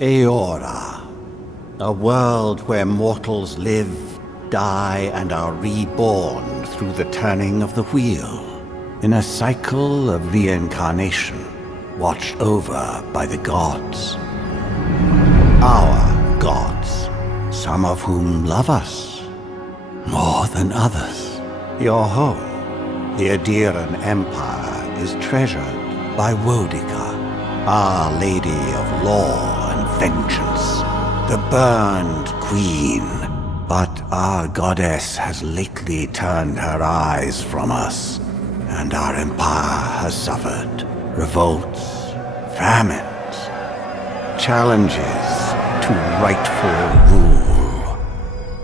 Eora, a world where mortals live, die, and are reborn through the turning of the wheel, in a cycle of reincarnation, watched over by the gods. Our gods, some of whom love us more than others. Your home, the Obsidian Empire, is treasured by Wodica, Our Lady of Law and Vengeance, the Burned Queen. But our goddess has lately turned her eyes from us, and our empire has suffered revolts, famines, challenges to rightful rule.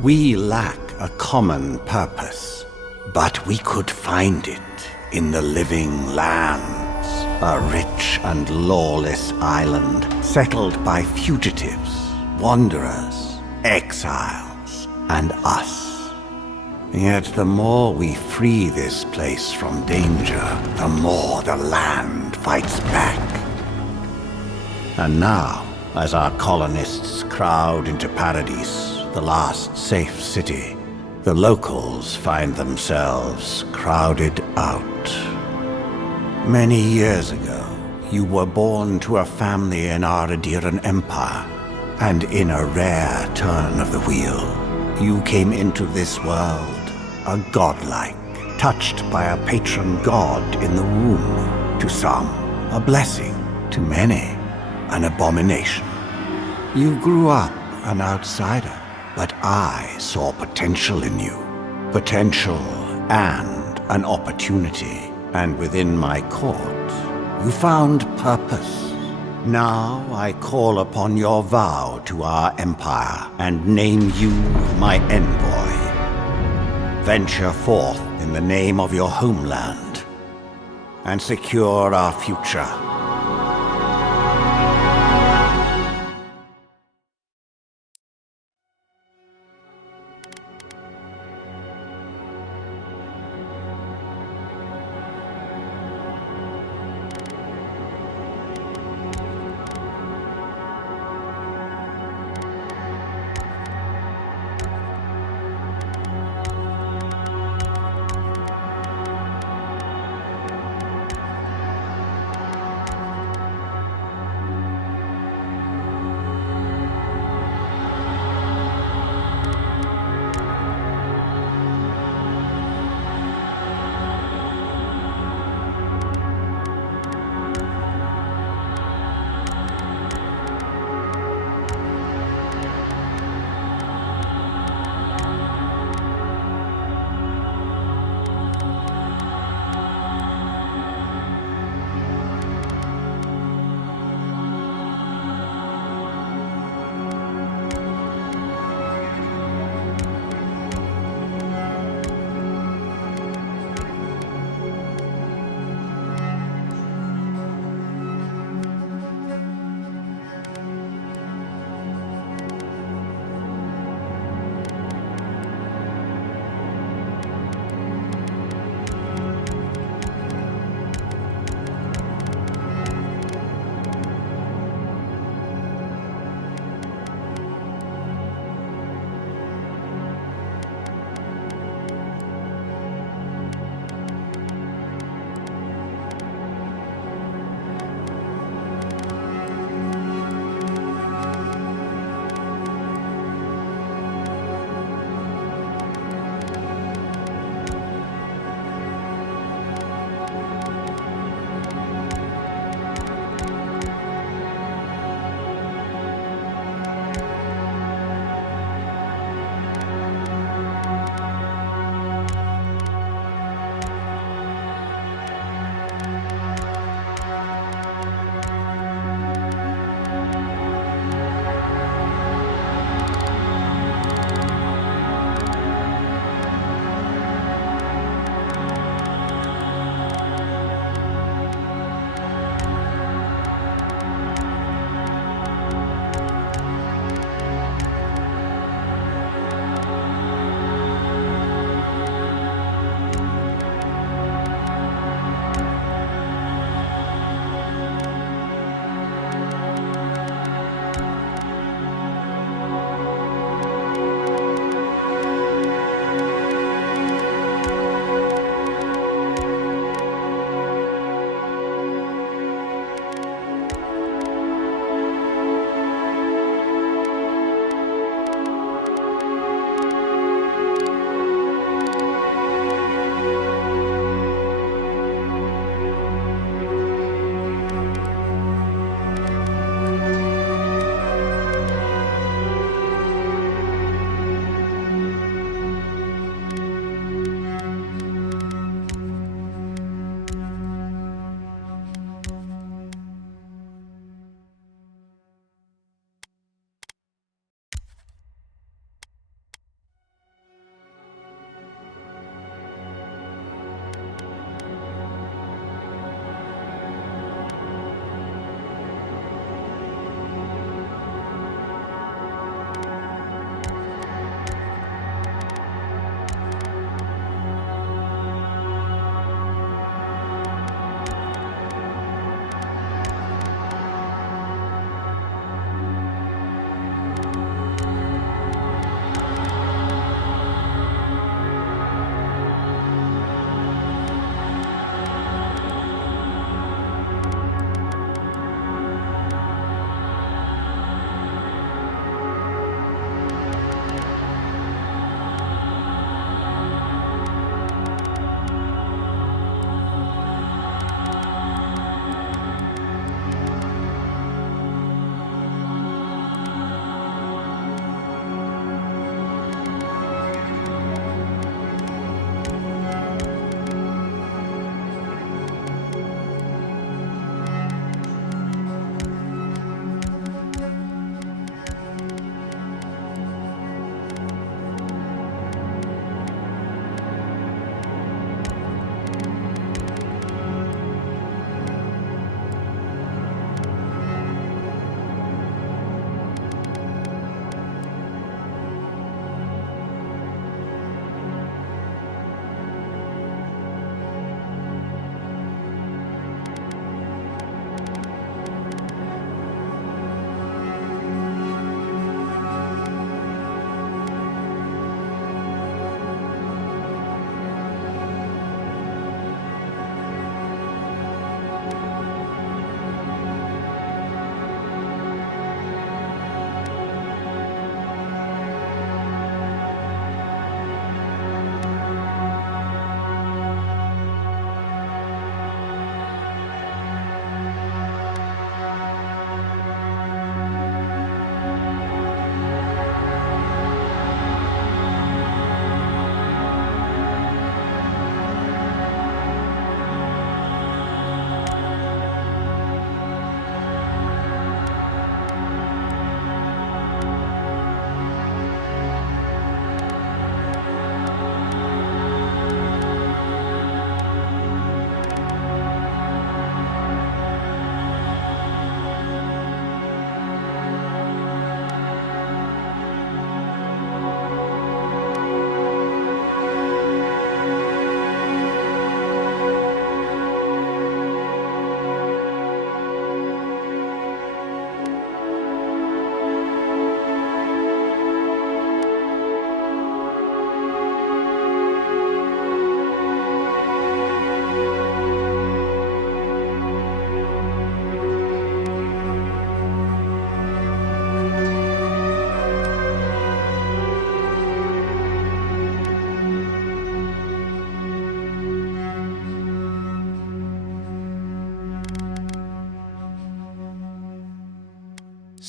We lack a common purpose, but we could find it in the living lands, a rich and lawless island settled by fugitives, wanderers, exiles, and us. Yet the more we free this place from danger, the more the land fights back. And now, as our colonists crowd into Paradise, the last safe city, the locals find themselves crowded out. Many years ago, you were born to a family in our Obsidian Empire, and in a rare turn of the wheel, you came into this world a godlike, touched by a patron god in the womb. To some, a blessing; to many, an abomination. You grew up an outsider, but I saw potential in you. Potential and an opportunity. And within my court, you found purpose. Now I call upon your vow to our empire and name you my envoy. Venture forth in the name of your homeland and secure our future.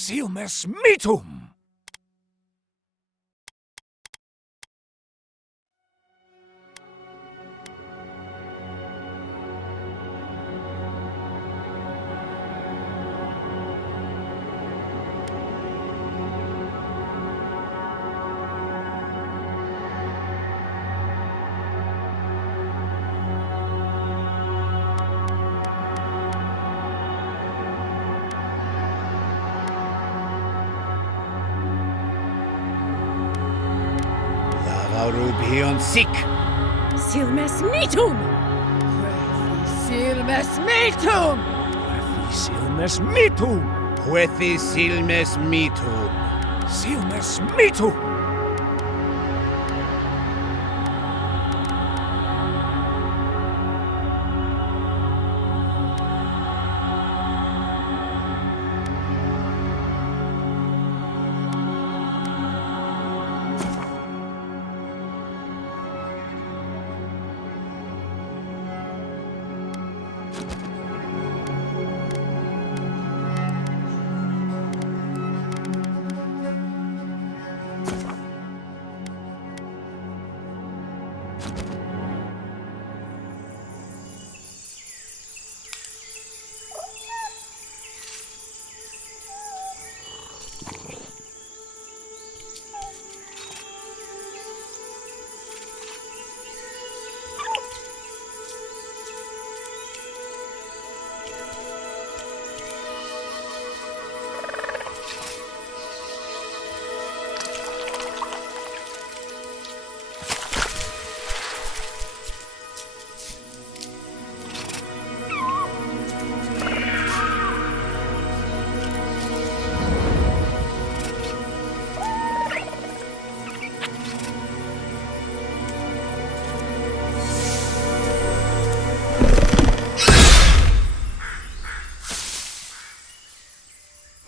Silmes mitum! Rubion sic! Silmes mitum! Silmes mitum! Silmes mitum! Quethi silmes mitum! Silmes mitum!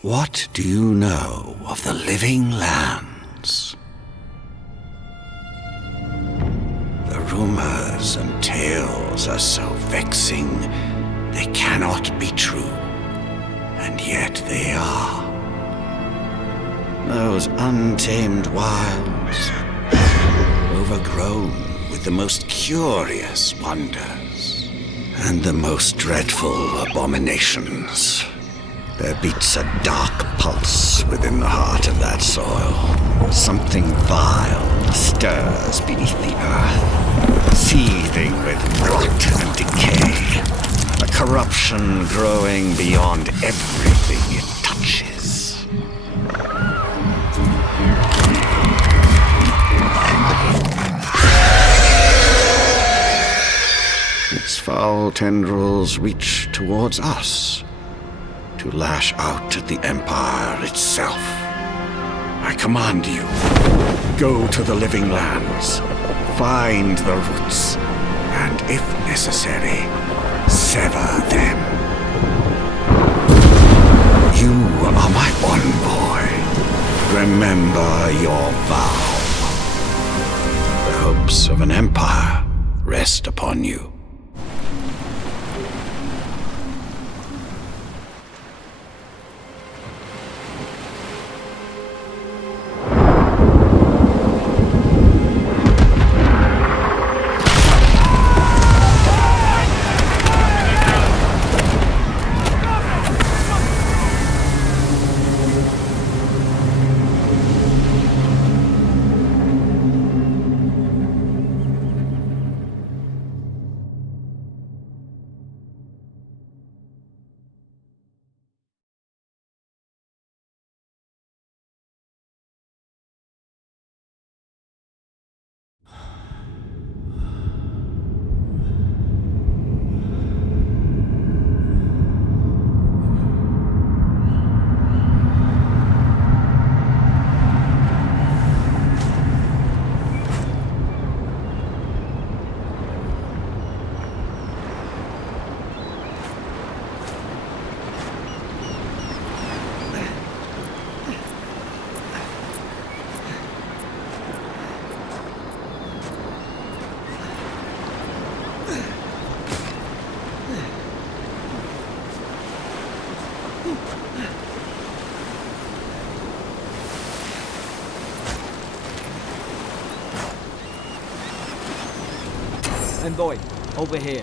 What do you know of the living lands? The rumors and tales are so vexing, they cannot be true, and yet they are. Those untamed wilds, overgrown with the most curious wonders and the most dreadful abominations. There beats a dark pulse within the heart of that soil. Something vile stirs beneath the earth, seething with rot and decay. A corruption growing beyond everything it touches. Its foul tendrils reach towards us, to lash out at the Empire itself. I command you, go to the living lands, find the roots, and if necessary, sever them. You are my one boy. Remember your vow. The hopes of an empire rest upon you. Envoy, over here.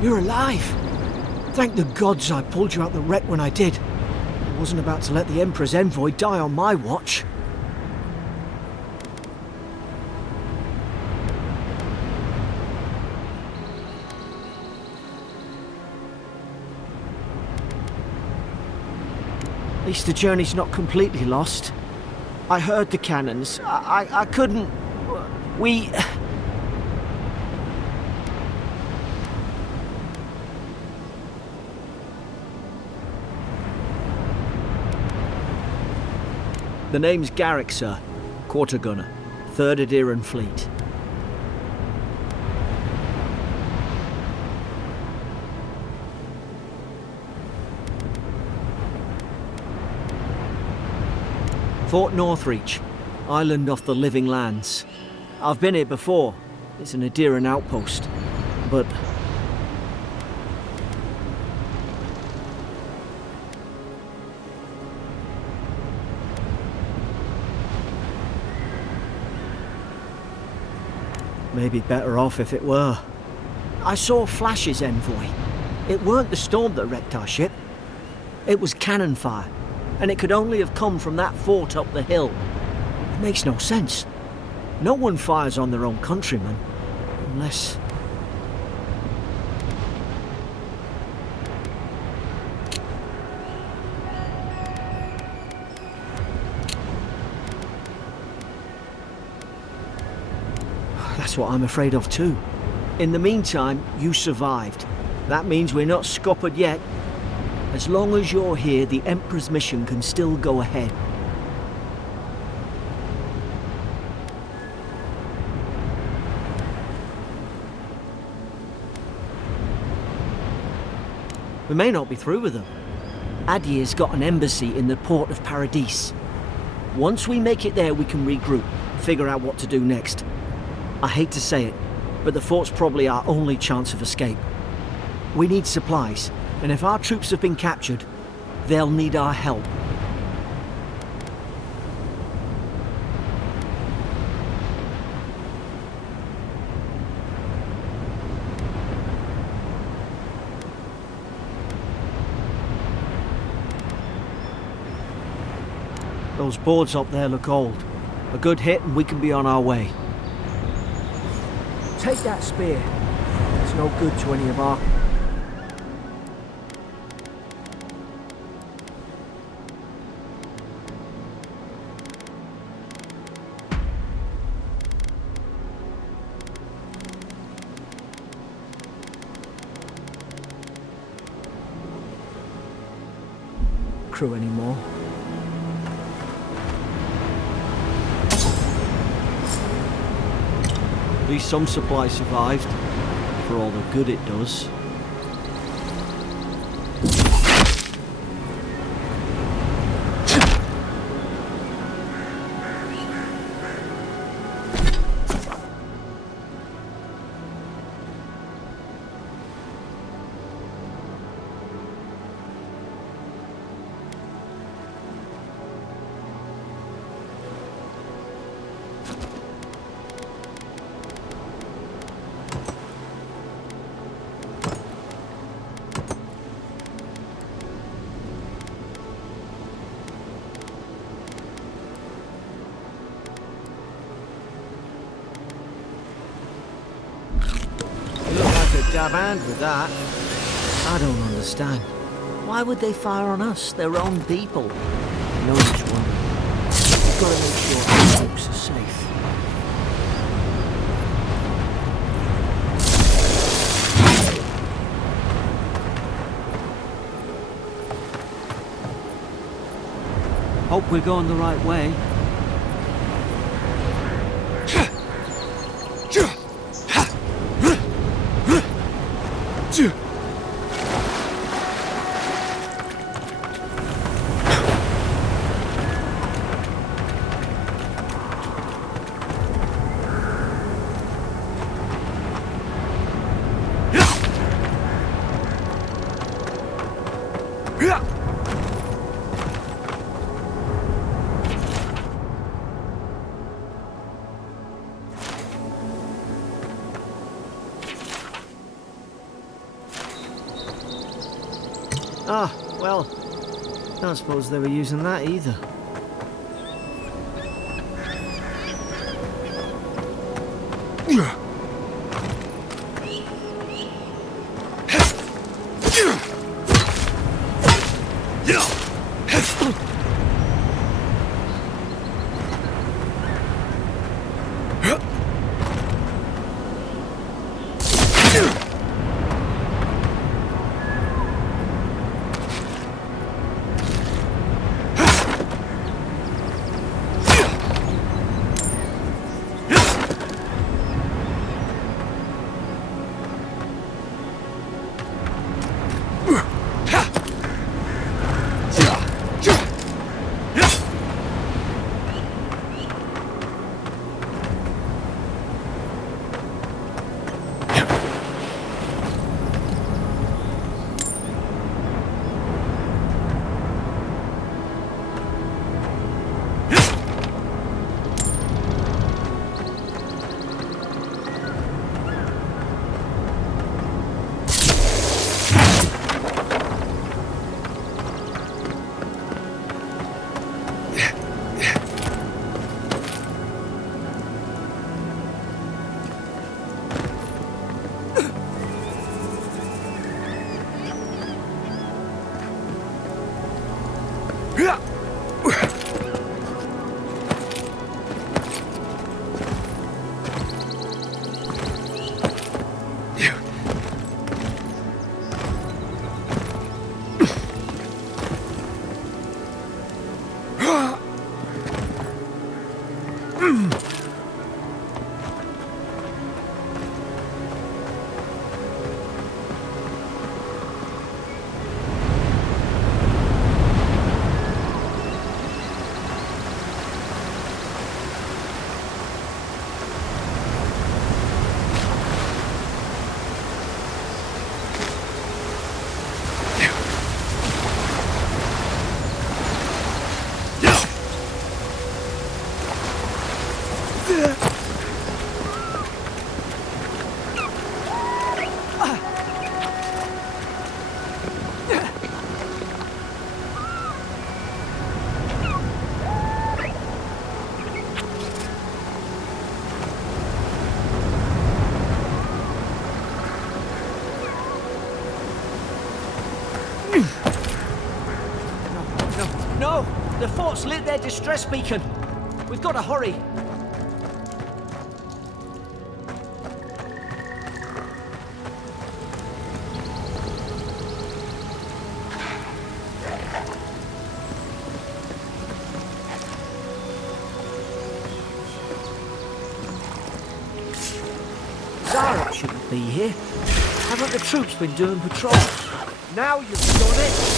You're alive! Thank the gods I pulled you out the wreck when I did. I wasn't about to let the Emperor's envoy die on my watch. At least the journey's not completely lost. I heard the cannons. I couldn't... We... The name's Garrick, sir. Quarter gunner. 3rd Aderan Fleet. Fort Northreach. Island off the Living Lands. I've been here before. It's an Aderan outpost. But... maybe better off if it were. I saw flashes, Envoy. It weren't the storm that wrecked our ship. It was cannon fire, and it could only have come from that fort up the hill. It makes no sense. No one fires on their own countrymen, unless... That's what I'm afraid of too. In the meantime, you survived. That means we're not scuppered yet. As long as you're here, the Emperor's mission can still go ahead. We may not be through with them. Adir's got an embassy in the port of Paradis. Once we make it there, we can regroup, figure out what to do next. I hate to say it, but the fort's probably our only chance of escape. We need supplies, and if our troops have been captured, they'll need our help. Those boards up there look old. A good hit and we can be on our way. Take that spear. It's no good to any of our... crew anymore. At least some supply survived, for all the good it does. Dab hand with that. I don't understand. Why would they fire on us, their own people? I know which one. We've got to make sure our folks are safe. Hope we're going the right way. Ah, well, don't suppose they were using that either. No! The fort's lit their distress beacon! We've got to hurry! Zara shouldn't be here. Haven't the troops been doing patrols? Now you've done it!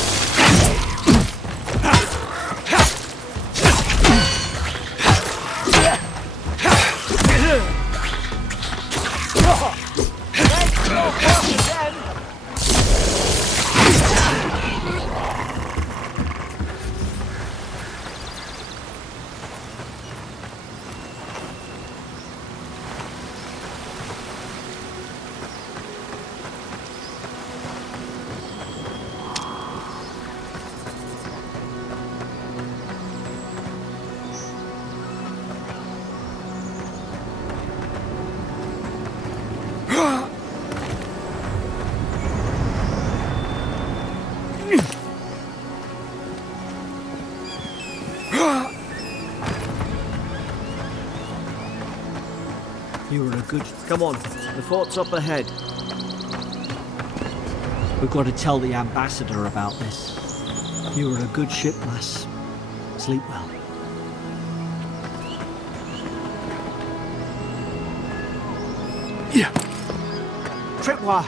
You were a good... Come on, the fort's up ahead. We've got to tell the ambassador about this. You were a good ship, lass. Sleep well. Yeah. Tripwire.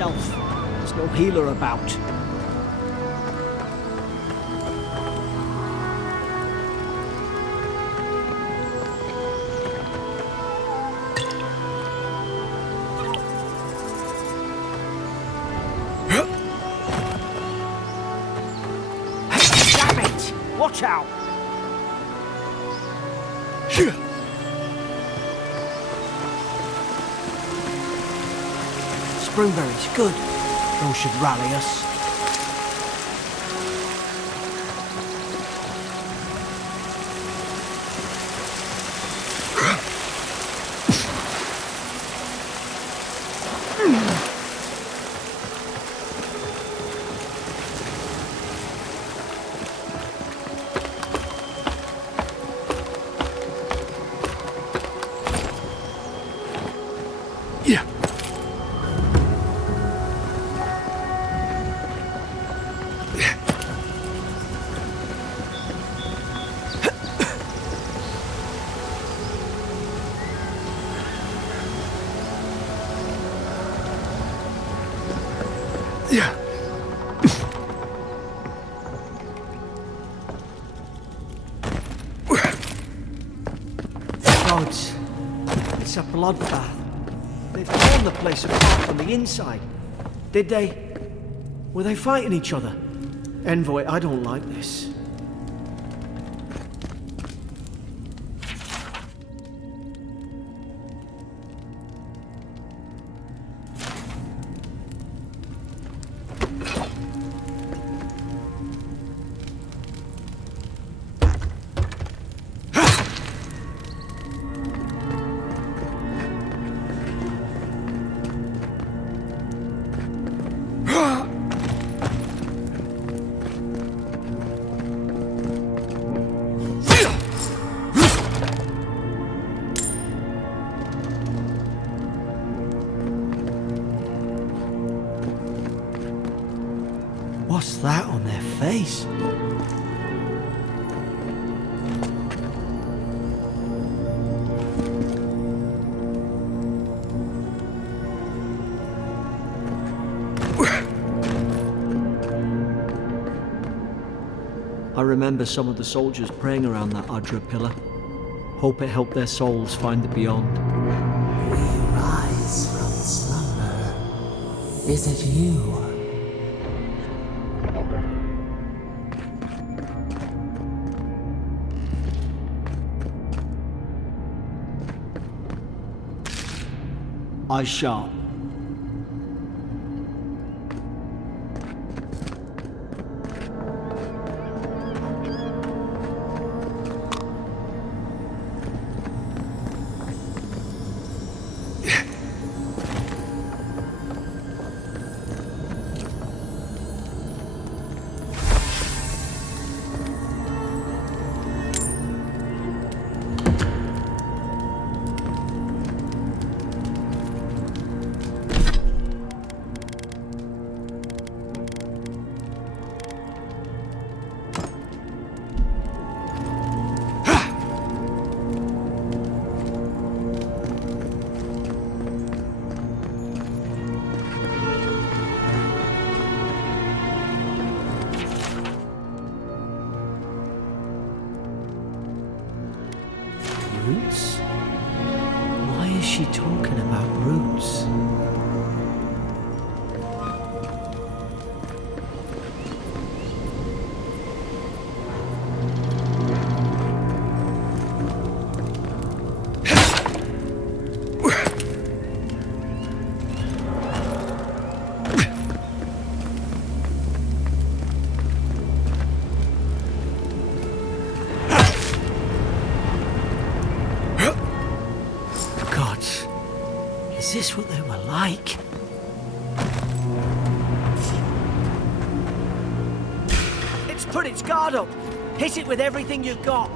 There's no healer about. Watch out! Springberries, good. Those should rally us. Gods, it's a bloodbath. They've torn the place apart from the inside. Did they? Were they fighting each other? Envoy, I don't like this. What's that on their face? I remember some of the soldiers praying around that Adra pillar. Hope it helped their souls find the beyond. We rise from slumber. Is it you? Eyes sharp. Roots? Why is she talking about roots? Is this what they were like? It's put its guard up. Hit it with everything you've got.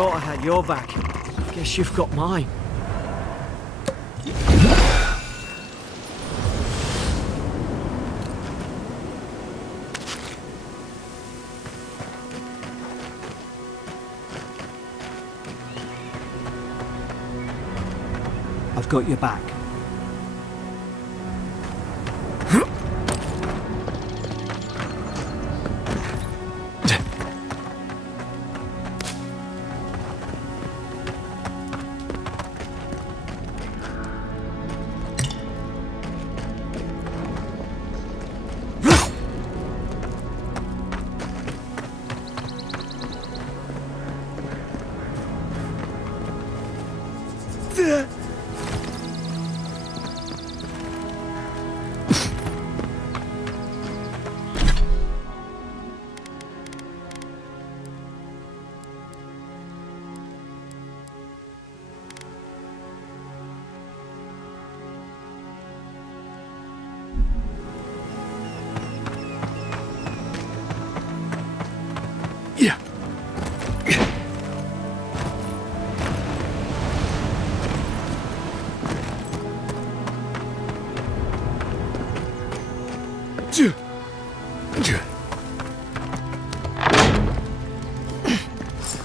thought I had your back. Guess you've got mine. I've got your back.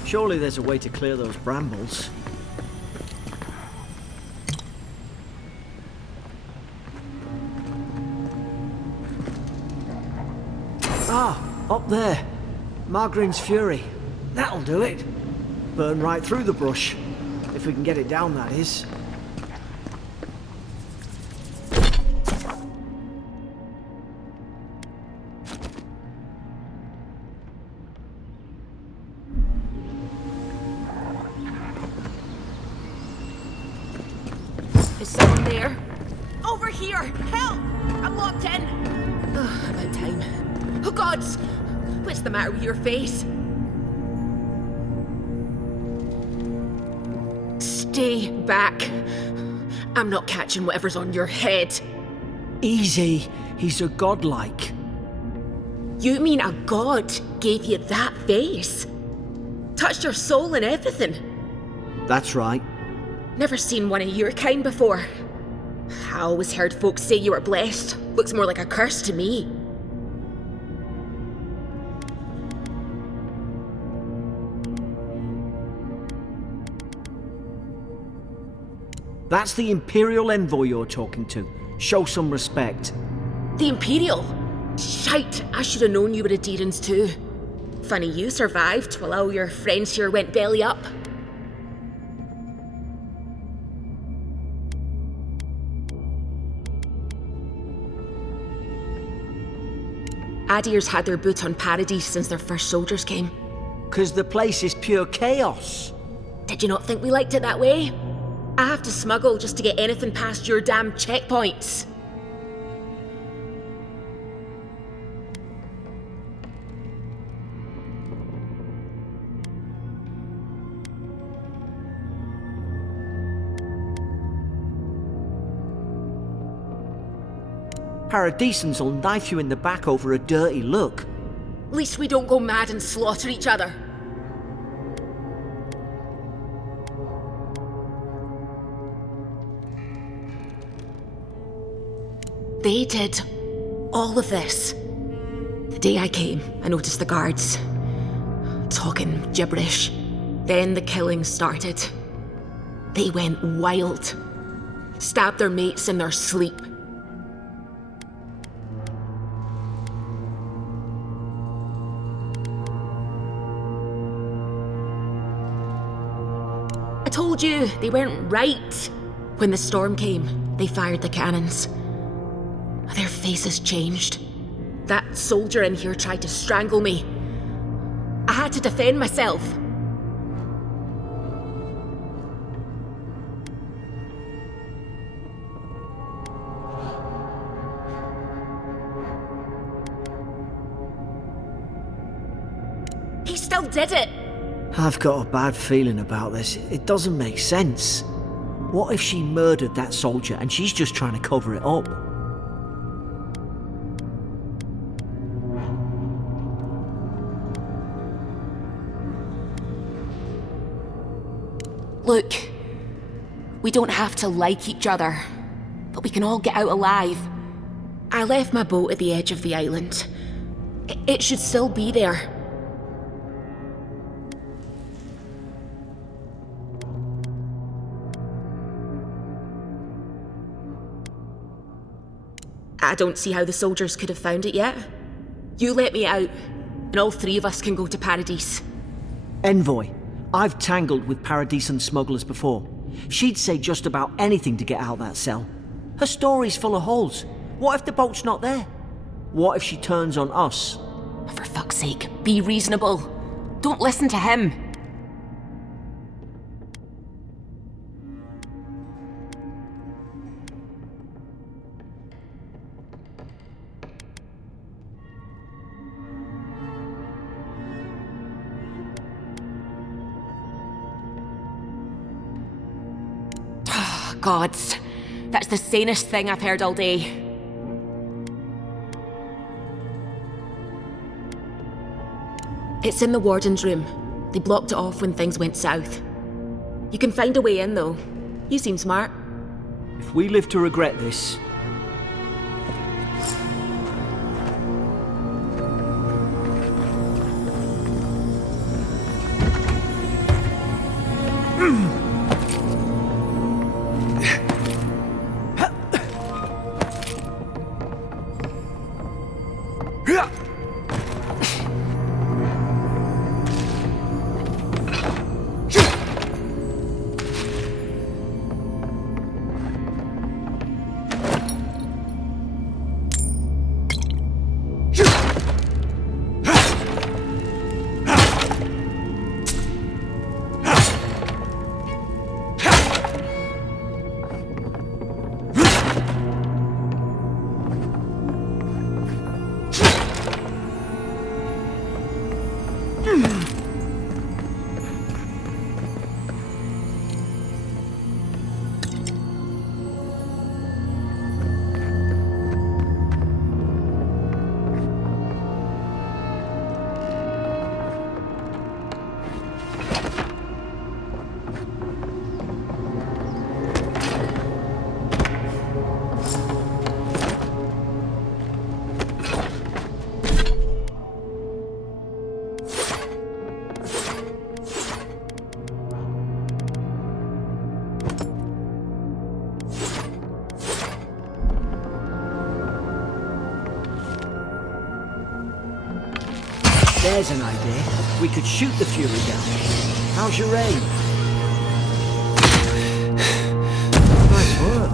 Surely there's a way to clear those brambles. Ah, up there. Margarine's Fury. That'll do it. Burn right through the brush. If we can get it down, that is. Is someone there? Over here! Help! I'm locked in! Oh, about time. Oh, gods! What's the matter with your face? Stay back. I'm not catching whatever's on your head. Easy. He's a godlike. You mean a god gave you that face? Touched your soul and everything? That's right. Never seen one of your kind before. I always heard folks say you were blessed. Looks more like a curse to me. That's the Imperial envoy you're talking to. Show some respect. The Imperial? Shite, I should have known you were Adherents too. Funny you survived while all your friends here went belly up. Adir's had their boot on Paradise since their first soldiers came. 'Cause the place is pure chaos. Did you not think we liked it that way? I have to smuggle just to get anything past your damn checkpoints. Paradisans will knife you in the back over a dirty look. At least we don't go mad and slaughter each other. They did all of this. The day I came, I noticed the guards talking gibberish. Then the killing started. They went wild. Stabbed their mates in their sleep. I told you, they weren't right. When the storm came, they fired the cannons. Their faces changed. That soldier in here tried to strangle me. I had to defend myself. He still did it! I've got a bad feeling about this. It doesn't make sense. What if she murdered that soldier and she's just trying to cover it up? Look, we don't have to like each other, but we can all get out alive. I left my boat at the edge of the island. It should still be there. I don't see how the soldiers could have found it yet. You let me out, and all three of us can go to Paradise. Envoy, I've tangled with Paradisan smugglers before. She'd say just about anything to get out that cell. Her story's full of holes. What if the boat's not there? What if she turns on us? For fuck's sake, be reasonable. Don't listen to him. Gods, that's the sanest thing I've heard all day. It's in the warden's room. They blocked it off when things went south. You can find a way in, though. You seem smart. If we live to regret this... There's an idea. We could shoot the Fury down. How's your aim? Nice work.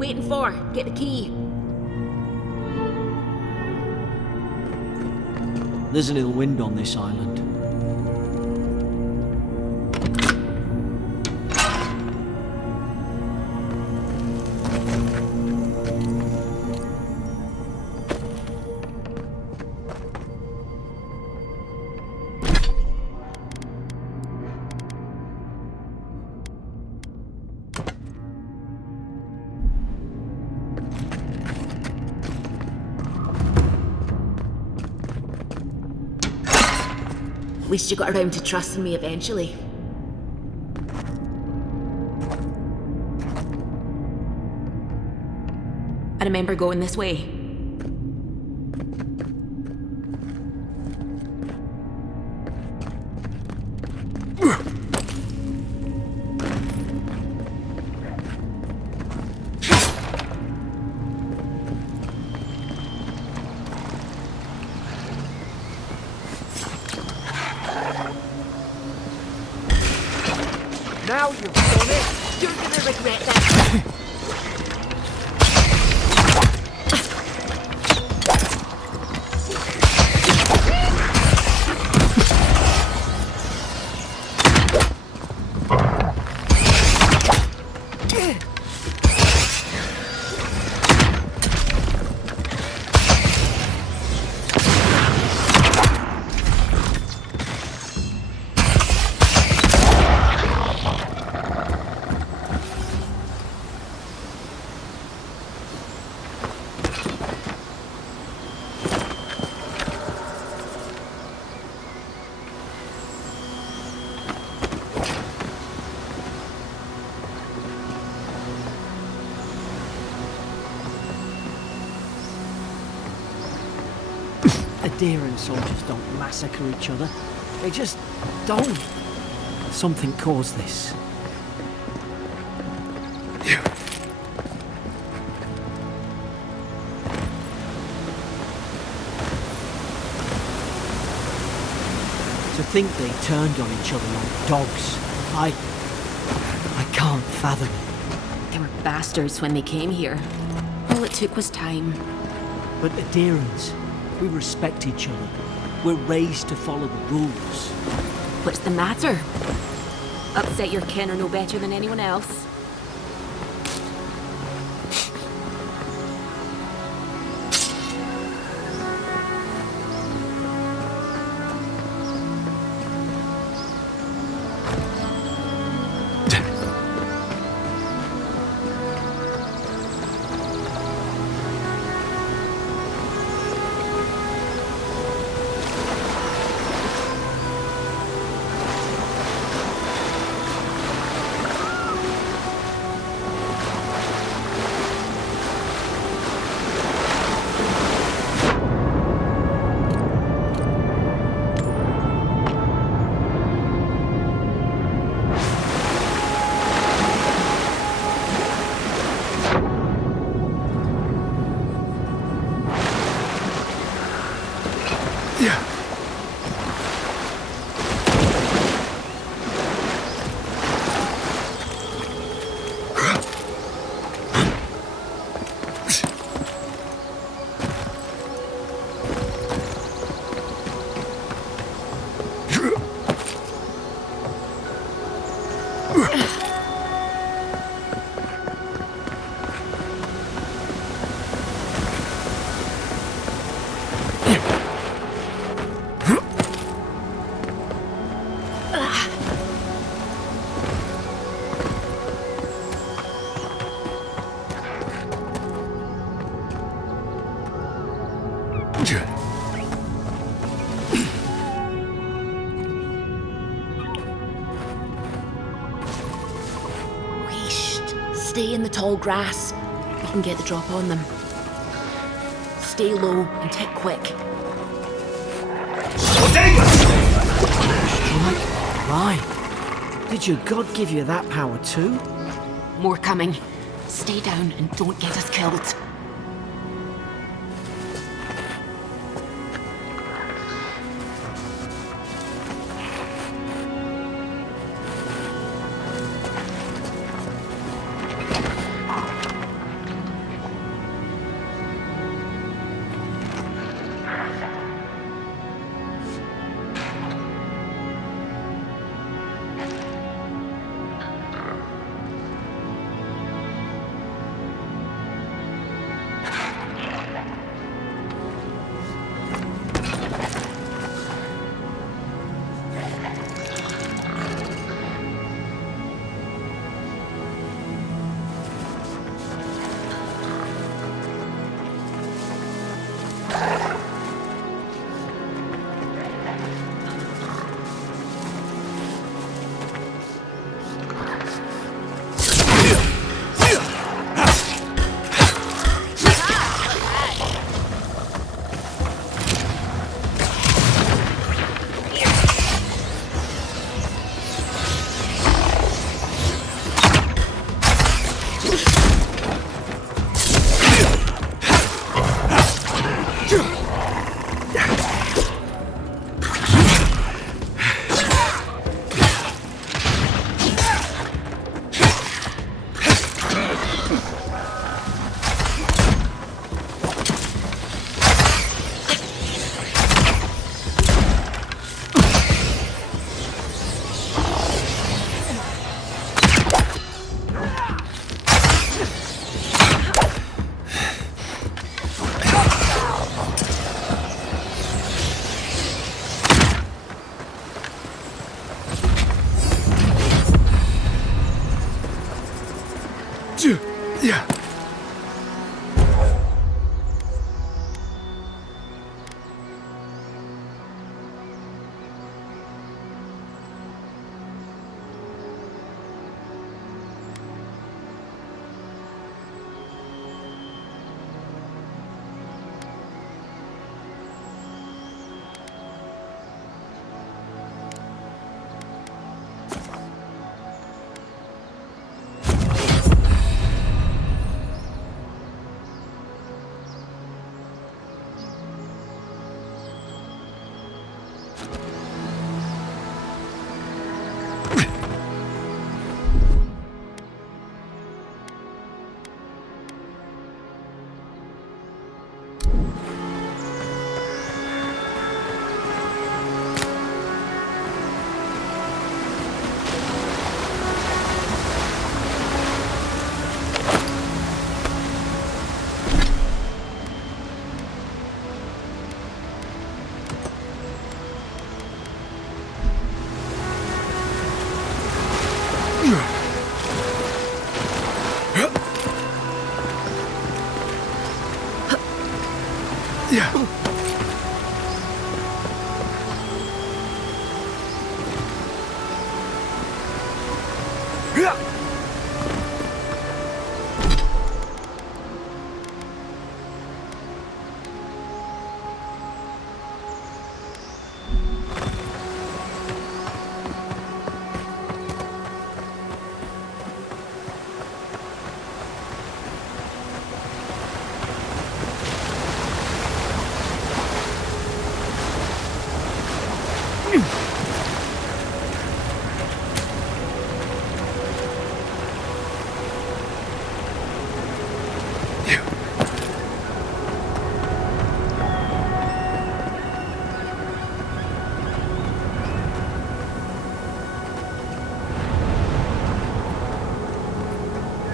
waiting for? Get the key. There's an ill wind on this island. At least you got around to trusting me eventually. I remember going this way. Now you've done it! You're gonna regret that. Adherent soldiers don't massacre each other. They just don't. Something caused this. To think they turned on each other like dogs. I can't fathom it. They were bastards when they came here. All it took was time. But adherents, we respect each other. We're raised to follow the rules. What's the matter? Upset your kin are no better than anyone else? Stay in the tall grass. We can get the drop on them. Stay low and tick quick. Strike right. Did your god give you that power too? More coming. Stay down and don't get us killed.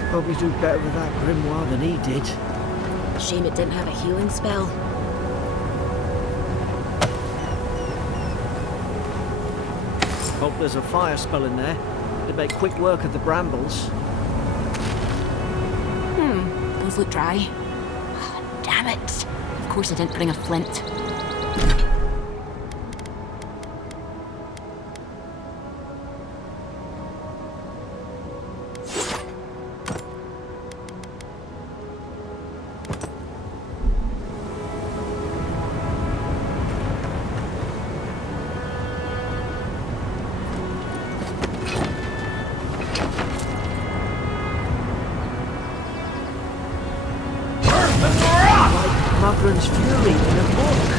Probably do better with that grimoire than he did. Shame it didn't have a healing spell. Hope there's a fire spell in there to make quick work of the brambles. Those look dry. Damn it. Of course I didn't bring a flint. Mugren's Fury in a book.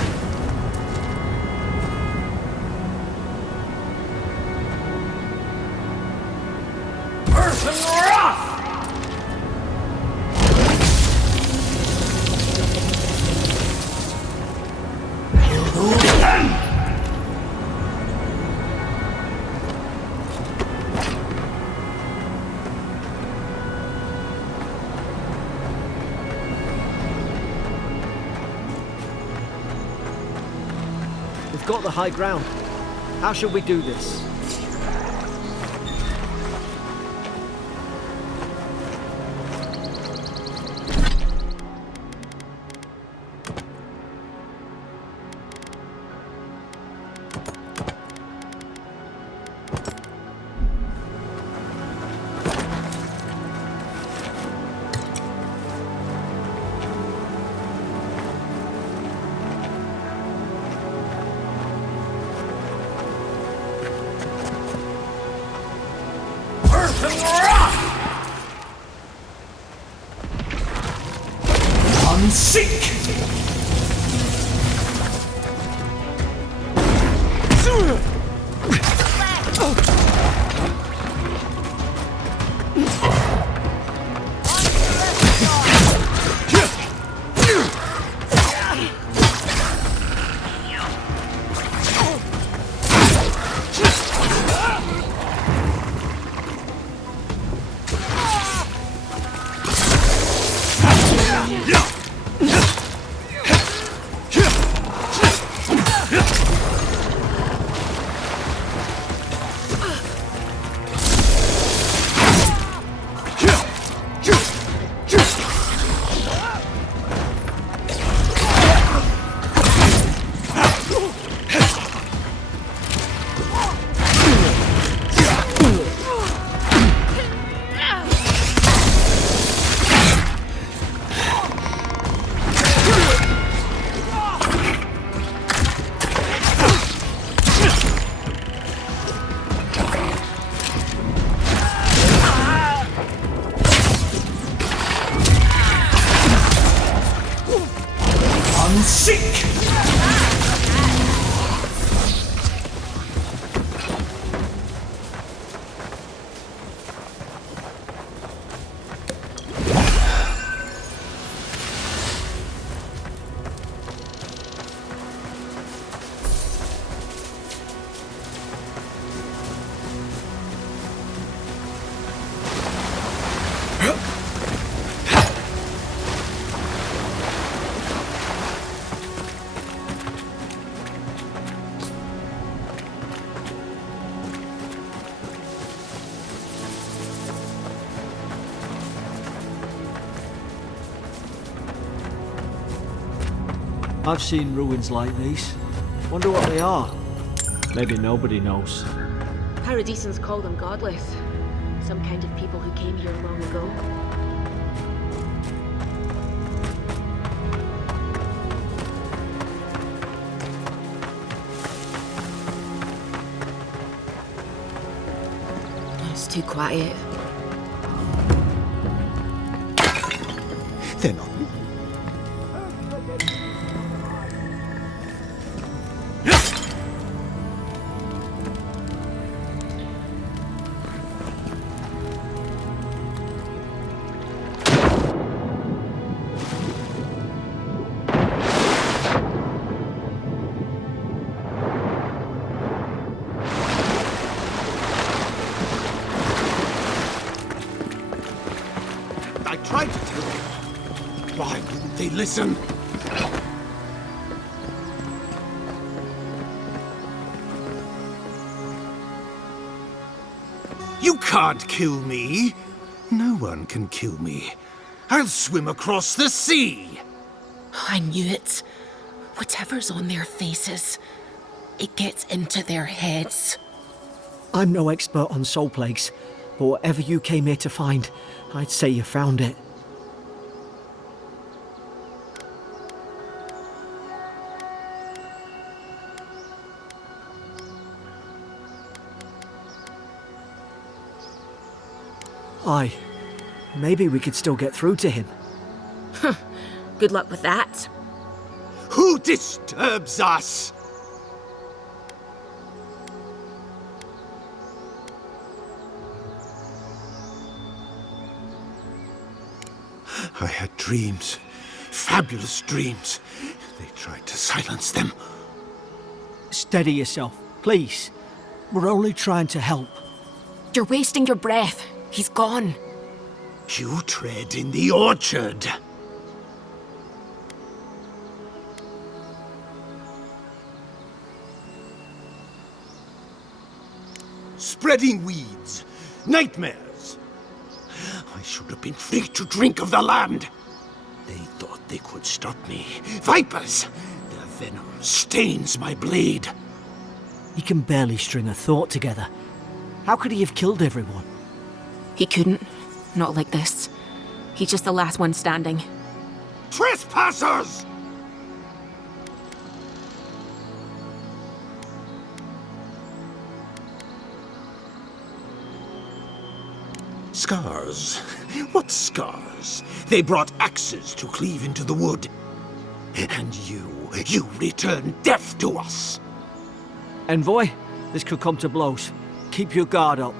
We've got the high ground. How shall we do this? I've seen ruins like these. Wonder what they are. Maybe nobody knows. Paradisans call them godless. Some kind of people who came here long ago. It's too quiet. They're not. I tried to tell them. Why wouldn't they listen? You can't kill me. No one can kill me. I'll swim across the sea. I knew it. Whatever's on their faces, it gets into their heads. I'm no expert on soul plagues, but whatever you came here to find, I'd say you found it. Aye. Maybe we could still get through to him. Good luck with that. Who disturbs us? I had dreams. Fabulous dreams. They tried to silence them. Steady yourself, please. We're only trying to help. You're wasting your breath. He's gone. You tread in the orchard. Spreading weeds. Nightmares. I should have been free to drink of the land. They thought they could stop me. Vipers! Their venom stains my blade. He can barely string a thought together. How could he have killed everyone? He couldn't. Not like this. He's just the last one standing. Trespassers! Scars? What scars? They brought axes to cleave into the wood. And you return death to us. Envoy, this could come to blows. Keep your guard up.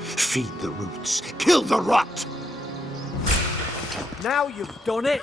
Feed the roots, kill the rot! Now you've done it!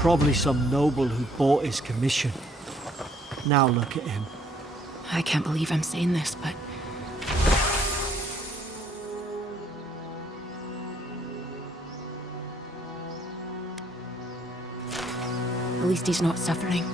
Probably some noble who bought his commission. Now look at him. I can't believe I'm saying this, but... at least he's not suffering.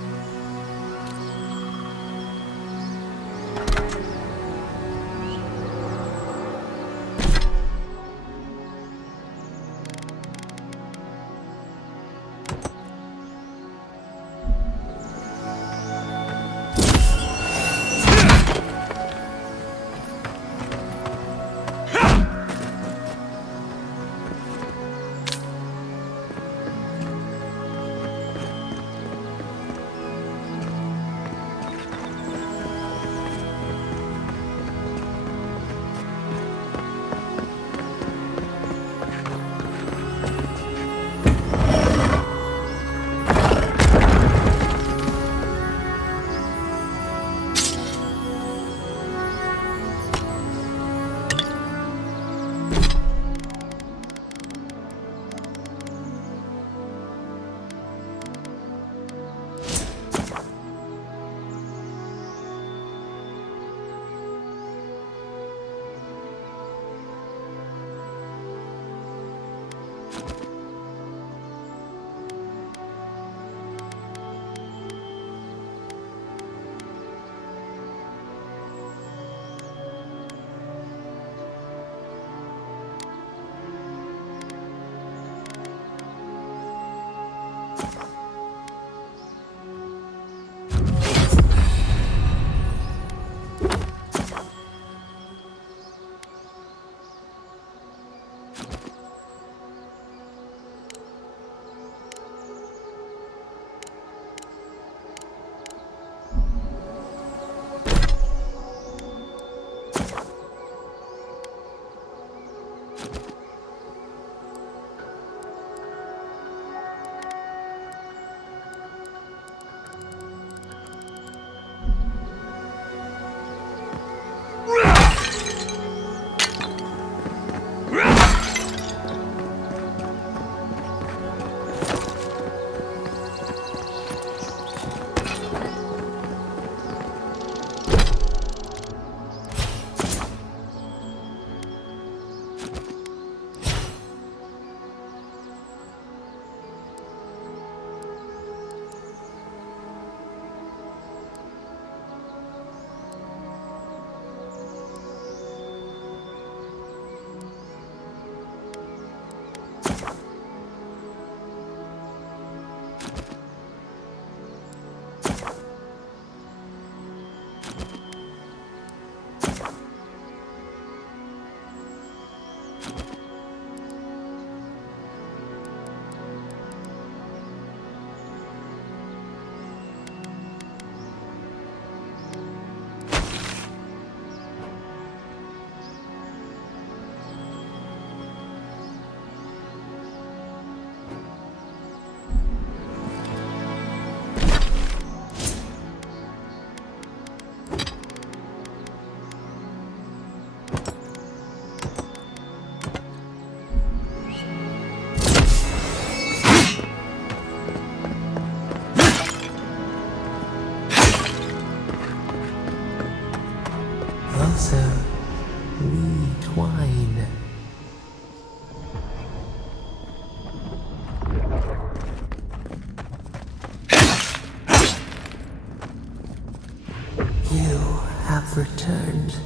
Returned.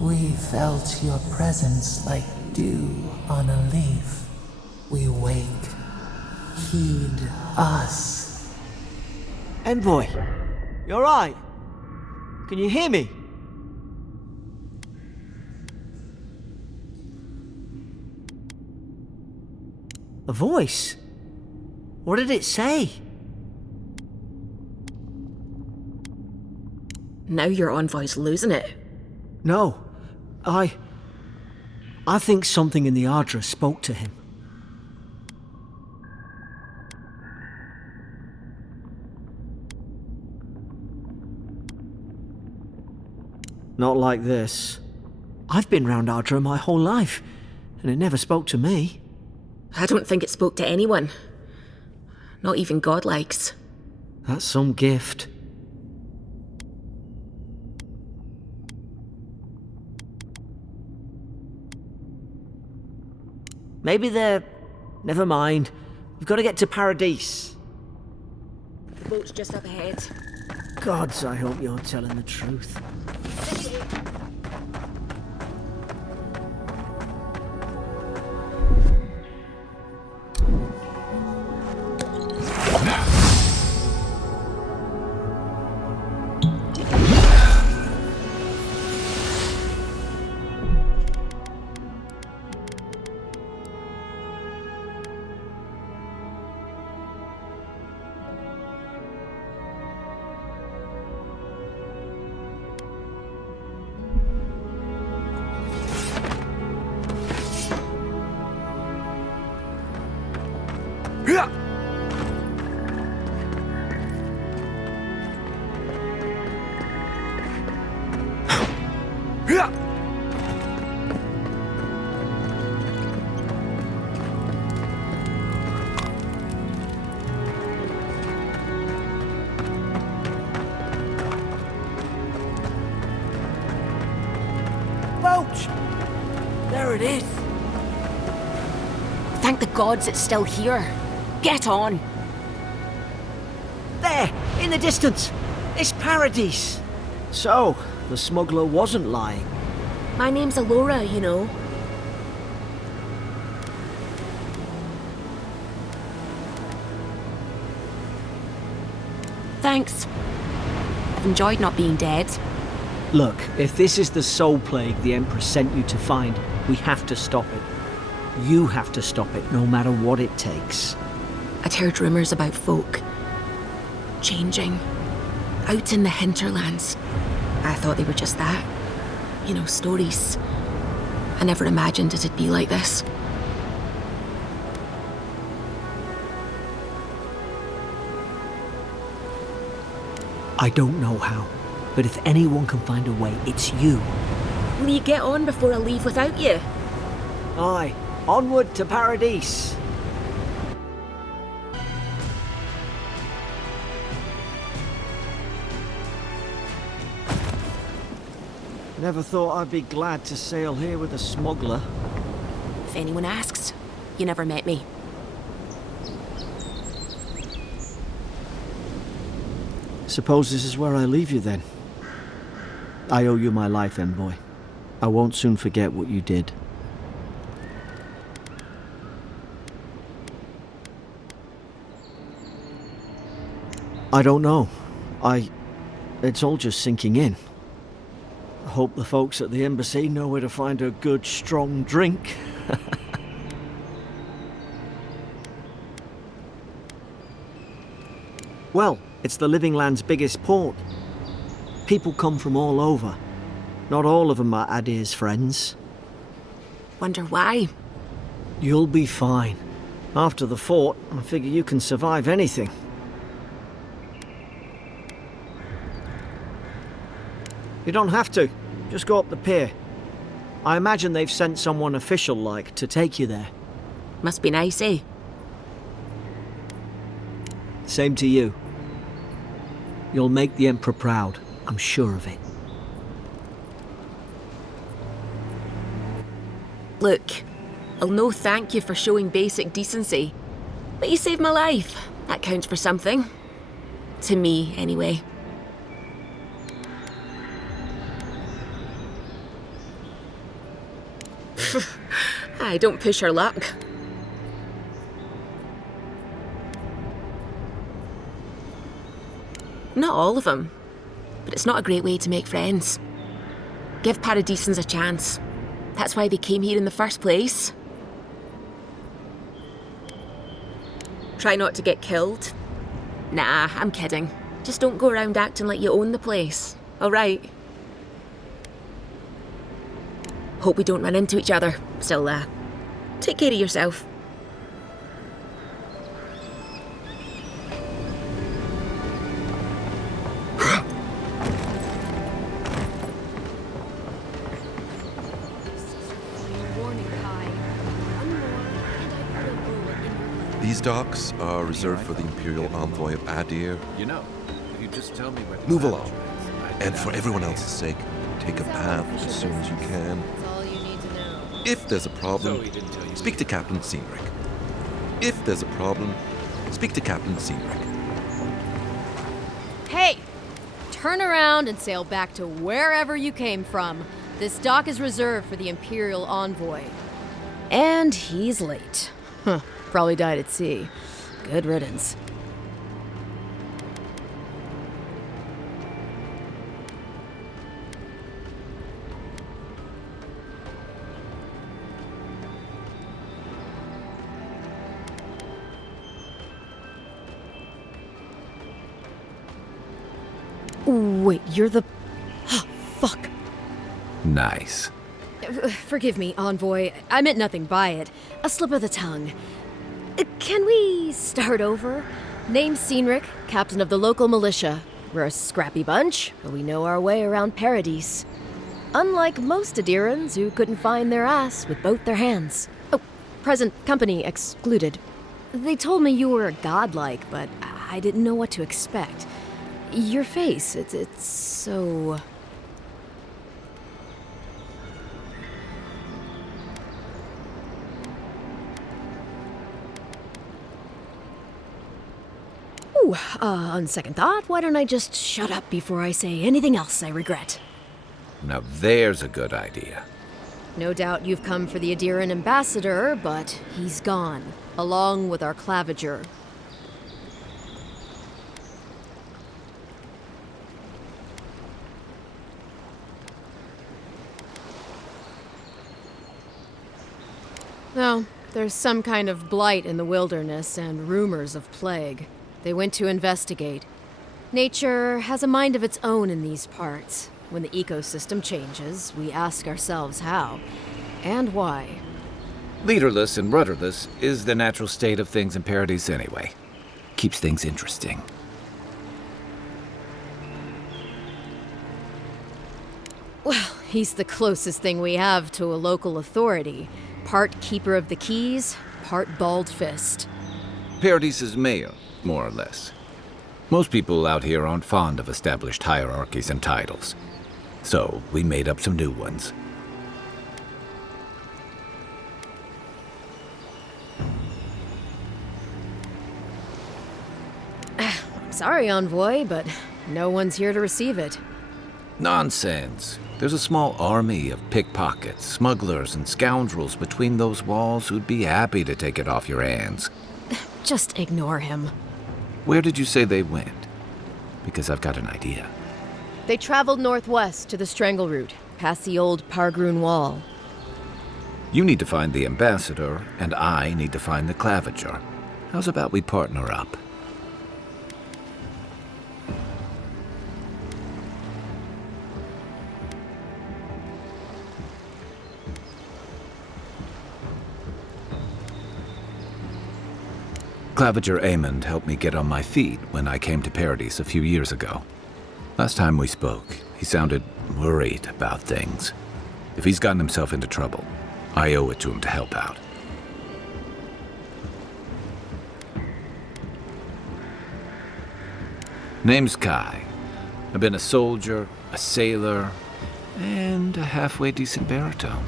We felt your presence like dew on a leaf. We wake. Heed us. Envoy, you alright? Can you hear me? A voice? What did it say? Now your envoy's losing it. No, I think something in the Ardra spoke to him. Not like this. I've been round Ardra my whole life, and it never spoke to me. I don't think it spoke to anyone. Not even godlikes. That's some gift. Maybe they're... Never mind. We've got to get to Paradise. The boat's just up ahead. Gods, I hope you're telling the truth. There it is. Thank the gods it's still here. Get on. There, in the distance. It's Paradise. So, the smuggler wasn't lying. My name's Eora, you know. Thanks. I've enjoyed not being dead. Look, if this is the soul plague the Empress sent you to find, we have to stop it. You have to stop it, no matter what it takes. I'd heard rumours about folk changing out in the hinterlands. I thought they were just that. You know, stories. I never imagined it'd be like this. I don't know how, but if anyone can find a way, it's you. Will you get on before I leave without you? Aye, onward to Paradise. Never thought I'd be glad to sail here with a smuggler. If anyone asks, you never met me. Suppose this is where I leave you then. I owe you my life, envoy. I won't soon forget what you did. I don't know. It's all just sinking in. I hope the folks at the embassy know where to find a good, strong drink. Well, it's the Living Land's biggest port. People come from all over. Not all of them are Adir's friends. Wonder why? You'll be fine. After the fort, I figure you can survive anything. You don't have to. Just go up the pier. I imagine they've sent someone official-like to take you there. Must be nice, eh? Same to you. You'll make the Emperor proud. I'm sure of it. Look, I'll no thank you for showing basic decency. But you saved my life. That counts for something. To me, anyway. I don't push her luck. Not all of them, but it's not a great way to make friends. Give Paradisans a chance. That's why they came here in the first place. Try not to get killed. Nah, I'm kidding. Just don't go around acting like you own the place, alright? Hope we don't run into each other, so take care of yourself. docks are reserved for the Imperial Envoy of Adir. You know, if you just tell me where the Move lavatory along. is, I And can for have everyone it. else's sake, take a bath as soon as you can. That's all you need to know. If there's a problem, Zoe didn't tell you speak to Captain Seamrick. If there's a problem, speak to Captain Seamrick. Hey! Turn around and sail back to wherever you came from. This dock is reserved for the Imperial Envoy. And he's late. Huh. Probably died at sea. Good riddance. Wait, you're the... Fuck. Nice. Forgive me, Envoy. I meant nothing by it. A slip of the tongue. Can we start over? Name's Seanric, captain of the local militia. We're a scrappy bunch, but we know our way around Paradise. Unlike most Adirans who couldn't find their ass with both their hands. Oh, present company excluded. They told me you were godlike, but I didn't know what to expect. Your face, it's so... Ooh, on second thought, why don't I just shut up before I say anything else I regret? Now there's a good idea. No doubt you've come for the Adiran ambassador, but he's gone, along with our claviger. No, there's some kind of blight in the wilderness and rumors of plague. They went to investigate. Nature has a mind of its own in these parts. When the ecosystem changes, we ask ourselves how and why. Leaderless and rudderless is the natural state of things in Paradise anyway. Keeps things interesting. Well, he's the closest thing we have to a local authority. Part keeper of the keys, part bald fist. Paradise's mayor, more or less. Most people out here aren't fond of established hierarchies and titles. So we made up some new ones. I'm sorry, Envoy, but no one's here to receive it. Nonsense. There's a small army of pickpockets, smugglers, and scoundrels between those walls who'd be happy to take it off your hands. Just ignore him. Where did you say they went? Because I've got an idea. They traveled northwest to the Strangle Route, past the old Pargroon Wall. You need to find the ambassador, and I need to find the claviger. How's about we partner up? Claviger Amond helped me get on my feet when I came to Paradise a few years ago. Last time we spoke, he sounded worried about things. If he's gotten himself into trouble, I owe it to him to help out. Name's Kai. I've been a soldier, a sailor, and a halfway decent baritone.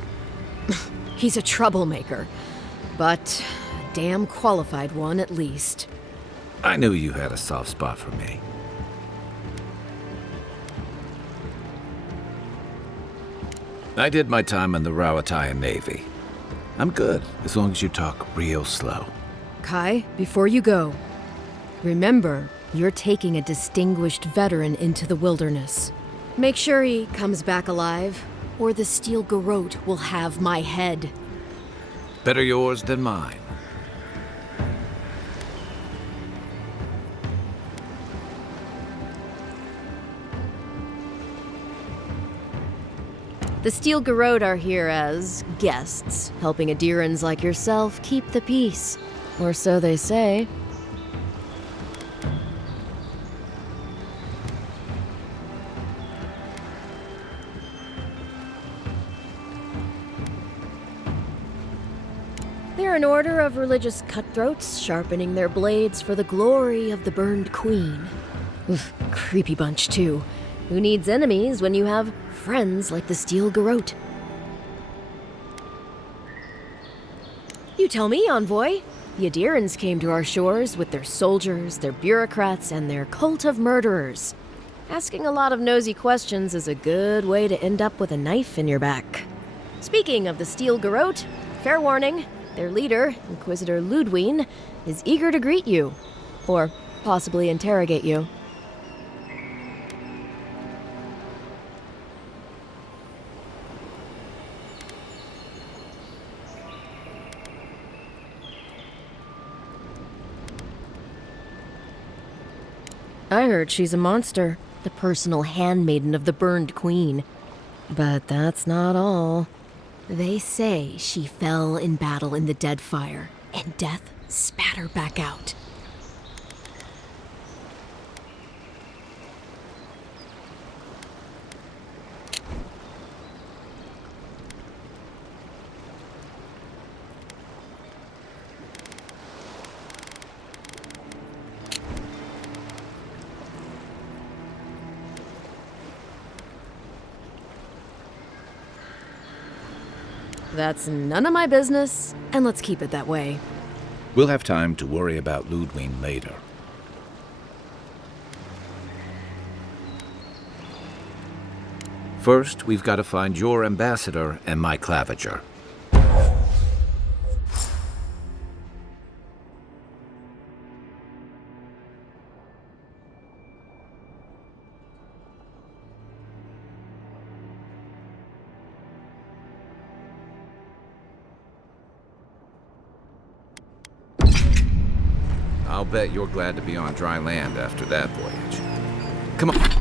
He's a troublemaker, but a damn qualified one at least. I knew you had a soft spot for me. I did my time in the Rawatayan Navy. I'm good, as long as you talk real slow. Kai, before you go, remember, you're taking a distinguished veteran into the wilderness. Make sure he comes back alive, or the Steel Garrote will have my head. Better yours than mine. The Steel Garrote are here as guests, helping Adirans like yourself keep the peace. Or so they say. They're an order of religious cutthroats sharpening their blades for the glory of the burned queen. Oof, creepy bunch, too. Who needs enemies when you have friends like the Steel Garrote? You tell me, Envoy. The Adirans came to our shores with their soldiers, their bureaucrats, and their cult of murderers. Asking a lot of nosy questions is a good way to end up with a knife in your back. Speaking of the Steel Garrote, fair warning, their leader, Inquisitor Ludwine, is eager to greet you. Or possibly interrogate you. I heard she's a monster, the personal handmaiden of the burned queen. But that's not all. They say she fell in battle in the Deadfire, and death spat her back out. That's none of my business, and let's keep it that way. We'll have time to worry about Ludwine later. First, we've got to find your ambassador and my claviger. I'll bet you're glad to be on dry land after that voyage. Come on.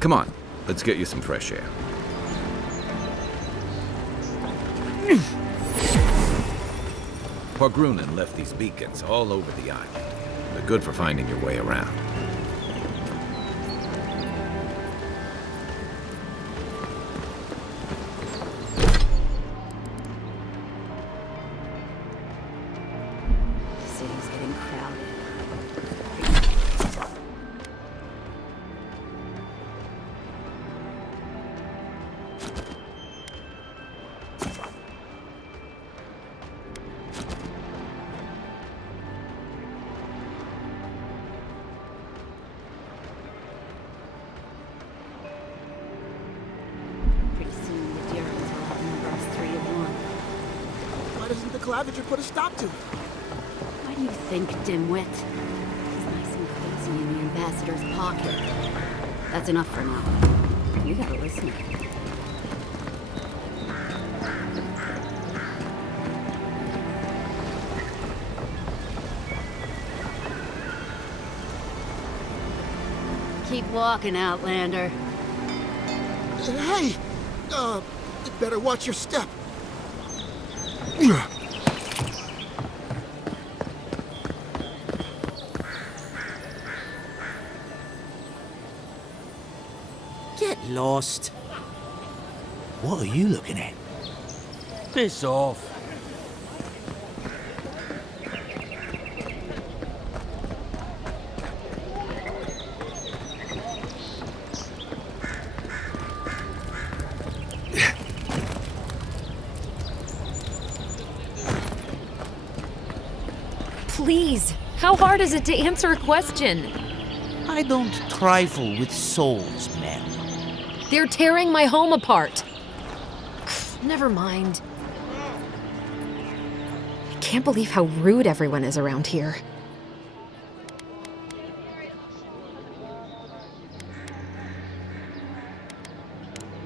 Come on, let's get you some fresh air. Pargrunen left these beacons all over the island. They're good for finding your way around. City's getting crowded. Claviger put a stop to it. Why do you think, dimwit? He's nice and cozy in the ambassador's pocket. That's enough for now. You gotta listen. Keep walking, Outlander. Hey! You better watch your step. lost. What are you looking at? Piss off. Please, how hard is it to answer a question? I don't trifle with souls, ma'am. They're tearing my home apart. Never mind. I can't believe how rude everyone is around here.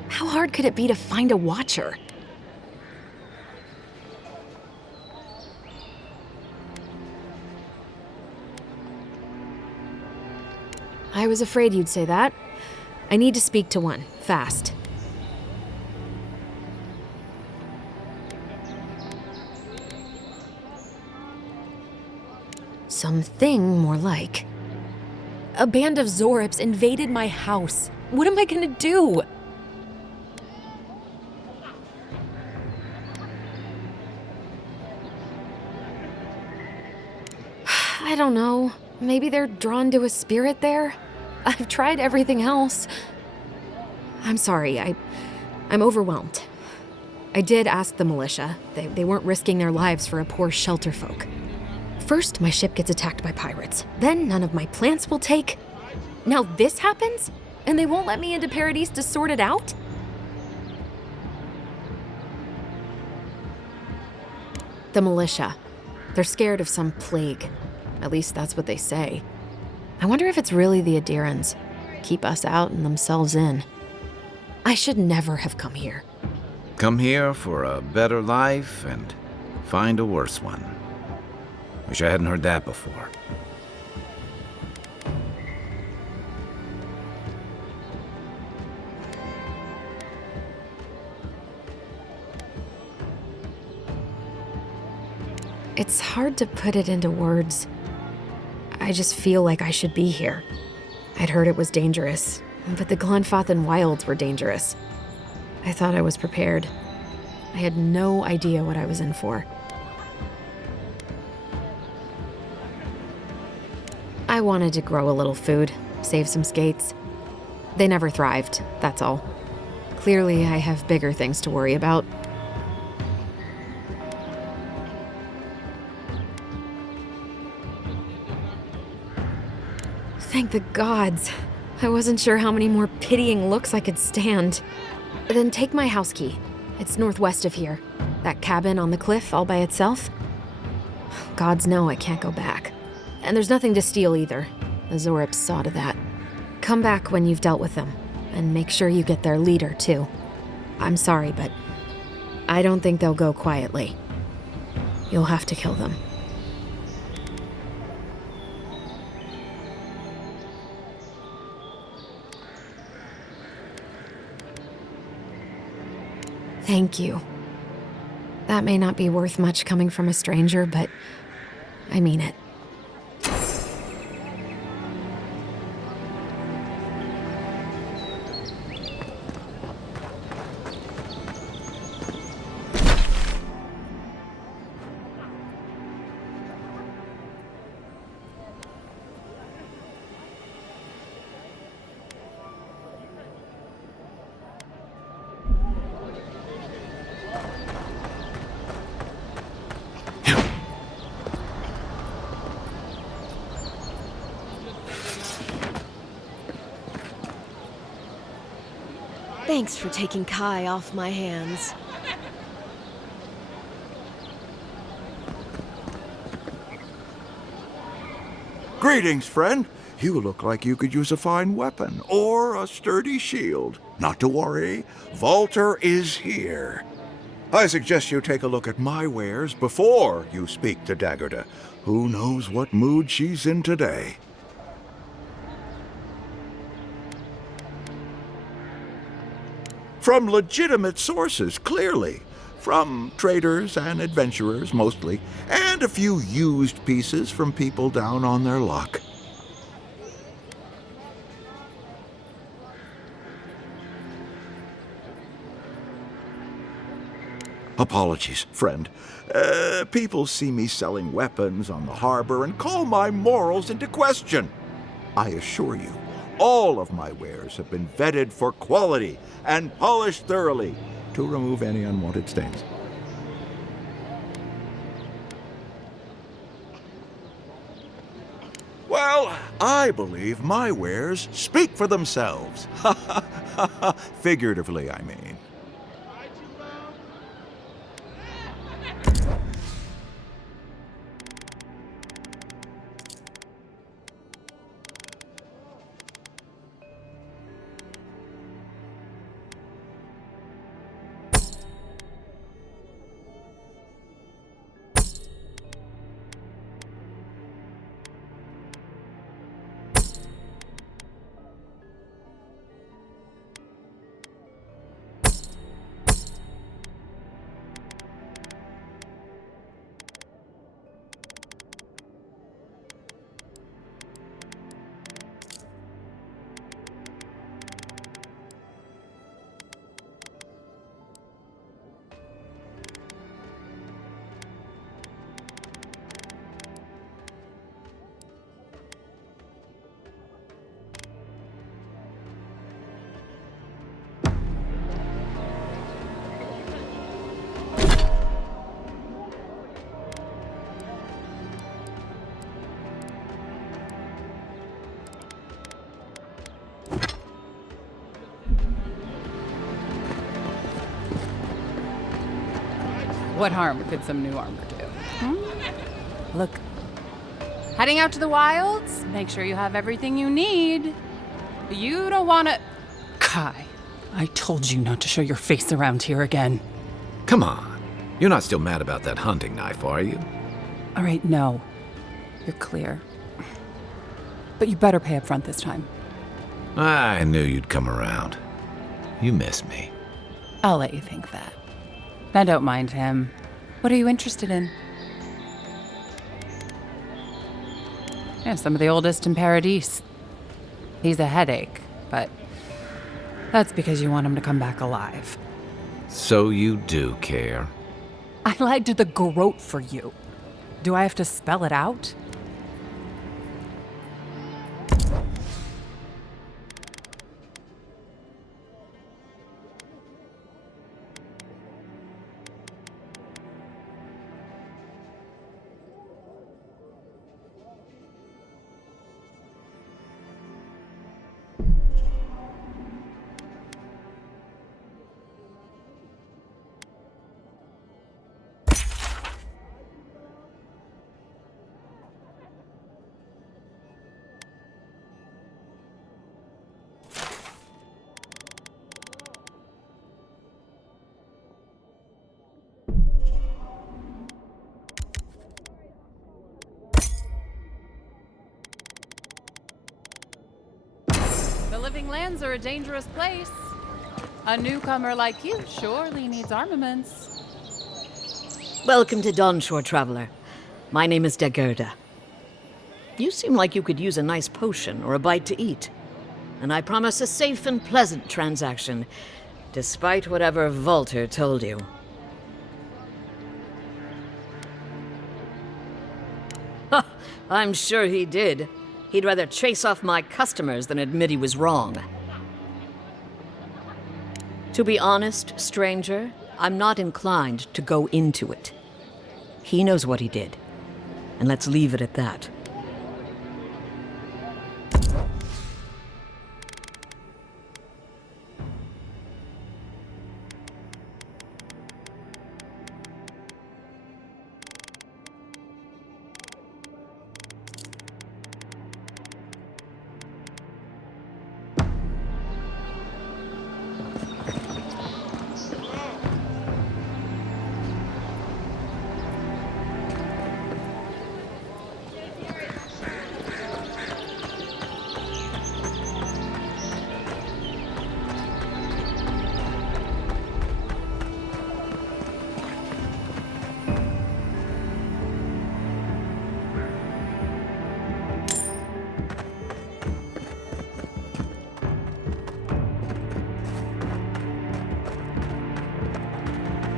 How hard could it be to find a watcher? I was afraid you'd say that. I need to speak to one, fast. Something more like. A band of Zorips invaded my house. What am I gonna do? I don't know. Maybe they're drawn to a spirit there? I've tried everything else. I'm sorry, I'm overwhelmed. I did ask the militia. They weren't risking their lives for a poor shelter folk. First, my ship gets attacked by pirates. Then none of my plants will take. Now this happens? And they won't let me into Paradise to sort it out? The militia. They're scared of some plague. At least that's what they say. I wonder if it's really the Adirans. Keep us out and themselves in. I should never have come here. Come here for a better life and find a worse one. Wish I hadn't heard that before. It's hard to put it into words. I just feel like I should be here. I'd heard it was dangerous, but the Glenfathan wilds were dangerous. I thought I was prepared. I had no idea what I was in for. I wanted to grow a little food, save some skates. They never thrived, that's all. Clearly, I have bigger things to worry about. Thank the gods. I wasn't sure how many more pitying looks I could stand. Then take my house key. It's northwest of here. That cabin on the cliff all by itself. Gods know I can't go back. And there's nothing to steal either. The Zorips saw to that. Come back when you've dealt with them. And make sure you get their leader, too. I'm sorry, but I don't think they'll go quietly. You'll have to kill them. Thank you. That may not be worth much coming from a stranger, but I mean it. Thanks for taking Kai off my hands. Greetings, friend. You look like you could use a fine weapon or a sturdy shield. Not to worry, Volter is here. I suggest you take a look at my wares before you speak to Daggerda. Who knows what mood she's in today? From legitimate sources, clearly. From traders and adventurers, mostly, and a few used pieces from people down on their luck. Apologies, friend. People see me selling weapons on the harbor and call my morals into question. I assure you, all of my wares have been vetted for quality and polished thoroughly to remove any unwanted stains. Well, I believe my wares speak for themselves. Figuratively, I mean. What harm could some new armor do? Look, heading out to the wilds, make sure you have everything you need. You don't want to... Kai, I told you not to show your face around here again. Come on. You're not still mad about that hunting knife, are you? All right, no. You're clear. But you better pay up front this time. I knew you'd come around. You miss me. I'll let you think that. Now don't mind him. What are you interested in? Yeah, some of the oldest in Paradise. He's a headache, but that's because you want him to come back alive. So you do care. I lied to the Garrote for you. Do I have to spell it out? The Living Lands are a dangerous place. A newcomer like you surely needs armaments. Welcome to Dawnshore, traveler. My name is Dagerda. You seem like you could use a nice potion or a bite to eat. And I promise a safe and pleasant transaction, despite whatever Volter told you. Ha! I'm sure he did. He'd rather chase off my customers than admit he was wrong. To be honest, stranger, I'm not inclined to go into it. He knows what he did, and let's leave it at that.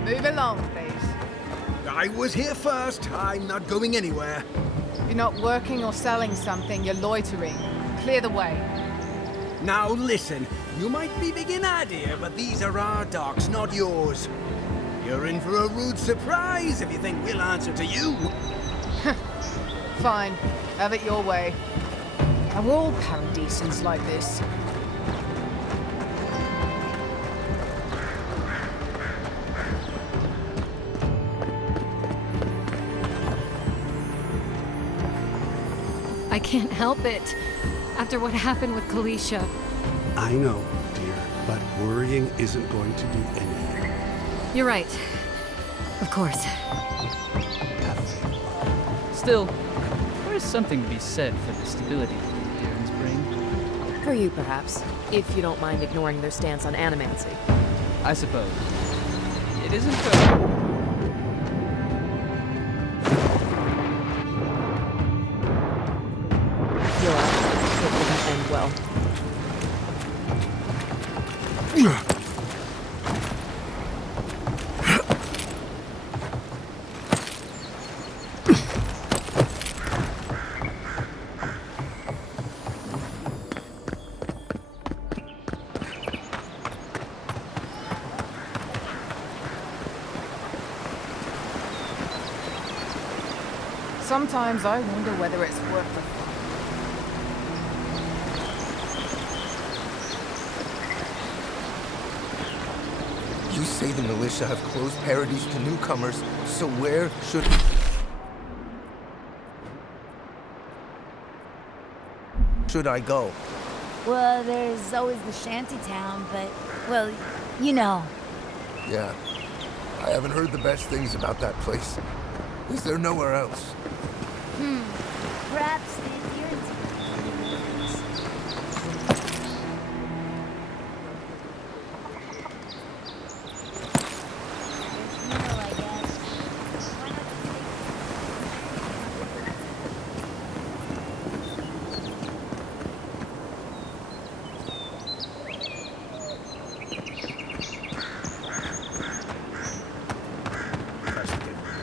Move along, please. I was here first. I'm not going anywhere. You're not working or selling something, you're loitering. Clear the way. Now listen, you might be big in idea, but these are our docks, not yours. You're in for a rude surprise if you think we'll answer to you. Fine. Have it your way. Now we're all paradisans like this. I can't help it. After what happened with Kalisha. I know, dear, but worrying isn't going to do anything. You're right. Of course. Still, there is something to be said for the stability that the Darrens bring. For you, perhaps, if you don't mind ignoring their stance on animancy. I suppose. It isn't fair. It wouldn't end well. Sometimes I wonder whether it's worth the fun. You say the militia have closed Paradise to newcomers, so where should I go? Well, there's always the shanty town, but, well, you know. Yeah, I haven't heard the best things about that place. Is there nowhere else? Perhaps the adherents.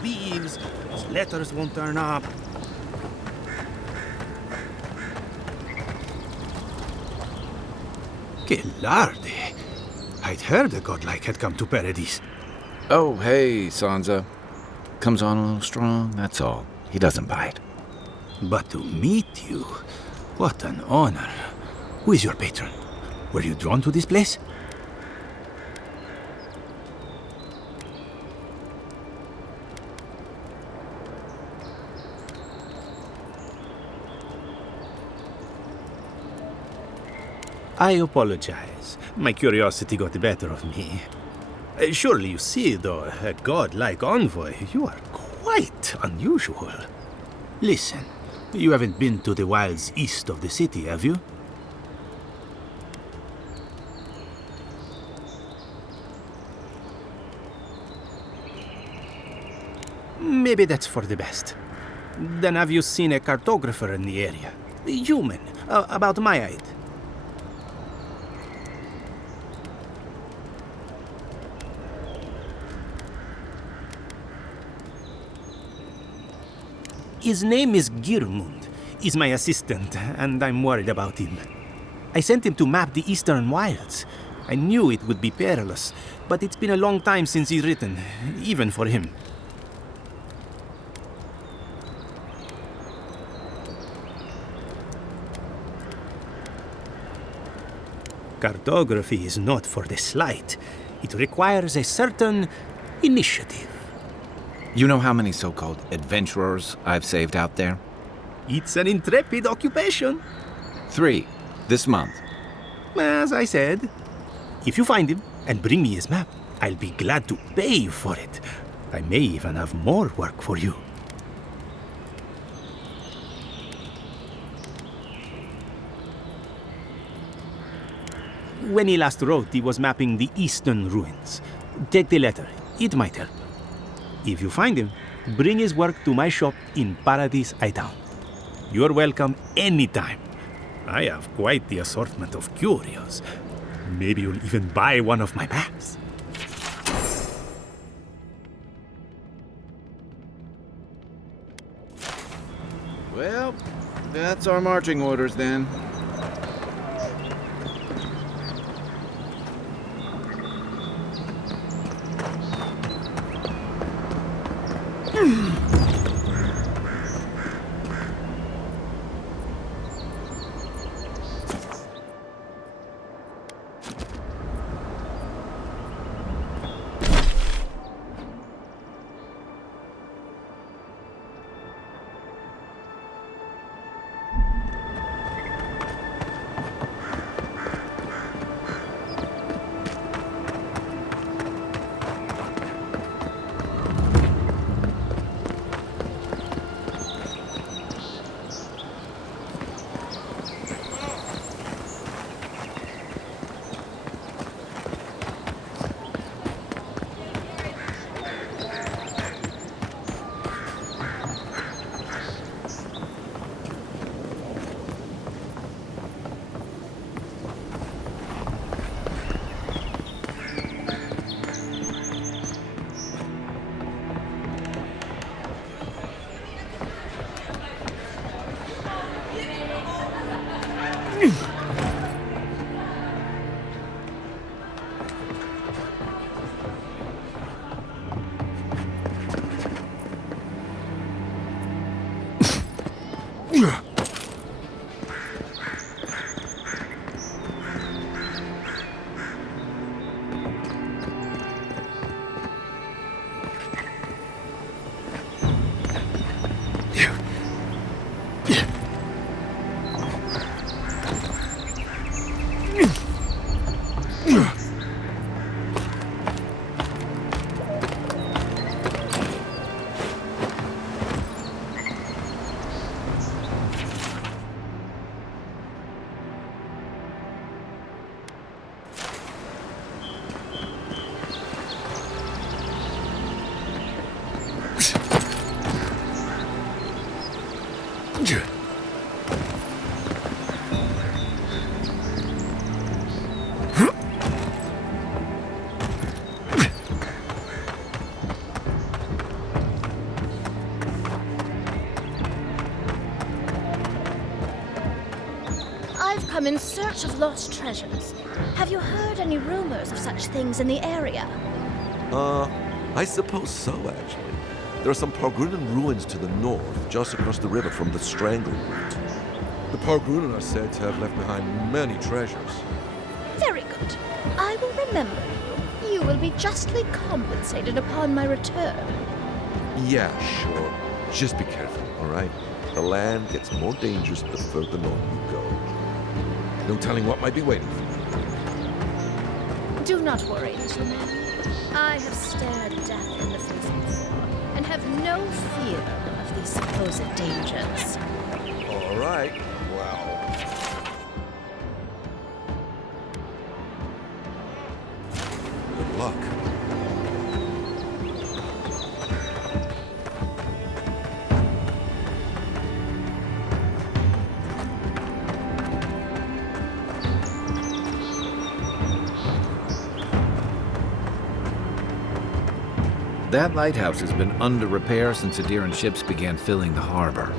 Leaves, his letters won't turn up. Que larde! I'd heard a godlike had come to Paradise. Oh, hey, Sansa. Comes on a little strong, that's all. He doesn't bite. But to meet you, what an honor. Who is your patron? Were you drawn to this place? I apologize. My curiosity got the better of me. Surely you see, though, a god-like envoy, you are quite unusual. Listen, you haven't been to the wilds east of the city, have you? Maybe that's for the best. Then have you seen a cartographer in the area? A human, about my height. His name is Girmund. He's my assistant, and I'm worried about him. I sent him to map the eastern wilds. I knew it would be perilous, but it's been a long time since he's written, even for him. Cartography is not for the slight. It requires a certain initiative. You know how many so-called adventurers I've saved out there? It's an intrepid occupation. 3, this month. As I said, if you find him and bring me his map, I'll be glad to pay you for it. I may even have more work for you. When he last wrote, he was mapping the eastern ruins. Take the letter. It might help. If you find him, bring his work to my shop in Paradise Town. You're welcome anytime. I have quite the assortment of curios. Maybe you'll even buy one of my maps. Well, that's our marching orders then. I've come in search of lost treasures. Have you heard any rumors of such things in the area? I suppose so, actually. There are some Pargrunan ruins to the north, just across the river from the Strangle route. The Pargrunan are said to have left behind many treasures. Very good. I will remember you. You will be justly compensated upon my return. Yeah, sure. Just be careful, all right? The land gets more dangerous the further north you go. No telling what might be waiting for you. Do not worry, little man. I have stared death in the face before, and have no fear of these supposed dangers. All right. Well. Good luck. That lighthouse has been under repair since Adiran ships began filling the harbor.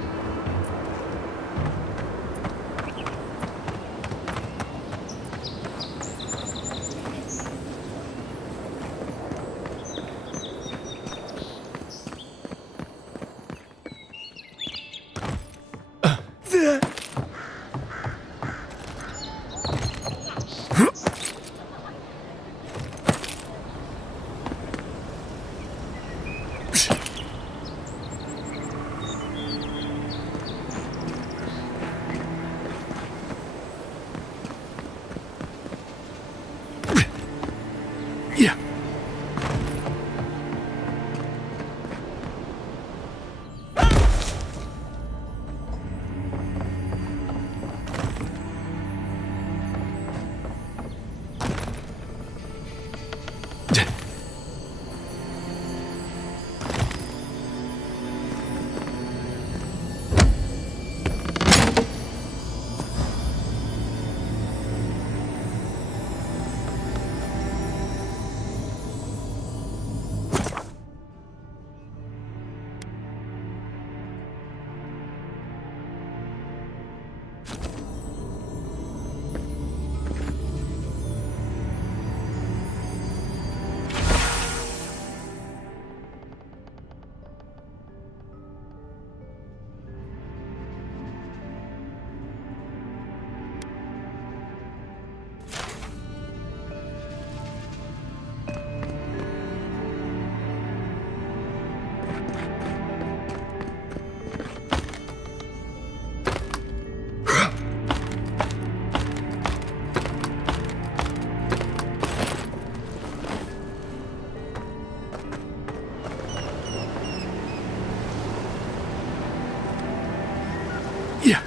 Yeah.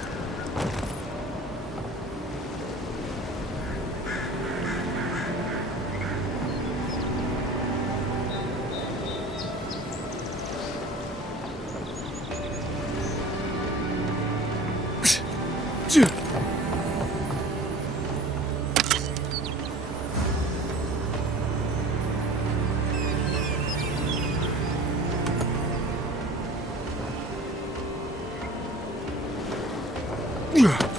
Yeah.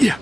Yeah.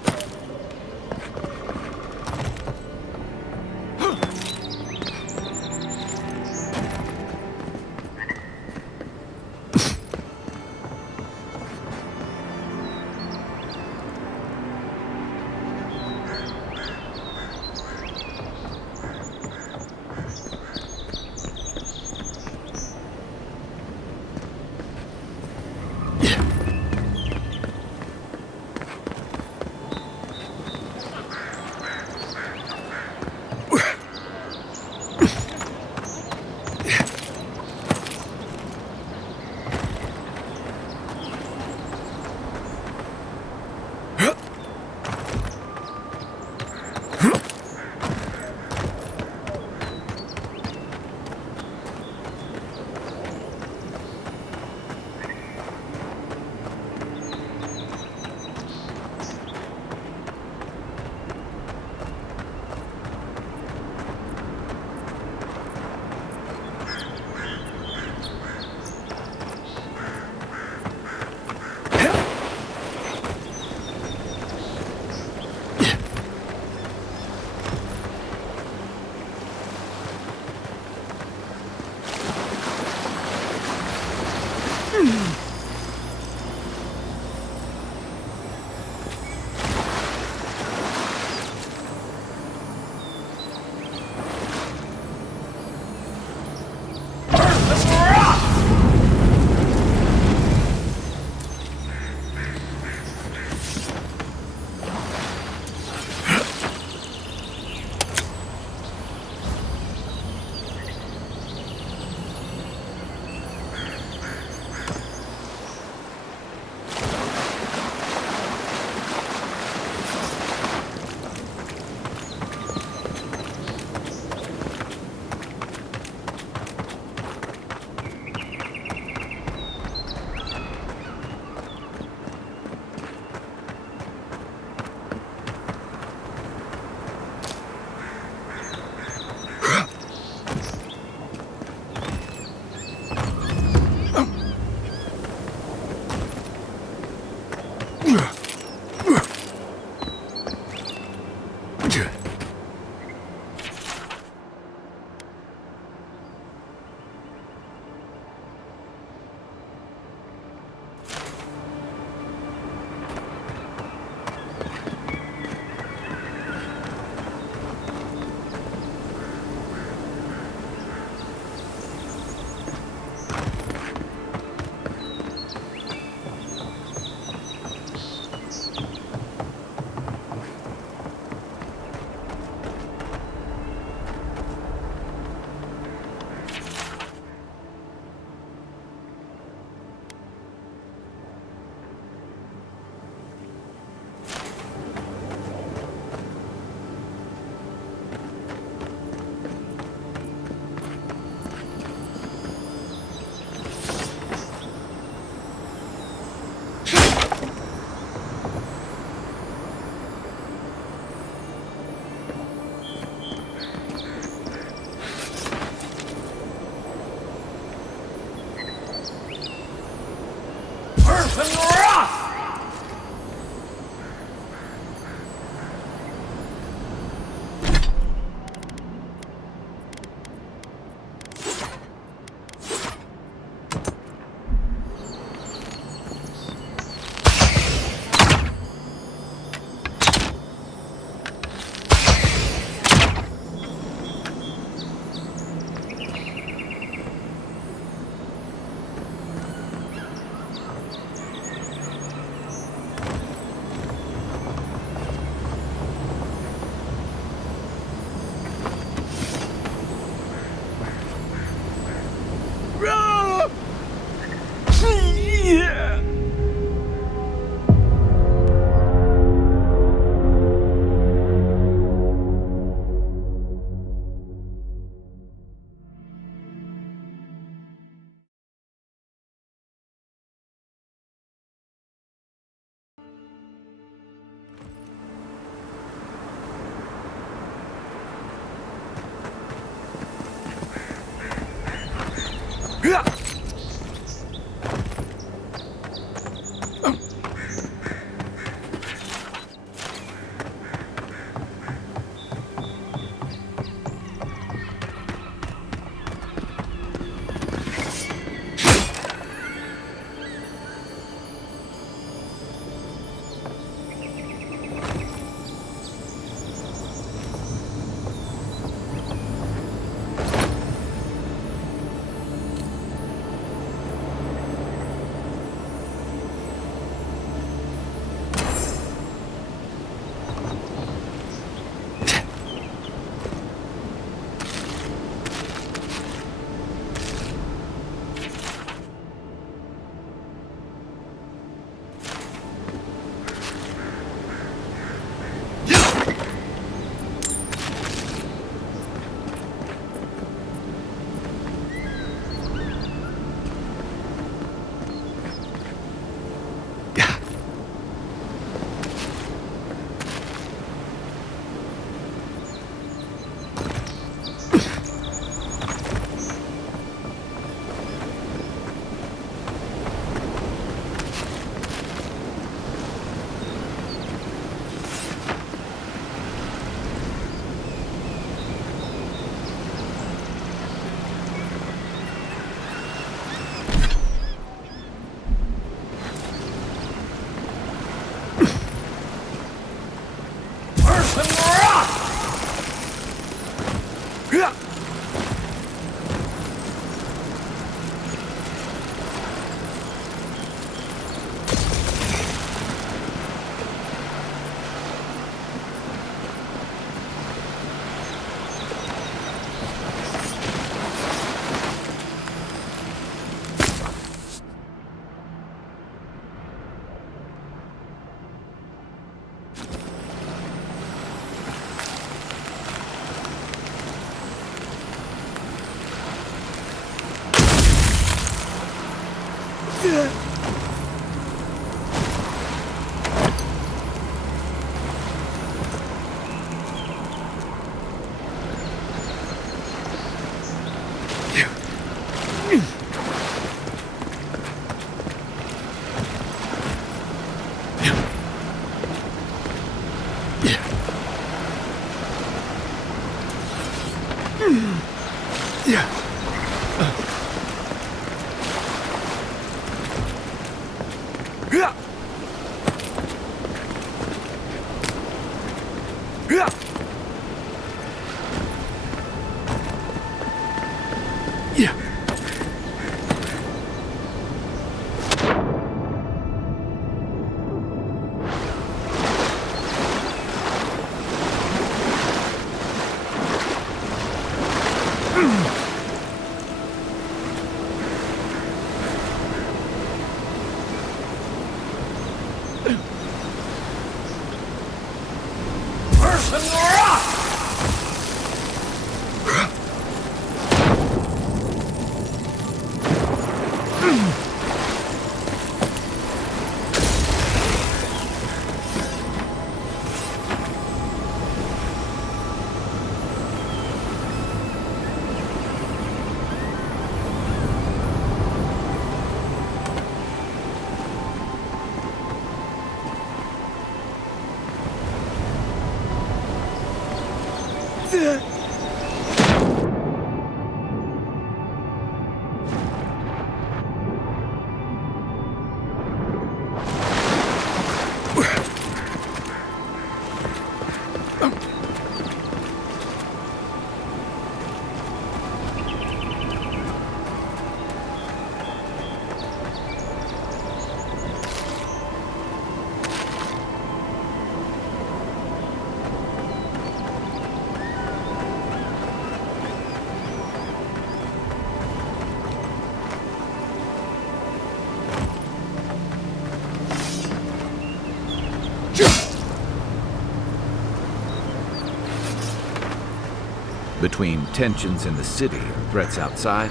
Between tensions in the city and threats outside,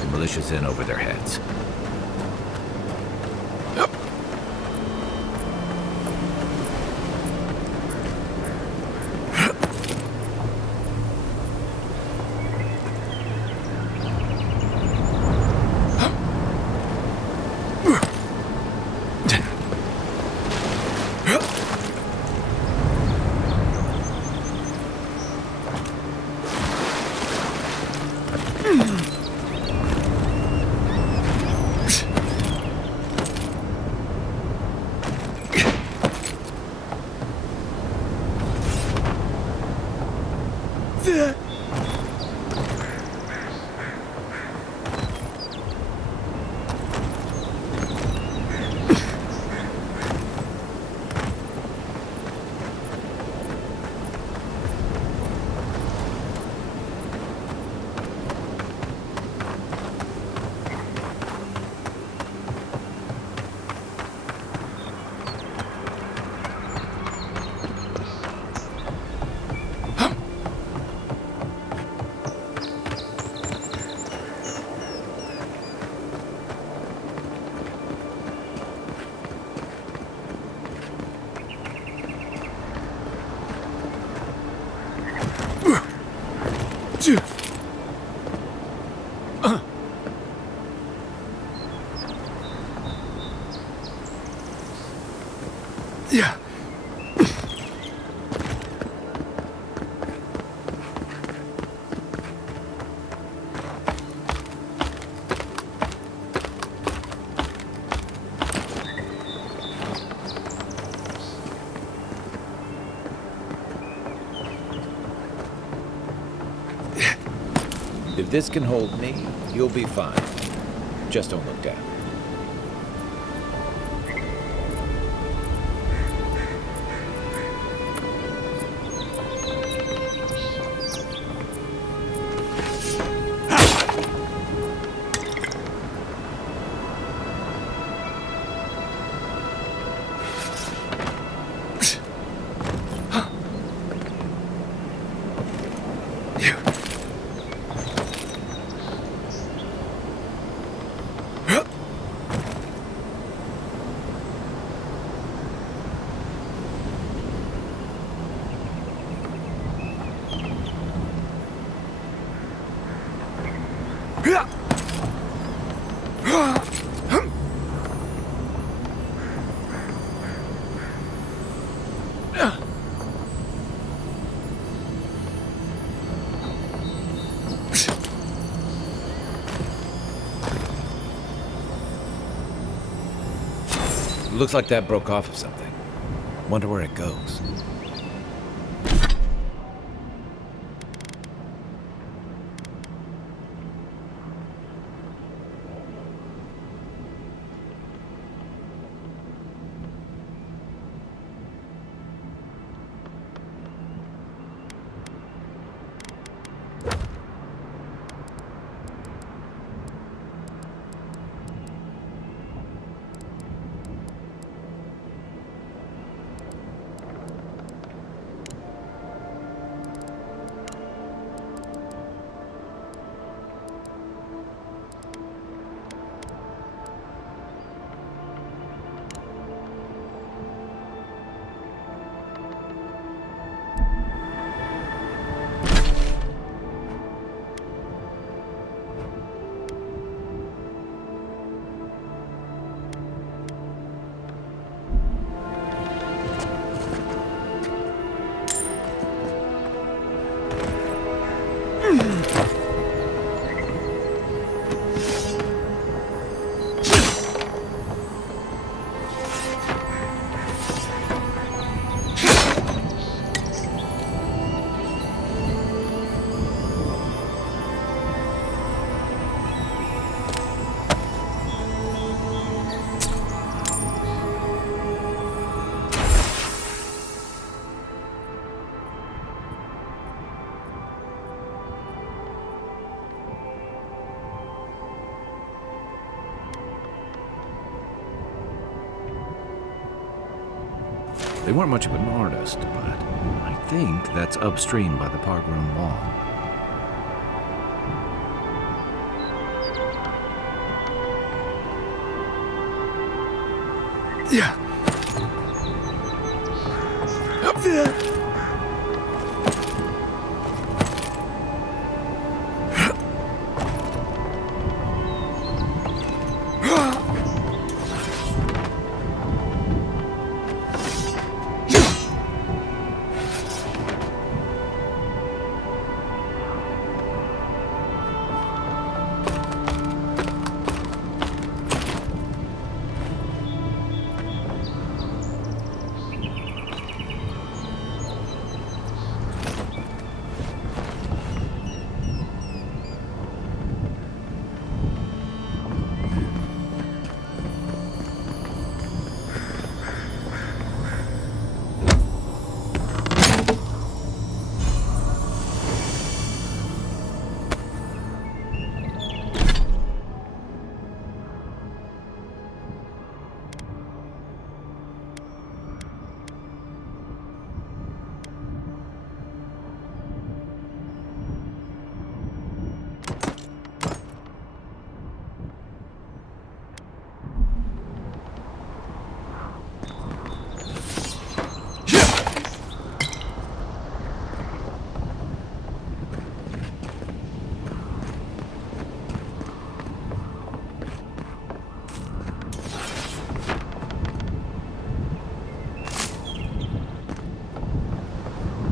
the militia's in over their heads. Yeah. If this can hold me, you'll be fine. Just don't look down. Looks like that broke off of something. Wonder where it goes. They weren't much of an artist, but I think that's upstream by the park-room wall. Yeah. Up there.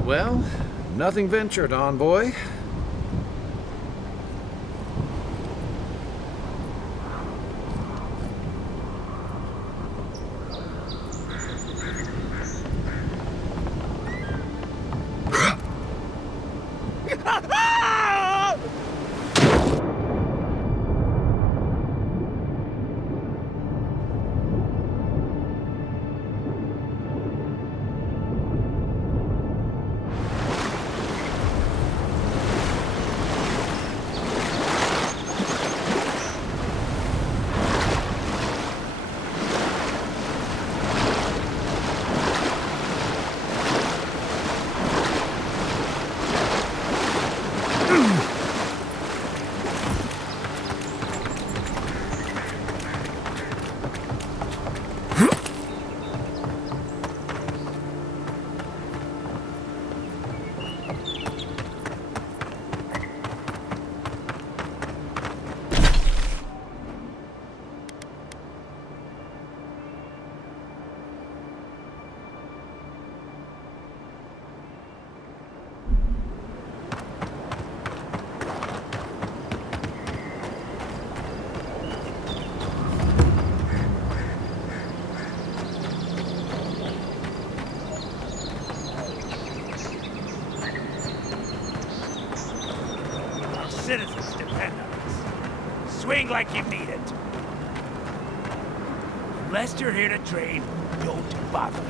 Well, nothing ventured, envoy. Citizens depend on us. Swing like you mean it. Unless you're here to trade, don't bother me.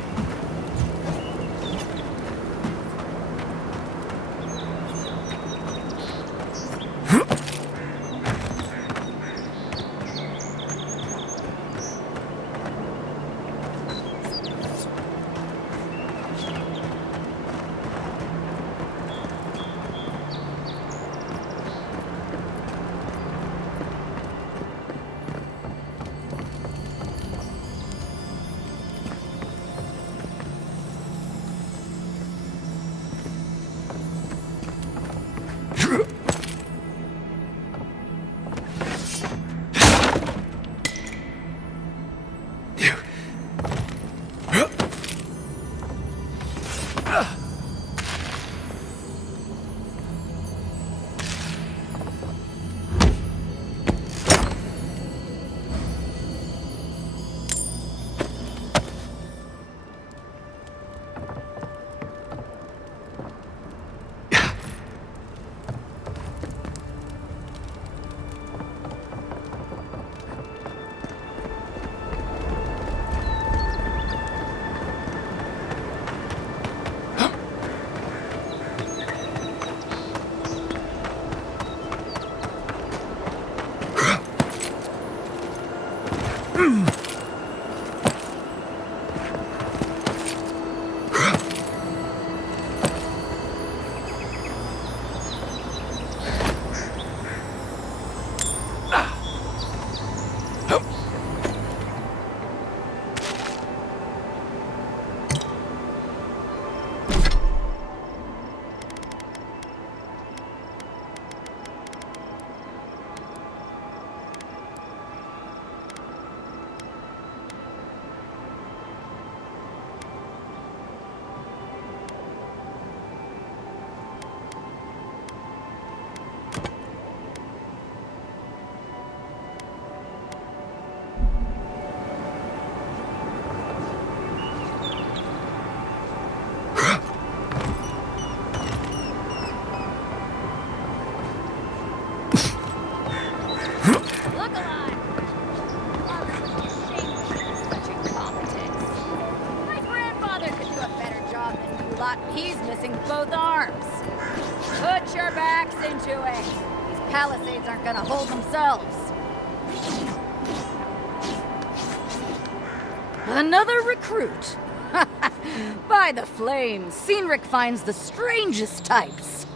He's missing both arms. Put your backs into it. These palisades aren't gonna hold themselves. Another recruit. By the flames, Cynric finds the strangest types.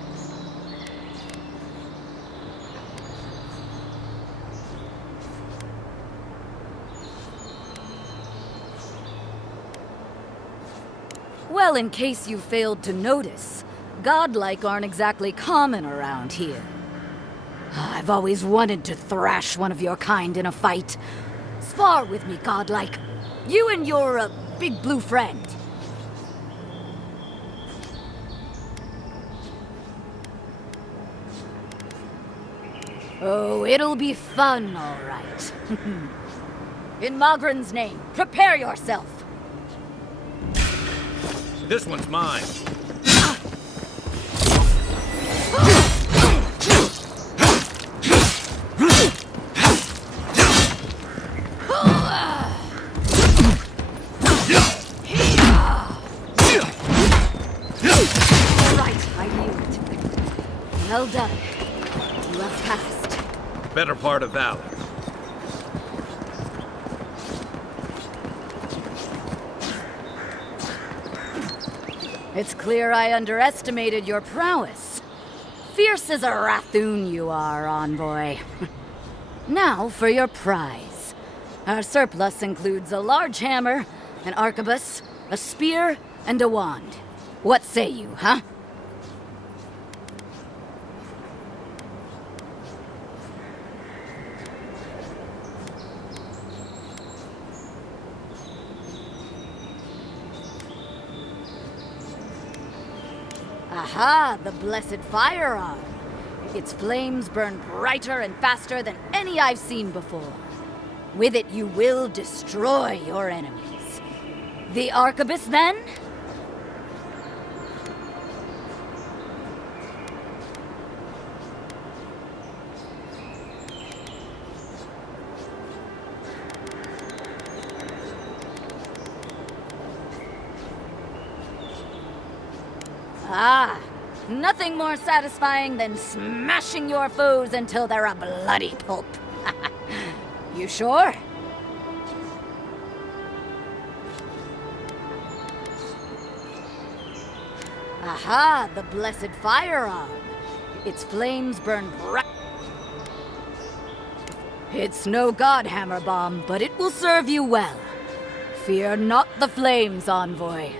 Well, in case you failed to notice, godlike aren't exactly common around here. I've always wanted to thrash one of your kind in a fight. Spar with me, godlike. You and your, big blue friend. Oh, it'll be fun, all right. In Magrin's name, prepare yourself. This one's mine. Well done. You have passed. Better part of valor. It's clear I underestimated your prowess. Fierce as a Rathoon you are, envoy. Now for your prize. Our surplus includes a large hammer, an arquebus, a spear, and a wand. What say you, huh? Aha, the blessed firearm. Its flames burn brighter and faster than any I've seen before. With it, you will destroy your enemies. The arquebus, then? Ah, nothing more satisfying than smashing your foes until they're a bloody pulp. You sure? Aha, the blessed firearm. Its flames burn bright. It's no god hammer bomb, but it will serve you well. Fear not the flames, envoy.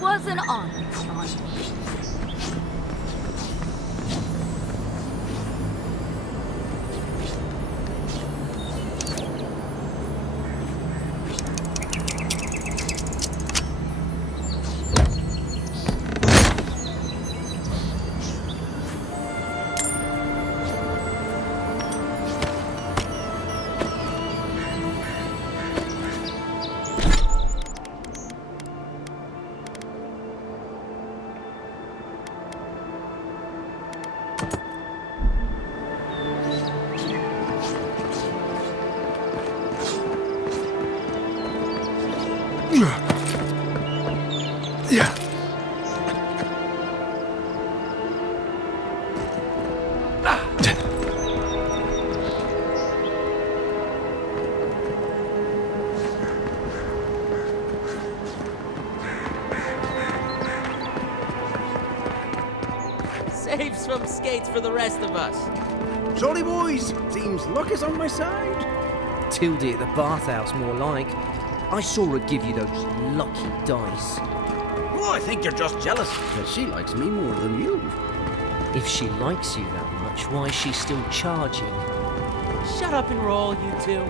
Was an honor, Yeah. Save some skates for the rest of us. Jolly boys, seems luck is on my side. Tildy at the bathhouse, more like. I saw her give you those lucky dice. Oh, I think you're just jealous because she likes me more than you. If she likes you that much, why is she still charging? Shut up and roll, you two.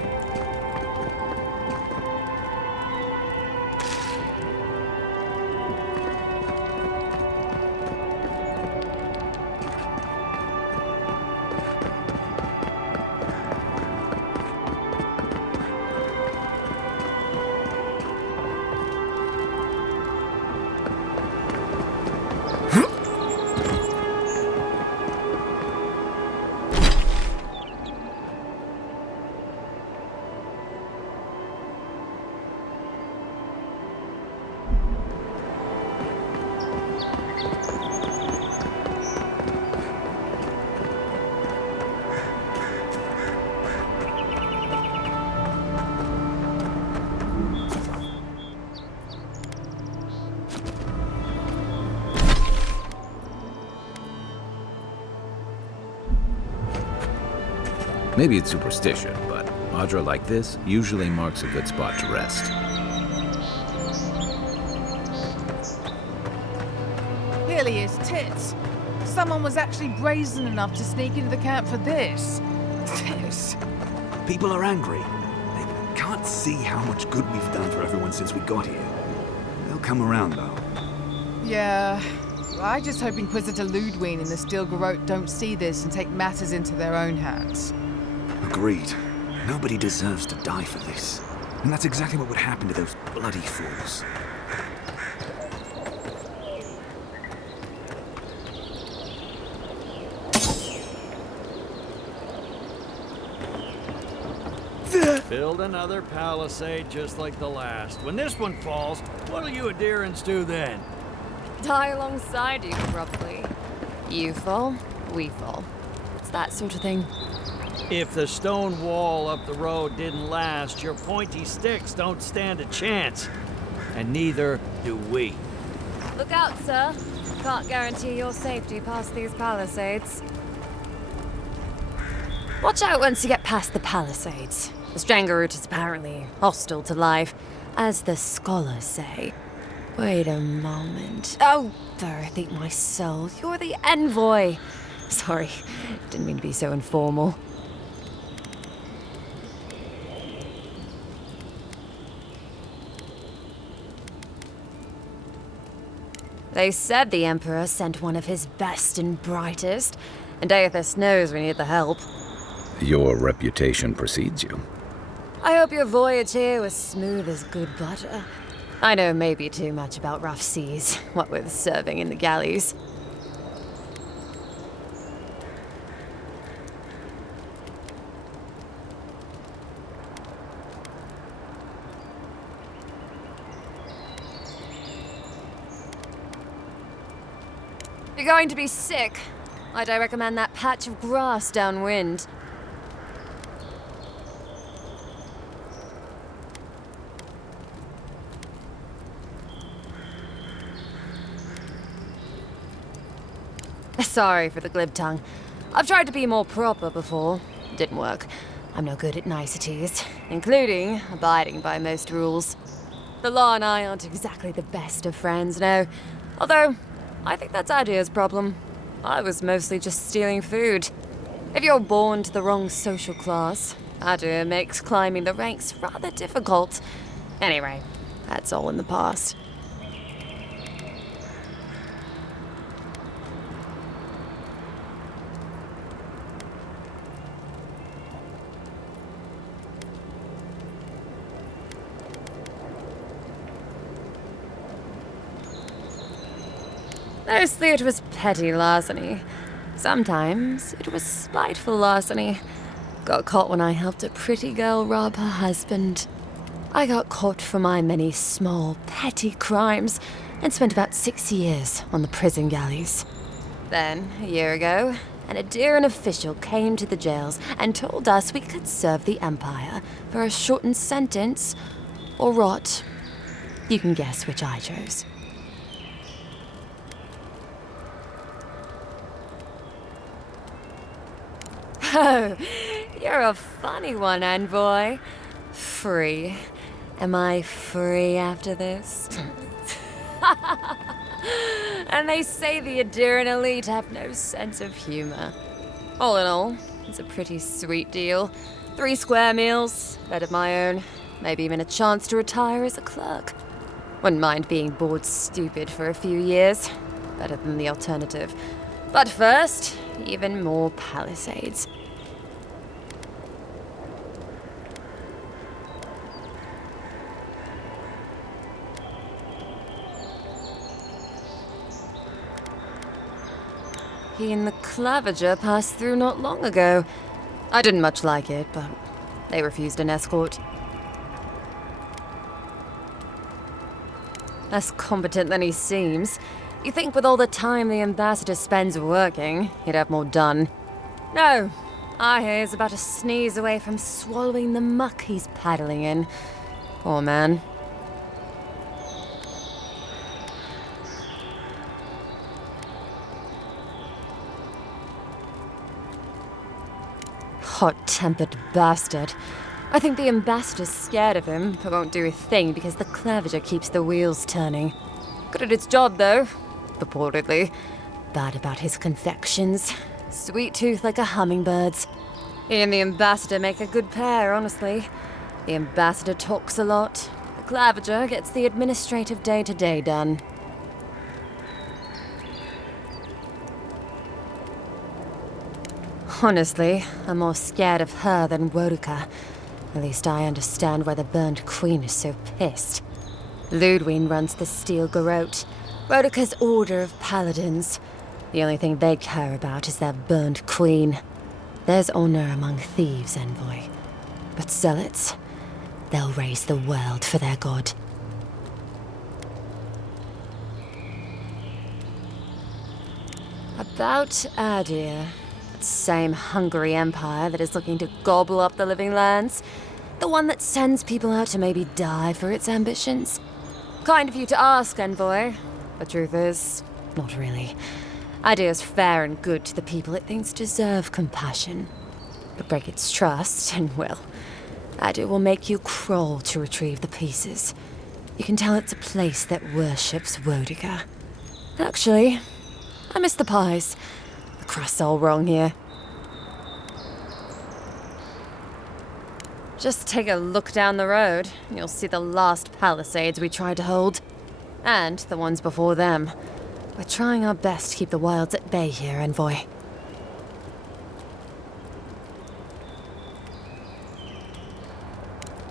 Maybe it's superstition, but Audra like this usually marks a good spot to rest. Clearly his tits. Someone was actually brazen enough to sneak into the camp for this. This. People are angry. They can't see how much good we've done for everyone since we got here. They'll come around, though. Yeah. I just hope Inquisitor Ludwig and the Steel Garrote don't see this and take matters into their own hands. Agreed. Nobody deserves to die for this. And that's exactly what would happen to those bloody fools. Build another palisade just like the last. When this one falls, what'll you adherents do then? Die alongside you, probably. You fall, we fall. It's that sort of thing. If the stone wall up the road didn't last, your pointy sticks don't stand a chance. And neither do we. Look out, sir. Can't guarantee your safety past these palisades. Watch out once you get past the palisades. The Strangerroot is apparently hostile to life, as the scholars say. Wait a moment. Oh, Earth, eat my soul. You're the envoy. Sorry, didn't mean to be so informal. They said the Emperor sent one of his best and brightest, and Aethys knows we need the help. Your reputation precedes you. I hope your voyage here was smooth as good butter. I know maybe too much about rough seas, what with serving in the galleys. If you're going to be sick, I'd recommend that patch of grass downwind. Sorry for the glib tongue. I've tried to be more proper before. Didn't work. I'm no good at niceties, including abiding by most rules. The law and I aren't exactly the best of friends, no. Although, I think that's Adia's problem. I was mostly just stealing food. If you're born to the wrong social class, Adia makes climbing the ranks rather difficult. Anyway, that's all in the past. Mostly it was petty larceny. Sometimes it was spiteful larceny. Got caught when I helped a pretty girl rob her husband. I got caught for my many small, petty crimes and spent about 6 years on the prison galleys. Then, a year ago, an Adheran official came to the jails and told us we could serve the Empire for a shortened sentence or rot. You can guess which I chose. Oh, you're a funny one, envoy. Free. Am I free after this? And they say the Adheran elite have no sense of humor. All in all, it's a pretty sweet deal. 3 square meals, bed of my own, maybe even a chance to retire as a clerk. Wouldn't mind being bored stupid for a few years. Better than the alternative. But first, even more palisades. He and the Clavager passed through not long ago. I didn't much like it, but they refused an escort. Less competent than he seems. You think with all the time the ambassador spends working, he'd have more done. No, I hear he's about a sneeze away from swallowing the muck he's paddling in. Poor man. Hot-tempered bastard. I think the ambassador's scared of him, but won't do a thing because the Clavager keeps the wheels turning. Good at its job, though. Purportedly. Bad about his confections. Sweet tooth like a hummingbird's. He and the ambassador make a good pair, honestly. The ambassador talks a lot. The Clavager gets the administrative day-to-day done. Honestly, I'm more scared of her than Wodica. At least I understand why the Burned Queen is so pissed. Ludwig runs the Steel Garrote, Wodica's order of paladins. The only thing they care about is their Burned Queen. There's honor among thieves, Envoy. But zealots, they'll raise the world for their god. About Adir. Same hungry empire that is looking to gobble up the living lands. The one that sends people out to maybe die for its ambitions. Kind of you to ask, Envoy. The truth is, not really. Adir's fair and good to the people it thinks deserve compassion. But break its trust, and well, Adir will make you crawl to retrieve the pieces. You can tell it's a place that worships Wodica. Actually, I miss the pies. The crust's all wrong here. Just take a look down the road, and you'll see the last palisades we tried to hold. And the ones before them. We're trying our best to keep the wilds at bay here, Envoy.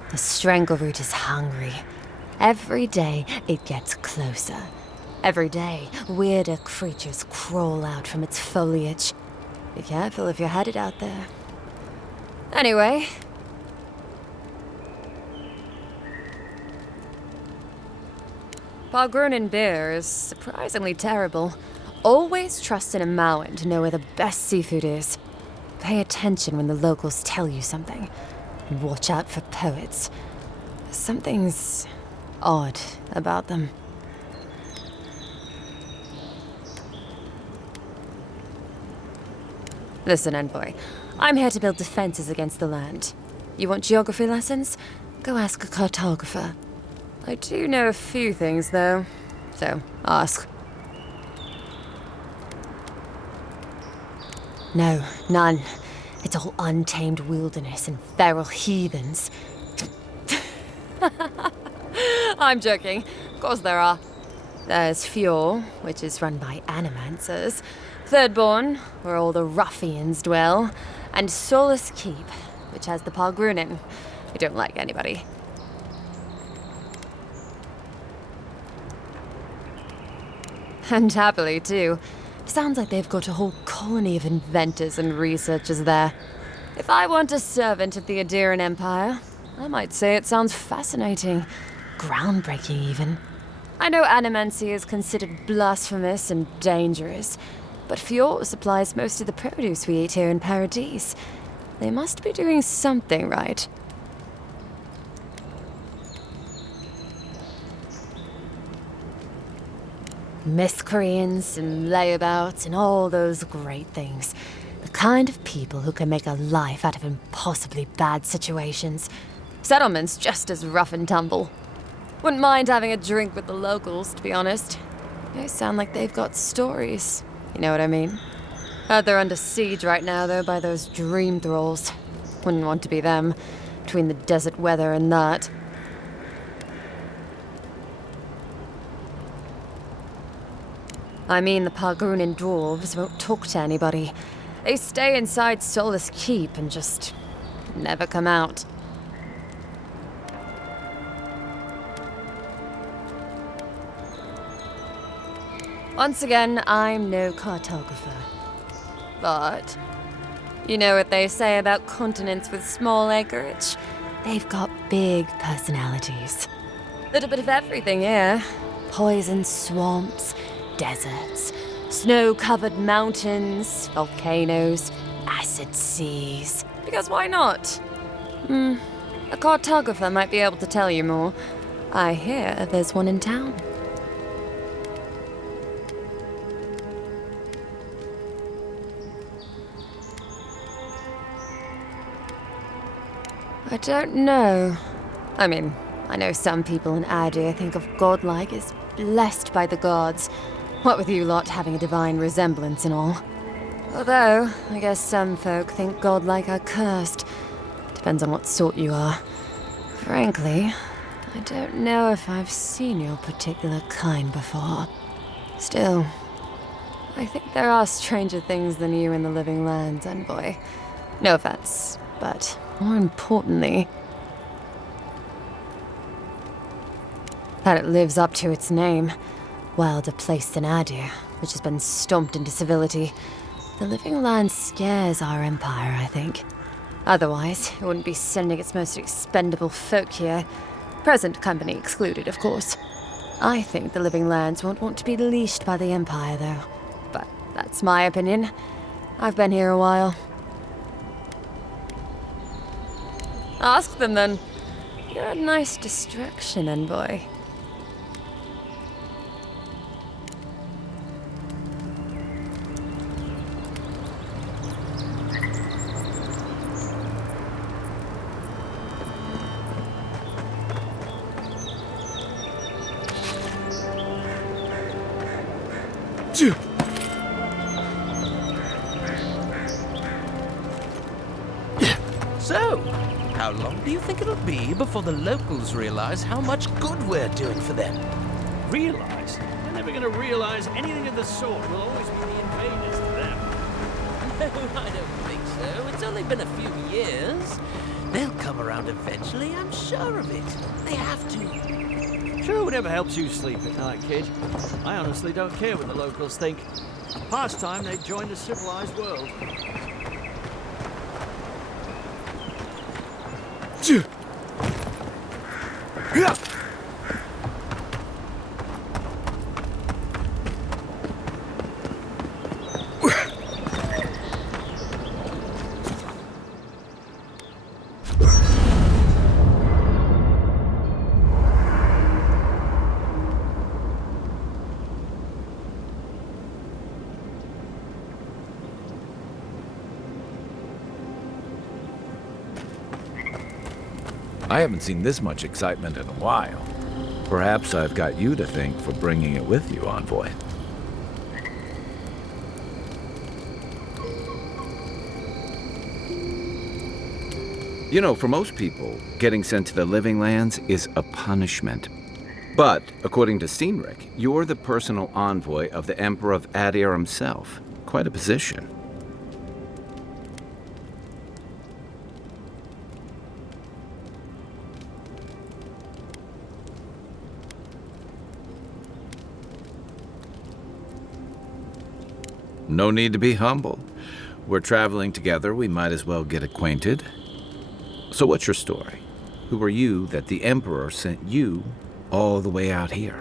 The Strangleroot is hungry. Every day, it gets closer. Every day, weirder creatures crawl out from its foliage. Be careful if you're headed out there. Anyway. Pargrunin beer is surprisingly terrible. Always trust in a Mauen to know where the best seafood is. Pay attention when the locals tell you something. And watch out for poets. Something's odd about them. Listen, Envoy. I'm here to build defenses against the land. You want geography lessons? Go ask a cartographer. I do know a few things, though. So, ask. No, none. It's all untamed wilderness and feral heathens. I'm joking. Of course there are. There's Fjord, which is run by animancers. Thirdborn, where all the ruffians dwell. And Solus Keep, which has the Pargrunin, who don't like anybody. And happily, too. Sounds like they've got a whole colony of inventors and researchers there. If I want a servant of the Adiran Empire, I might say it sounds fascinating. Groundbreaking, even. I know animancy is considered blasphemous and dangerous, but Fjord supplies most of the produce we eat here in Paradise. They must be doing something right. Miscreants and layabouts and all those great things. The kind of people who can make a life out of impossibly bad situations. Settlements just as rough and tumble. Wouldn't mind having a drink with the locals, to be honest. They sound like they've got stories. You know what I mean? Heard they're under siege right now, though, by those dream thralls. Wouldn't want to be them, between the desert weather and that. I mean, the Pargrunin dwarves won't talk to anybody. They stay inside Solus Keep and just never come out. Once again, I'm no cartographer. But you know what they say about continents with small acreage? They've got big personalities. Little bit of everything here. Poison swamps, deserts, snow-covered mountains, volcanoes, acid seas. Because why not? A cartographer might be able to tell you more. I hear there's one in town. I don't know. I mean, I know some people in Adir think of godlike as blessed by the gods. What with you lot having a divine resemblance and all. Although, I guess some folk think godlike are cursed. Depends on what sort you are. Frankly, I don't know if I've seen your particular kind before. Still, I think there are stranger things than you in the living lands, envoy. No offense, but more importantly, that it lives up to its name. Wilder place than Adir, which has been stomped into civility. The living land scares our empire, I think. Otherwise, it wouldn't be sending its most expendable folk here. Present company excluded, of course. I think the living lands won't want to be leashed by the empire, though. But that's my opinion. I've been here a while. Ask them, then. You're a nice distraction, envoy. So, how long do you think it'll be before the locals realize how much good we're doing for them? Realize? They're never gonna realize anything of the sort. We'll always be the invaders to them. No, I don't think so. It's only been a few years. They'll come around eventually, I'm sure of it. They have to. Sure, whatever helps you sleep at night, kid. I honestly don't care what the locals think. Past time they joined the civilized world. I haven't seen this much excitement in a while. Perhaps I've got you to thank for bringing it with you, Envoy. You know, for most people, getting sent to the Living Lands is a punishment. But, according to Cynric, you're the personal envoy of the Emperor of Adir himself. Quite a position. No need to be humble. We're traveling together, we might as well get acquainted. So what's your story? Who are you that the Emperor sent you all the way out here?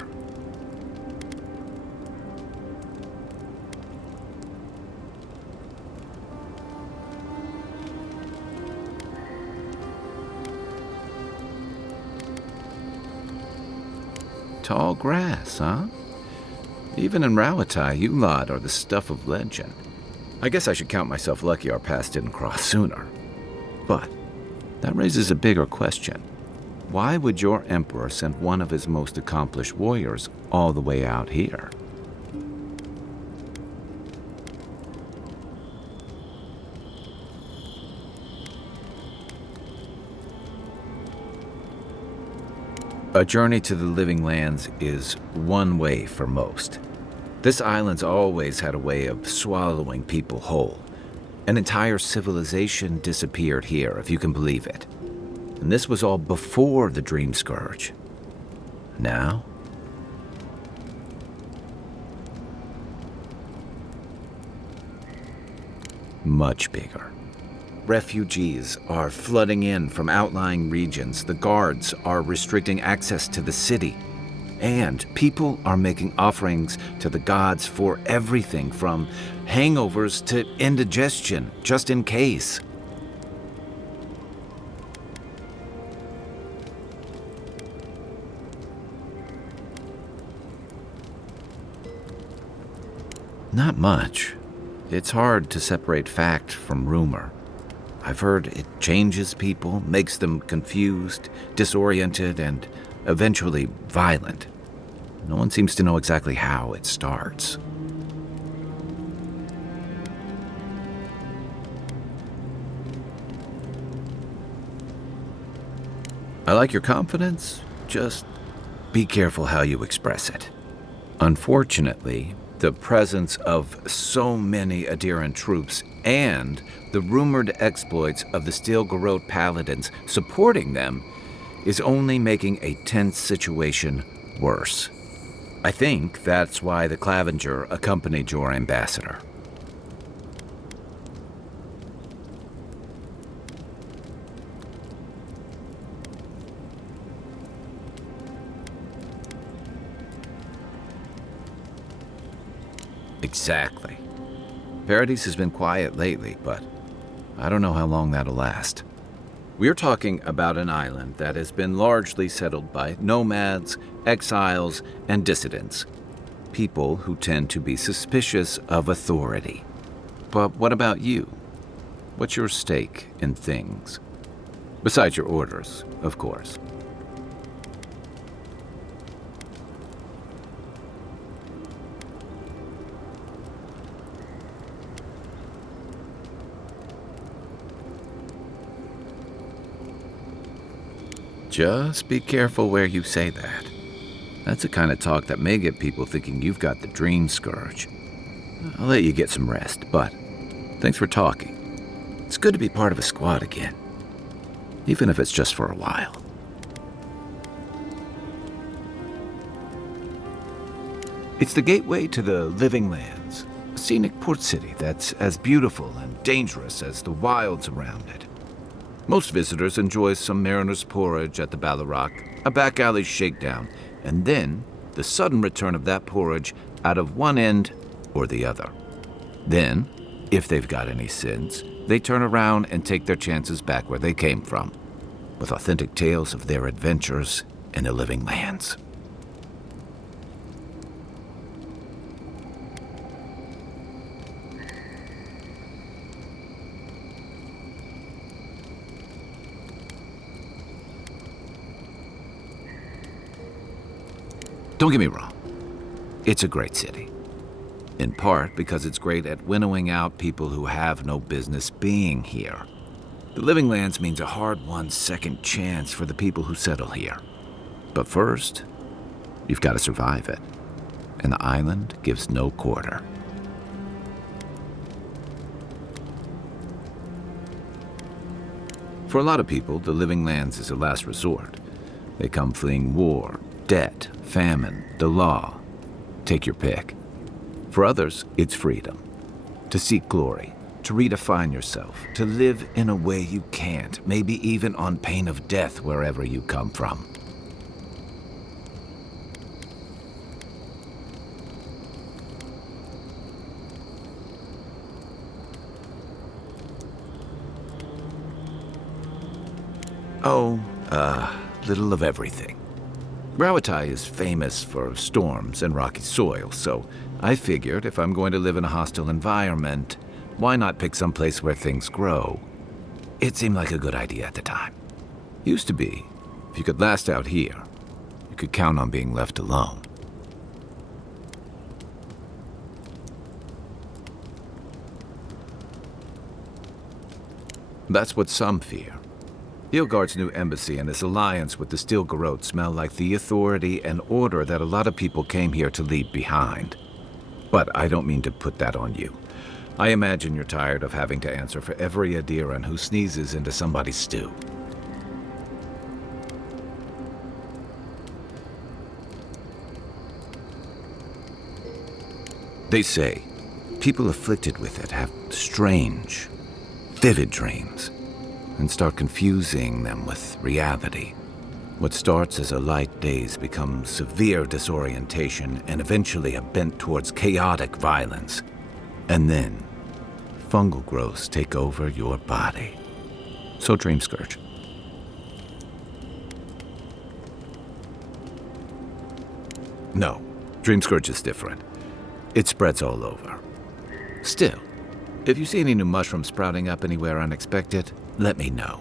Tall grass, huh? Even in Rawatai, you lot are the stuff of legend. I guess I should count myself lucky our paths didn't cross sooner. But that raises a bigger question. Why would your emperor send one of his most accomplished warriors all the way out here? A journey to the Living Lands is one way for most. This island's always had a way of swallowing people whole. An entire civilization disappeared here, if you can believe it. And this was all before the Dream Scourge. Now? Much bigger. Refugees are flooding in from outlying regions. The guards are restricting access to the city. And people are making offerings to the gods for everything from hangovers to indigestion, just in case. Not much. It's hard to separate fact from rumor. I've heard it changes people, makes them confused, disoriented, and eventually violent. No one seems to know exactly how it starts. I like your confidence, just be careful how you express it. Unfortunately, the presence of so many Adiran troops and the rumored exploits of the Steel Garrote paladins supporting them is only making a tense situation worse. I think that's why the Clavenger accompanied your ambassador. Exactly. Paradise has been quiet lately, but I don't know how long that'll last. We're talking about an island that has been largely settled by nomads, exiles, and dissidents. People who tend to be suspicious of authority. But what about you? What's your stake in things? Besides your orders, of course. Just be careful where you say that. That's the kind of talk that may get people thinking you've got the Dream Scourge. I'll let you get some rest, but thanks for talking. It's good to be part of a squad again, even if it's just for a while. It's the gateway to the Living Lands, a scenic port city that's as beautiful and dangerous as the wilds around it. Most visitors enjoy some mariner's porridge at the Ballarrock, a back alley shakedown, and then the sudden return of that porridge out of one end or the other. Then, if they've got any sins, they turn around and take their chances back where they came from, with authentic tales of their adventures in the Living Lands. Don't get me wrong, it's a great city. In part because it's great at winnowing out people who have no business being here. The Living Lands means a hard-won second chance for the people who settle here. But first, you've got to survive it. And the island gives no quarter. For a lot of people, the Living Lands is a last resort. They come fleeing war, debt, famine, the law. Take your pick. For others, it's freedom. To seek glory, to redefine yourself, to live in a way you can't, maybe even on pain of death wherever you come from. Oh, little of everything. Rawatai is famous for storms and rocky soil, so I figured if I'm going to live in a hostile environment, why not pick some place where things grow? It seemed like a good idea at the time. Used to be, if you could last out here, you could count on being left alone. That's what some fear. Ilgard's new embassy and his alliance with the Steel Garrote smell like the authority and order that a lot of people came here to leave behind. But I don't mean to put that on you. I imagine you're tired of having to answer for every Adiran who sneezes into somebody's stew. They say people afflicted with it have strange, vivid dreams and start confusing them with reality. What starts as a light daze becomes severe disorientation and eventually a bent towards chaotic violence. And then, fungal growths take over your body. So Dream Scourge. No, Dream Scourge is different. It spreads all over. Still, If you see any new mushrooms sprouting up anywhere unexpected, let me know.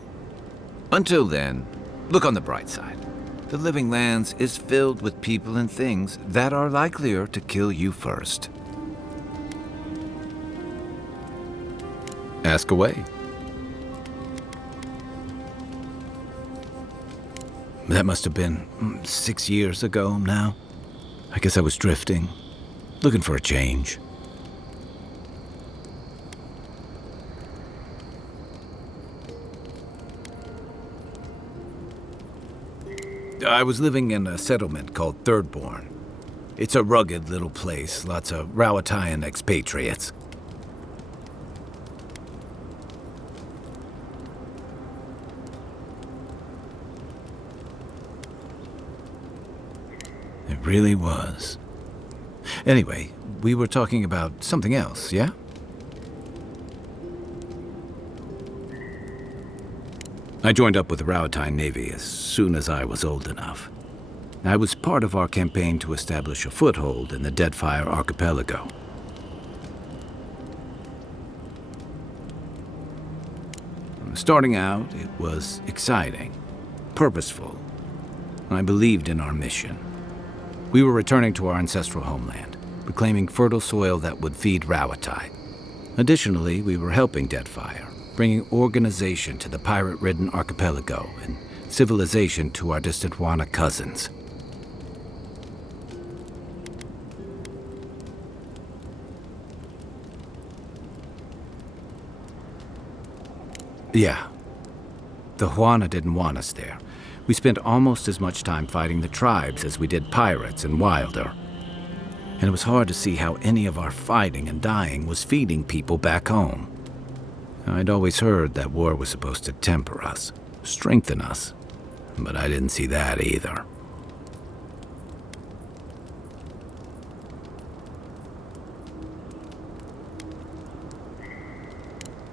Until then, look on the bright side. The Living Lands is filled with people and things that are likelier to kill you first. Ask away. That must have been 6 years ago now. I guess I was drifting, looking for a change. I was living in a settlement called Thirdborn. It's a rugged little place, lots of Rowatayan expatriates. It really was. Anyway, we were talking about something else, yeah? I joined up with the Rowatayan Navy as soon as I was old enough. I was part of our campaign to establish a foothold in the Deadfire Archipelago. Starting out, it was exciting, purposeful. I believed in our mission. We were returning to our ancestral homeland, reclaiming fertile soil that would feed Rawatai. Additionally, we were helping Deadfire, bringing organization to the pirate-ridden archipelago and civilization to our distant Wana cousins. Yeah. The Huana didn't want us there. We spent almost as much time fighting the tribes as we did pirates and Wilder. And it was hard to see how any of our fighting and dying was feeding people back home. I'd always heard that war was supposed to temper us, strengthen us, but I didn't see that either.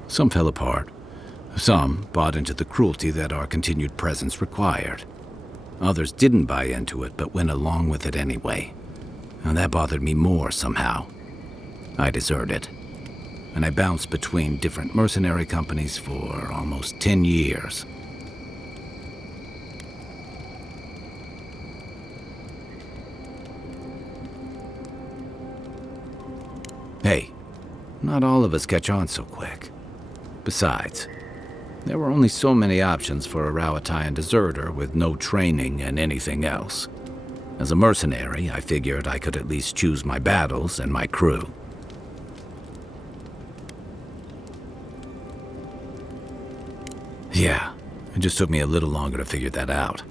Some fell apart. Some bought into the cruelty that our continued presence required. Others didn't buy into it, but went along with it anyway. And that bothered me more somehow. I deserted. And I bounced between different mercenary companies for almost 10 years. Hey, not all of us catch on so quick. Besides, there were only so many options for a Rowatayan deserter with no training and anything else. As a mercenary, I figured I could at least choose my battles and my crew. Yeah, it just took me a little longer to figure that out.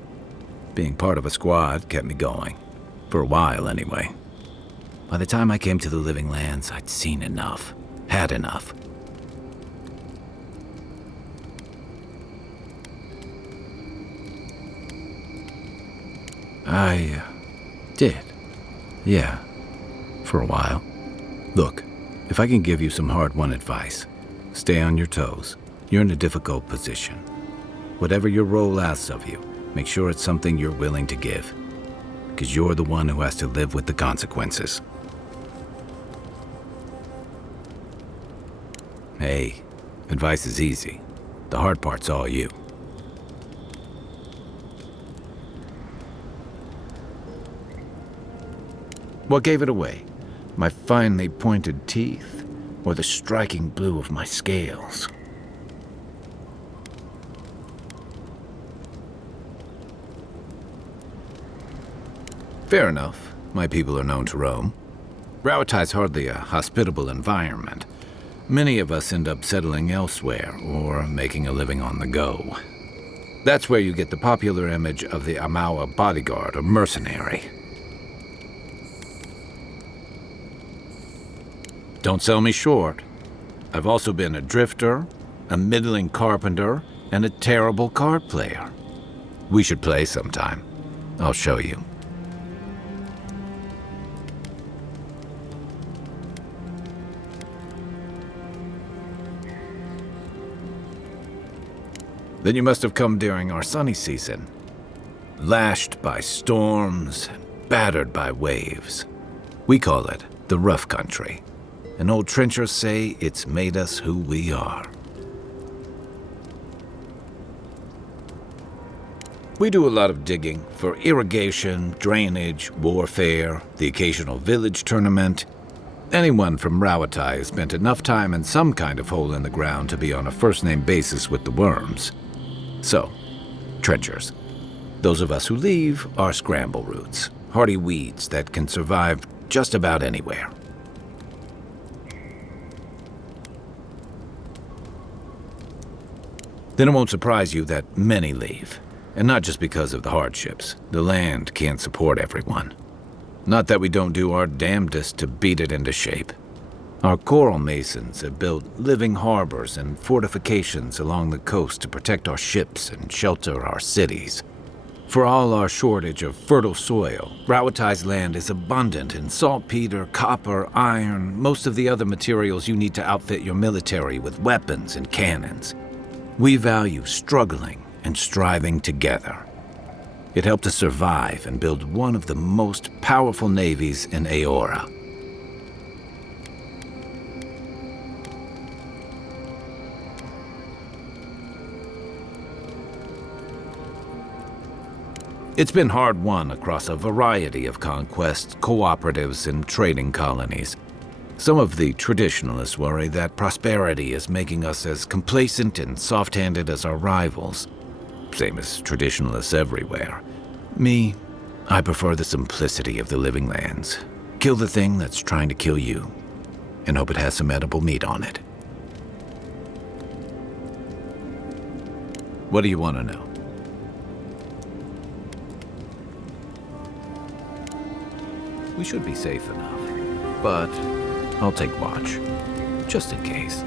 Being part of a squad kept me going. For a while, anyway. By the time I came to the Living Lands, I'd seen enough. Had enough. I did. Yeah. For a while. Look, if I can give you some hard-won advice, stay on your toes. You're in a difficult position. Whatever your role asks of you, make sure it's something you're willing to give. Because you're the one who has to live with the consequences. Hey, advice is easy. The hard part's all you. What gave it away? My finely pointed teeth, or the striking blue of my scales? Fair enough. My people are known to roam. Rowatai's hardly a hospitable environment. Many of us end up settling elsewhere, or making a living on the go. That's where you get the popular image of the Amawa bodyguard or mercenary. Don't sell me short. I've also been a drifter, a middling carpenter, and a terrible card player. We should play sometime. I'll show you. Then you must have come during our sunny season. Lashed by storms, battered by waves. We call it the rough country. and old trenchers say it's made us who we are. We do a lot of digging for irrigation, drainage, warfare, the occasional village tournament. Anyone from Rawatai has spent enough time in some kind of hole in the ground to be on a first-name basis with the worms. So, trenchers. Those of us who leave are scramble roots, hardy weeds that can survive just about anywhere. Then it won't surprise you that many leave. And not just because of the hardships. The land can't support everyone. Not that we don't do our damnedest to beat it into shape. Our coral masons have built living harbors and fortifications along the coast to protect our ships and shelter our cities. For all our shortage of fertile soil, Rawatai's land is abundant in saltpeter, copper, iron, most of the other materials you need to outfit your military with weapons and cannons. We value struggling and striving together. It helped us survive and build one of the most powerful navies in Eora. It's been hard-won across a variety of conquests, cooperatives, and trading colonies. Some of the traditionalists worry that prosperity is making us as complacent and soft-handed as our rivals. Same as traditionalists everywhere. Me, I prefer the simplicity of the living lands. Kill the thing that's trying to kill you, and hope it has some edible meat on it. What do you want to know? We should be safe enough, but I'll take watch, just in case.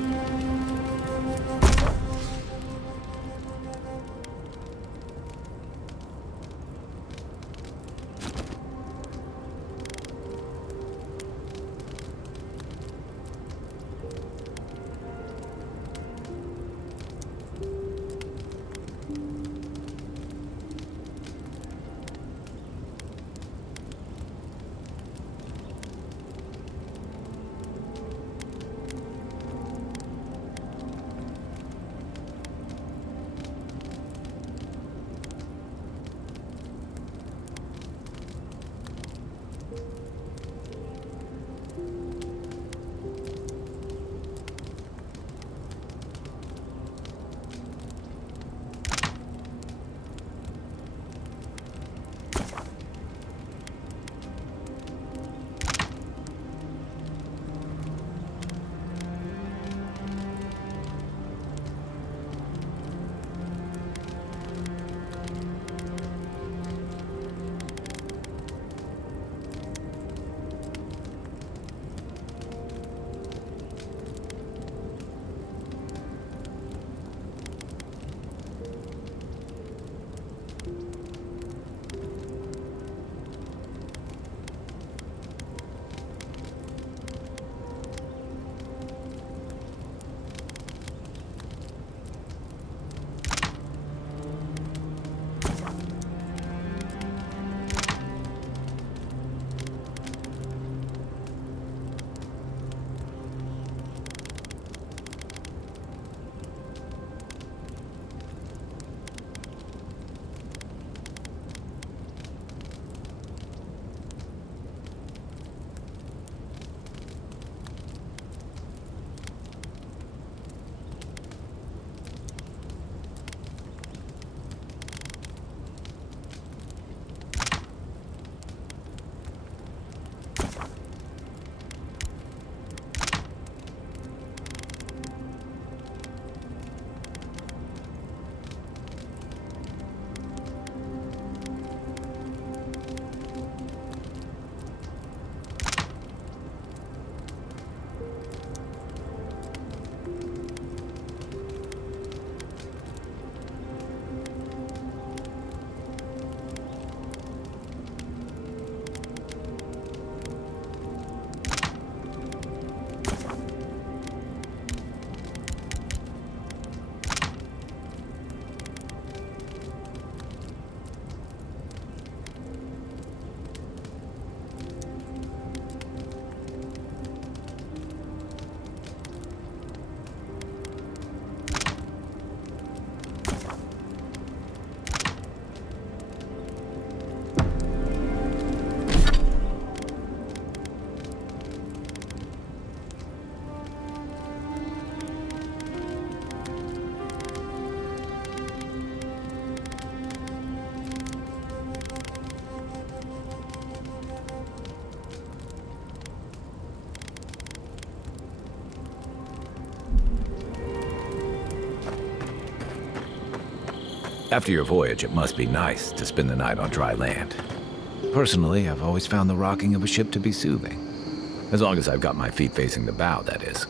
After your voyage, it must be nice to spend the night on dry land. Personally, I've always found the rocking of a ship to be soothing. As long as I've got my feet facing the bow, that is.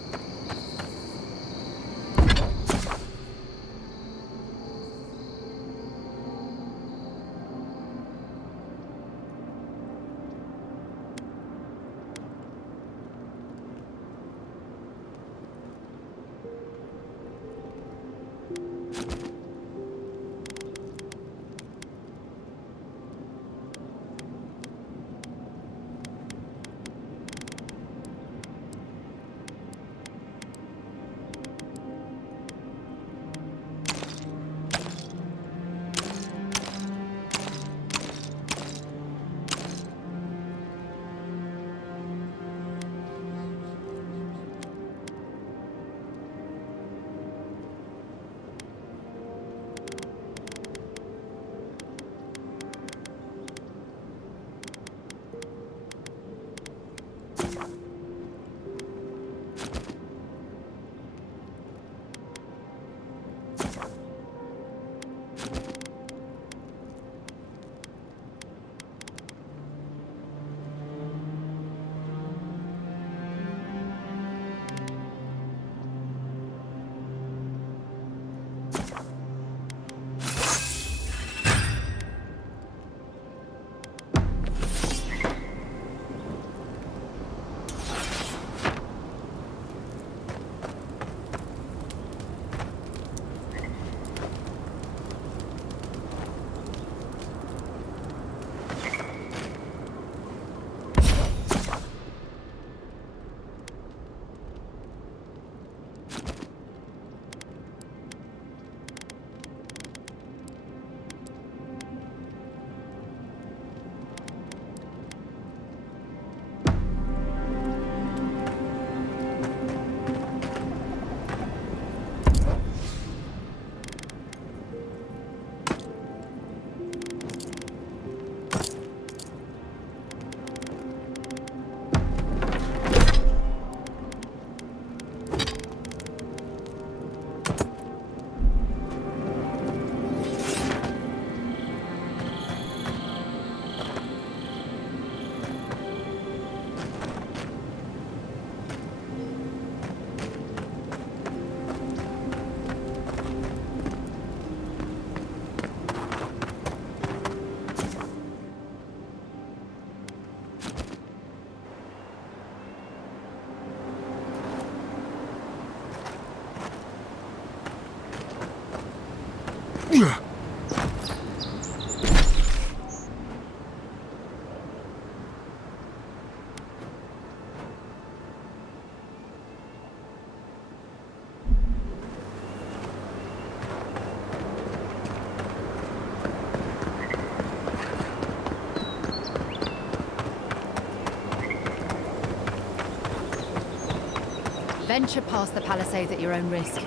Venture past the palisades at your own risk.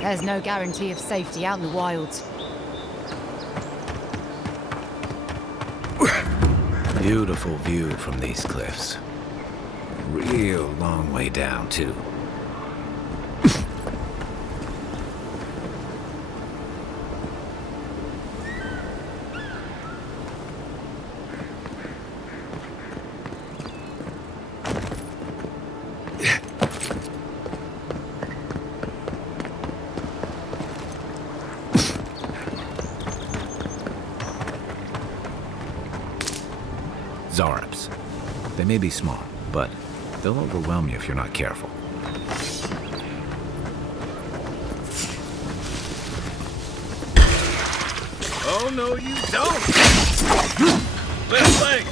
There's no guarantee of safety out in the wilds. Beautiful view from these cliffs. Real long way down, too. Zarps. They may be small, but they'll overwhelm you if you're not careful. Oh, no, you don't! Left leg!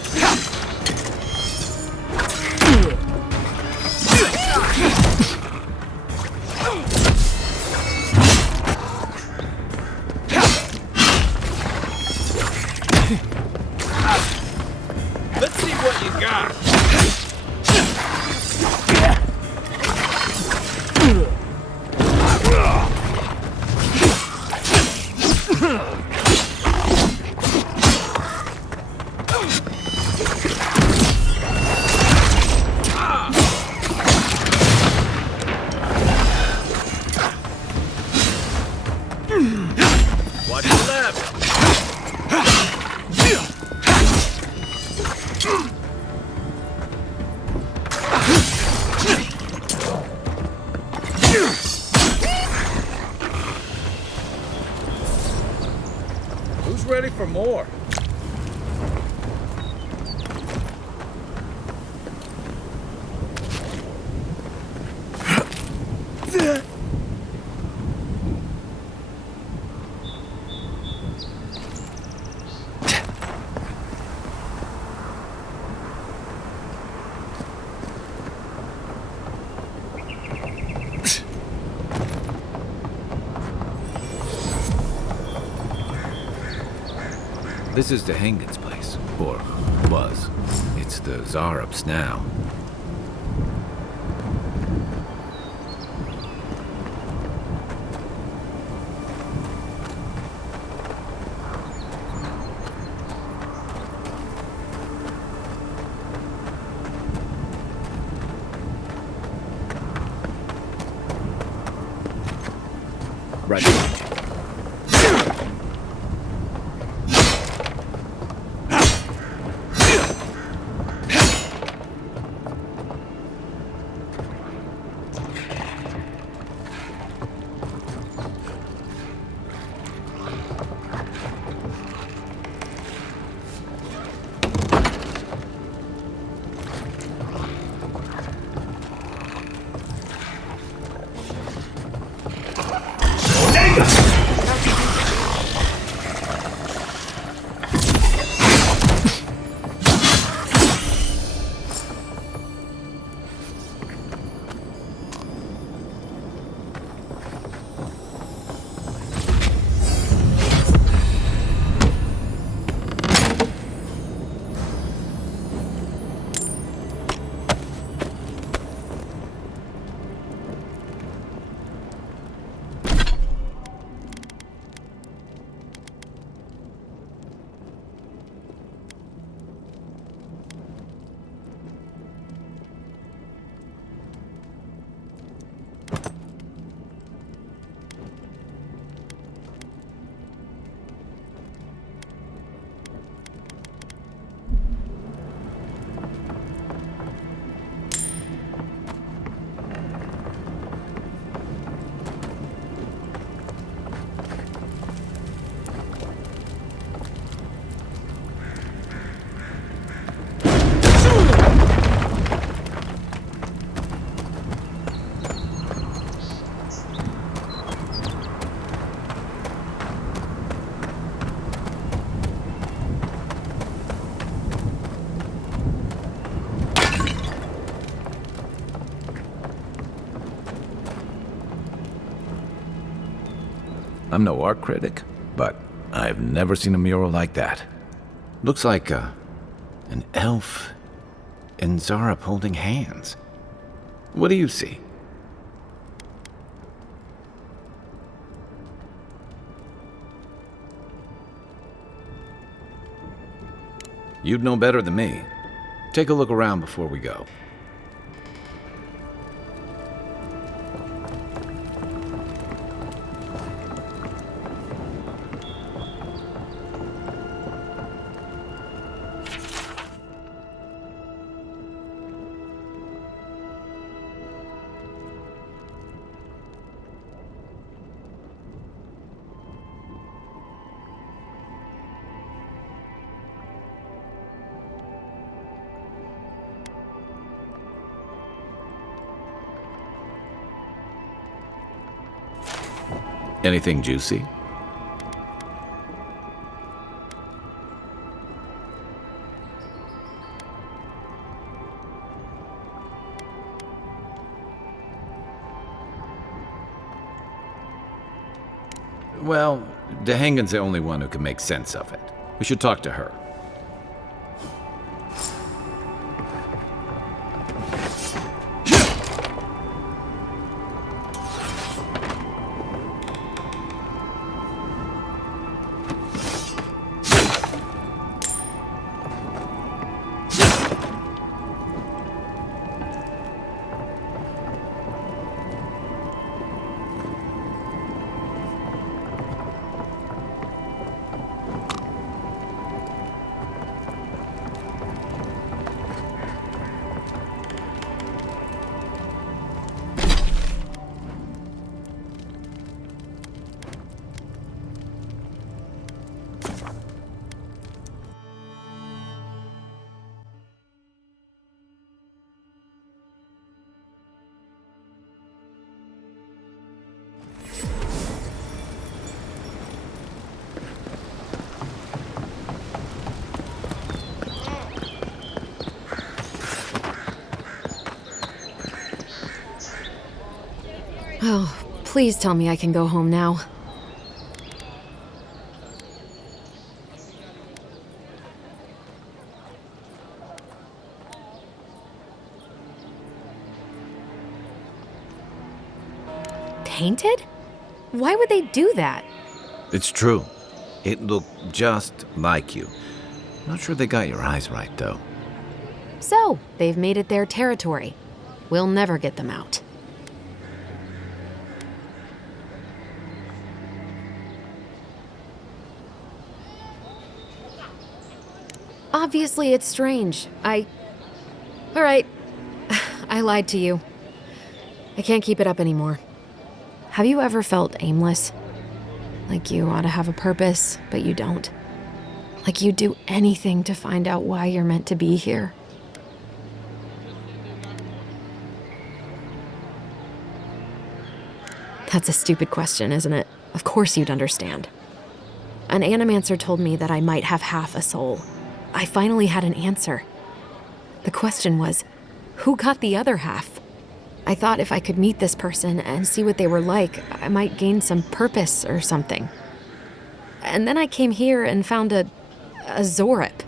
Let's see what you got. ready for more. This is Dahangan's place, or was. It's the Zarup's now. Right. I'm no art critic, but I've never seen a mural like that. Looks like an elf and Zarup holding hands. What do you see? You'd know better than me. Take a look around before we go. Anything juicy? Well, Dahangan's the only one who can make sense of it. We should talk to her. Oh, please tell me I can go home now. Painted? Why would they do that? It's true. It looked just like you. Not sure they got your eyes right, though. So, they've made it their territory. We'll never get them out. Obviously, it's strange. Alright. I lied to you. I can't keep it up anymore. Have you ever felt aimless? Like you ought to have a purpose, but you don't? Like you'd do anything to find out why you're meant to be here? That's a stupid question, isn't it? Of course you'd understand. An animancer told me that I might have half a soul. I finally had an answer. The question was, who got the other half? I thought if I could meet this person and see what they were like, I might gain some purpose or something. And then I came here and found a Zorip.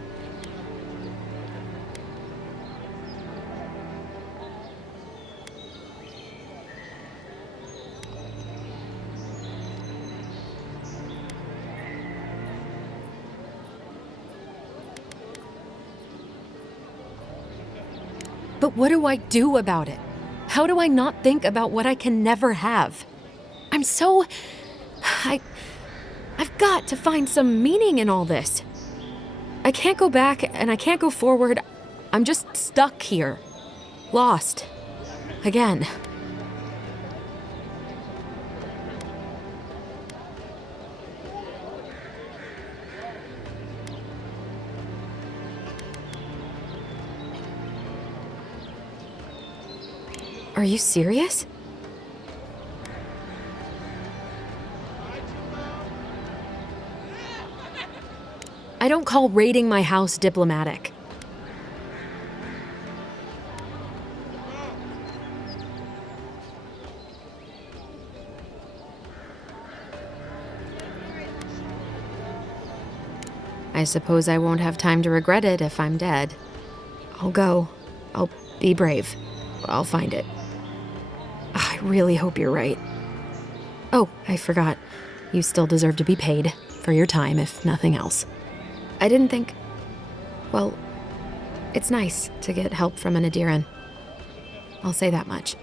But what do I do about it? How do I not think about what I can never have? I've got to find some meaning in all this. I can't go back and I can't go forward. I'm just stuck here. Lost. Again. Are you serious? I don't call raiding my house diplomatic. I suppose I won't have time to regret it if I'm dead. I'll go. I'll be brave. I'll find it. I really hope you're right. Oh, I forgot. You still deserve to be paid for your time, if nothing else. I didn't think... Well, it's nice to get help from an Adiran. I'll say that much.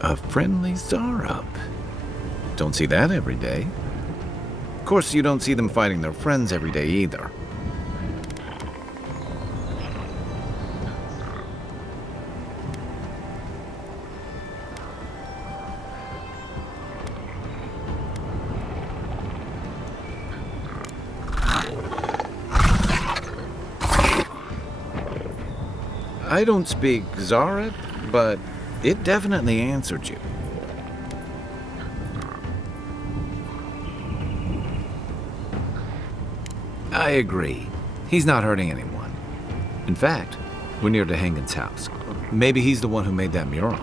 A friendly Zarup. Don't see that every day. Of course, you don't see them fighting their friends every day either. I don't speak Zarup, but it definitely answered you. I agree. He's not hurting anyone. In fact, we're near Dehangan's house. Maybe he's the one who made that mural.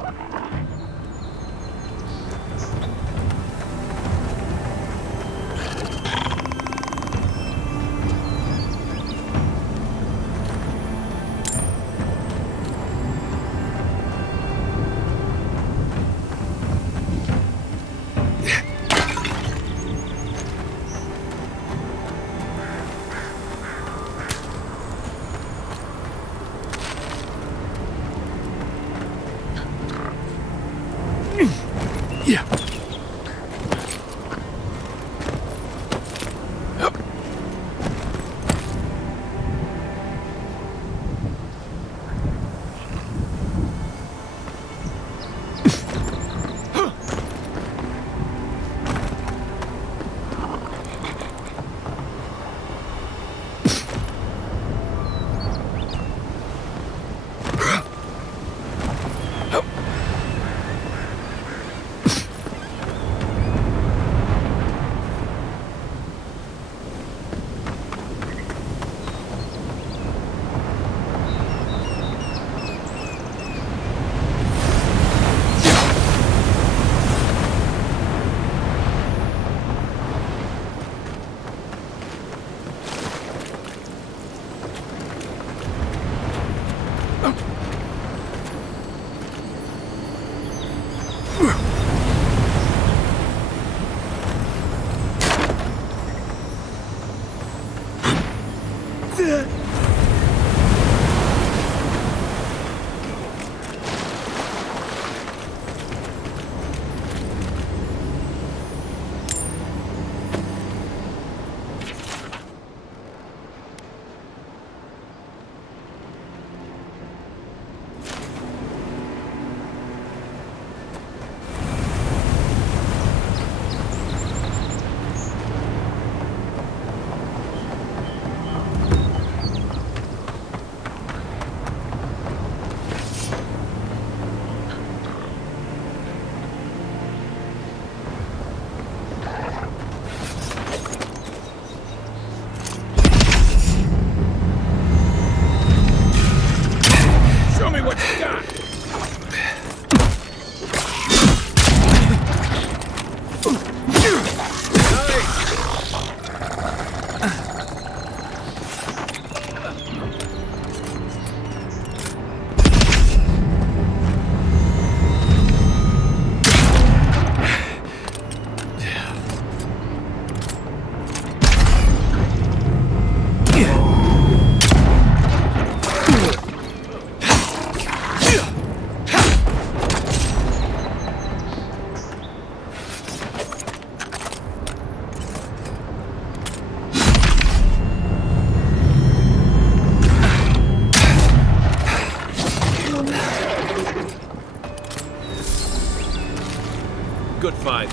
Good fight.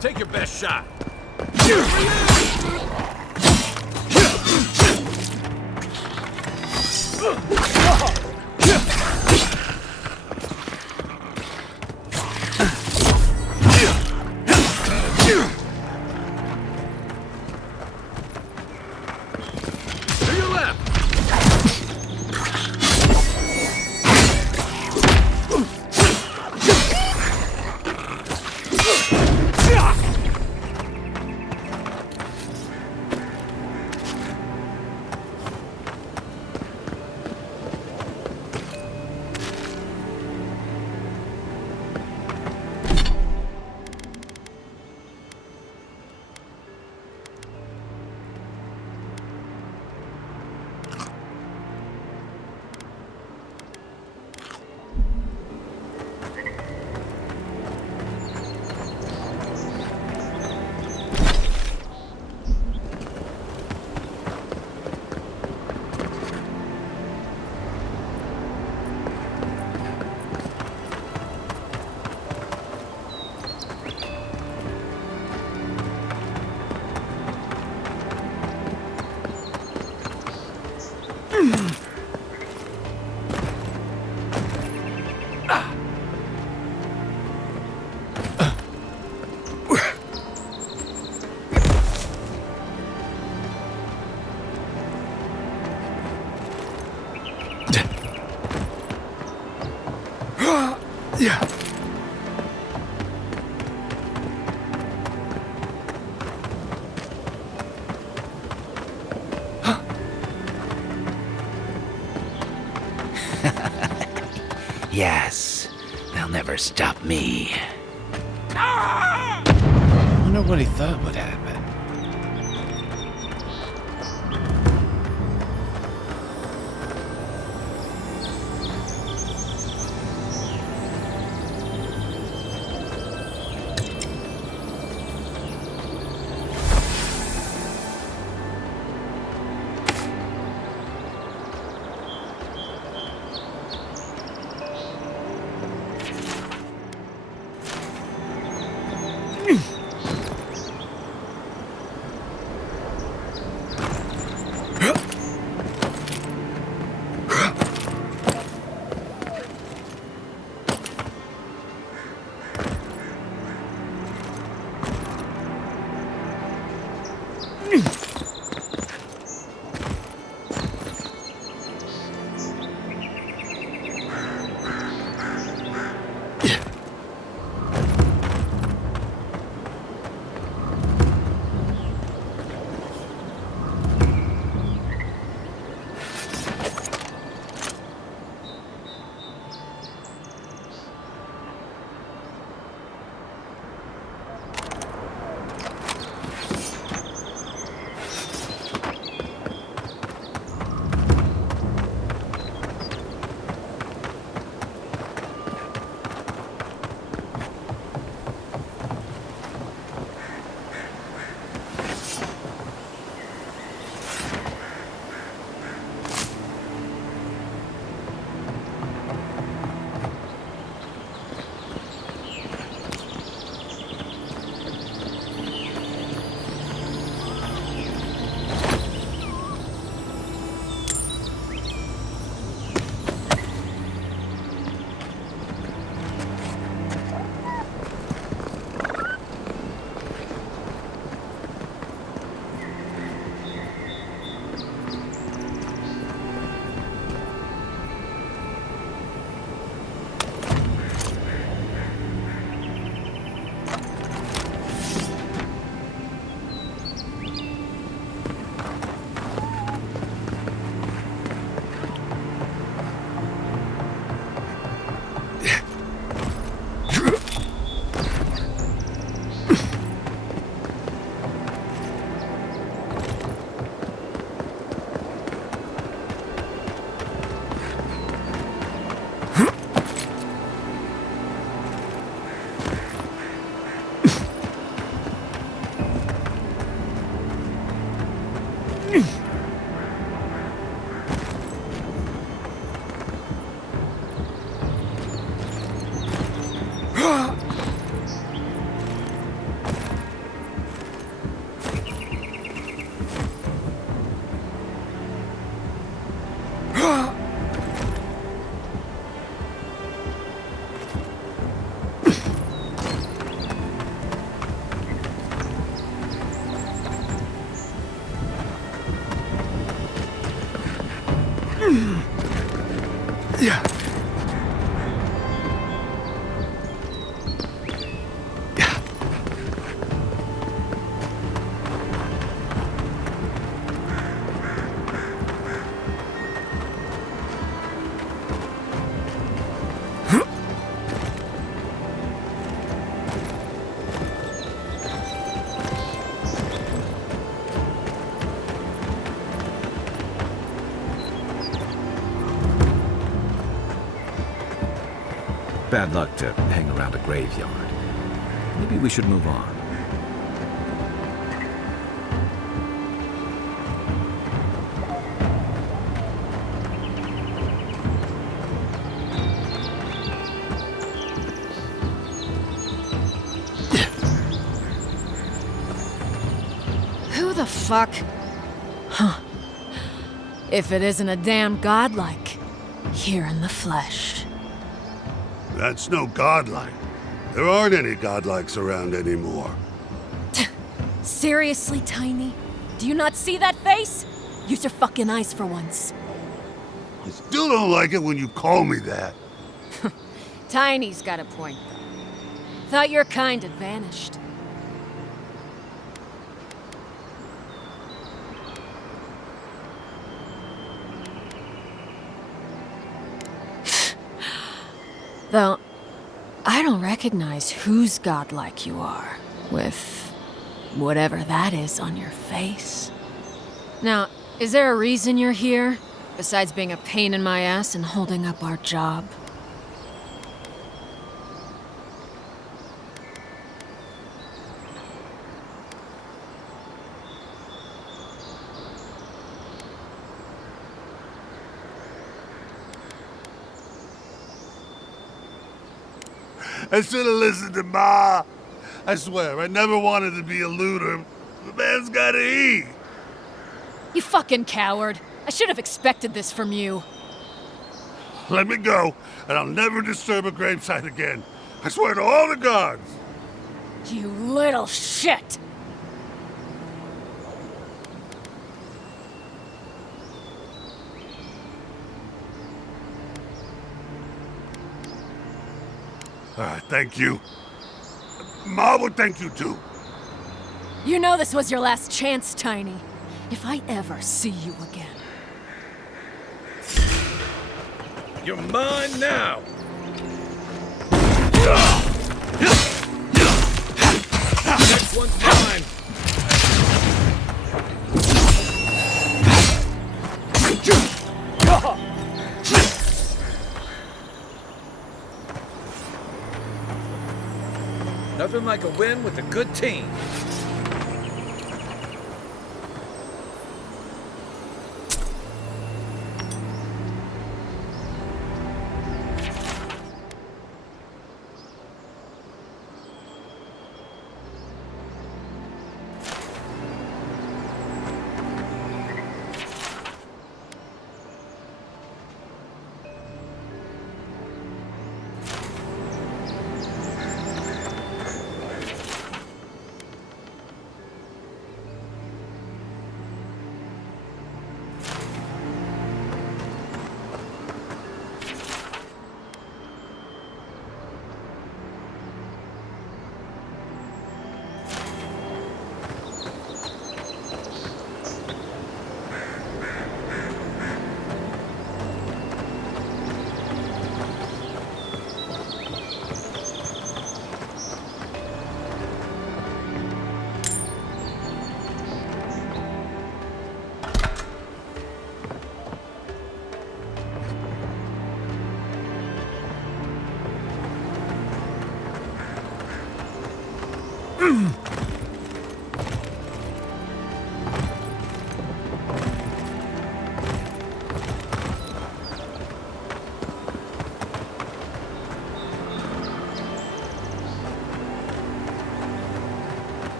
Take your best shot. Yes, they'll never stop me. Wonder what he thought would happen. bad luck to hang around a graveyard. Maybe we should move on. Who the fuck? Huh. If it isn't a damn godlike, here in the flesh. That's no godlike. There aren't any godlikes around anymore. Seriously, Tiny? Do you not see that face? Use your fucking eyes for once. I still don't like it when you call me that. Tiny's got a point, though. Thought your kind had vanished. Though, I don't recognize whose godlike you are, with whatever that is on your face. Now, is there a reason you're here, besides being a pain in my ass and holding up our job? I should have listened to Ma. I swear, I never wanted to be a looter. The man's gotta eat. You fucking coward. I should have expected this from you. Let me go, and I'll never disturb a gravesite again. I swear to all the gods. You little shit! Thank you. Ma would thank you too. You know this was your last chance, Tiny. If I ever see you again. You're mine now! Next one's mine! Nothing like a win with a good team.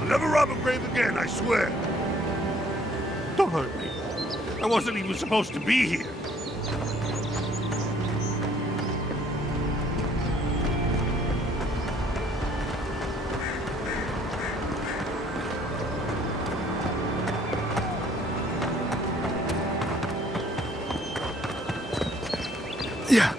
I'll never rob a grave again, I swear. Don't hurt me. I wasn't even supposed to be here. Yeah.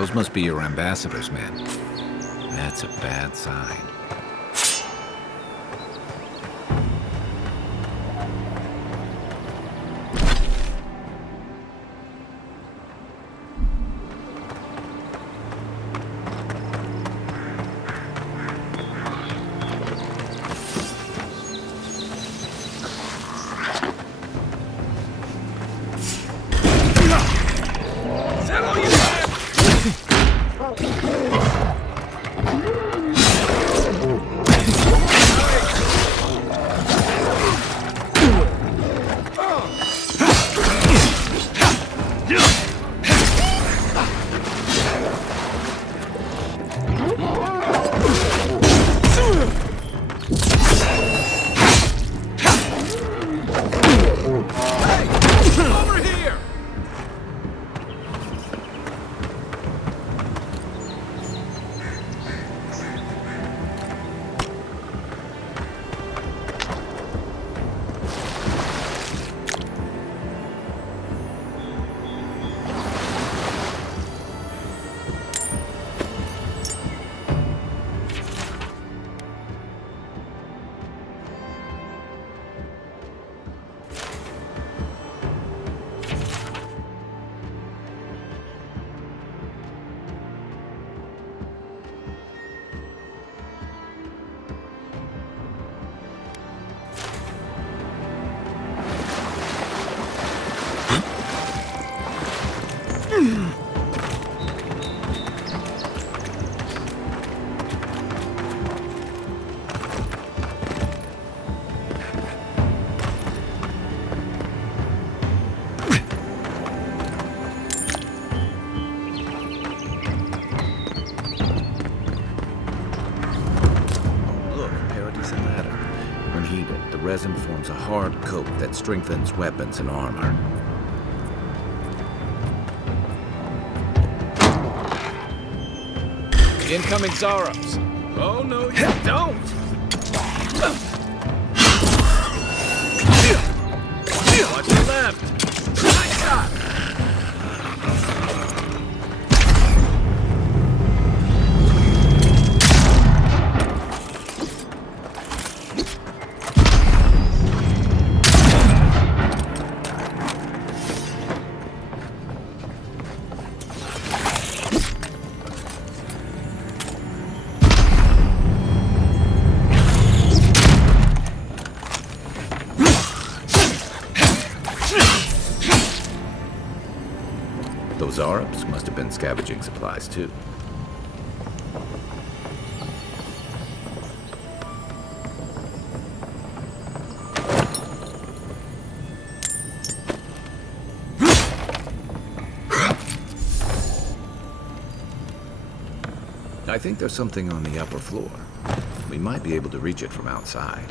Those must be your ambassador's men. That's a bad sign. Resin forms a hard coat that strengthens weapons and armor. Incoming Zarops. Oh, no, you don't! Watch your left! Nice shot! Those Arabs must have been scavenging supplies too. I think there's something on the upper floor. We might be able to reach it from outside.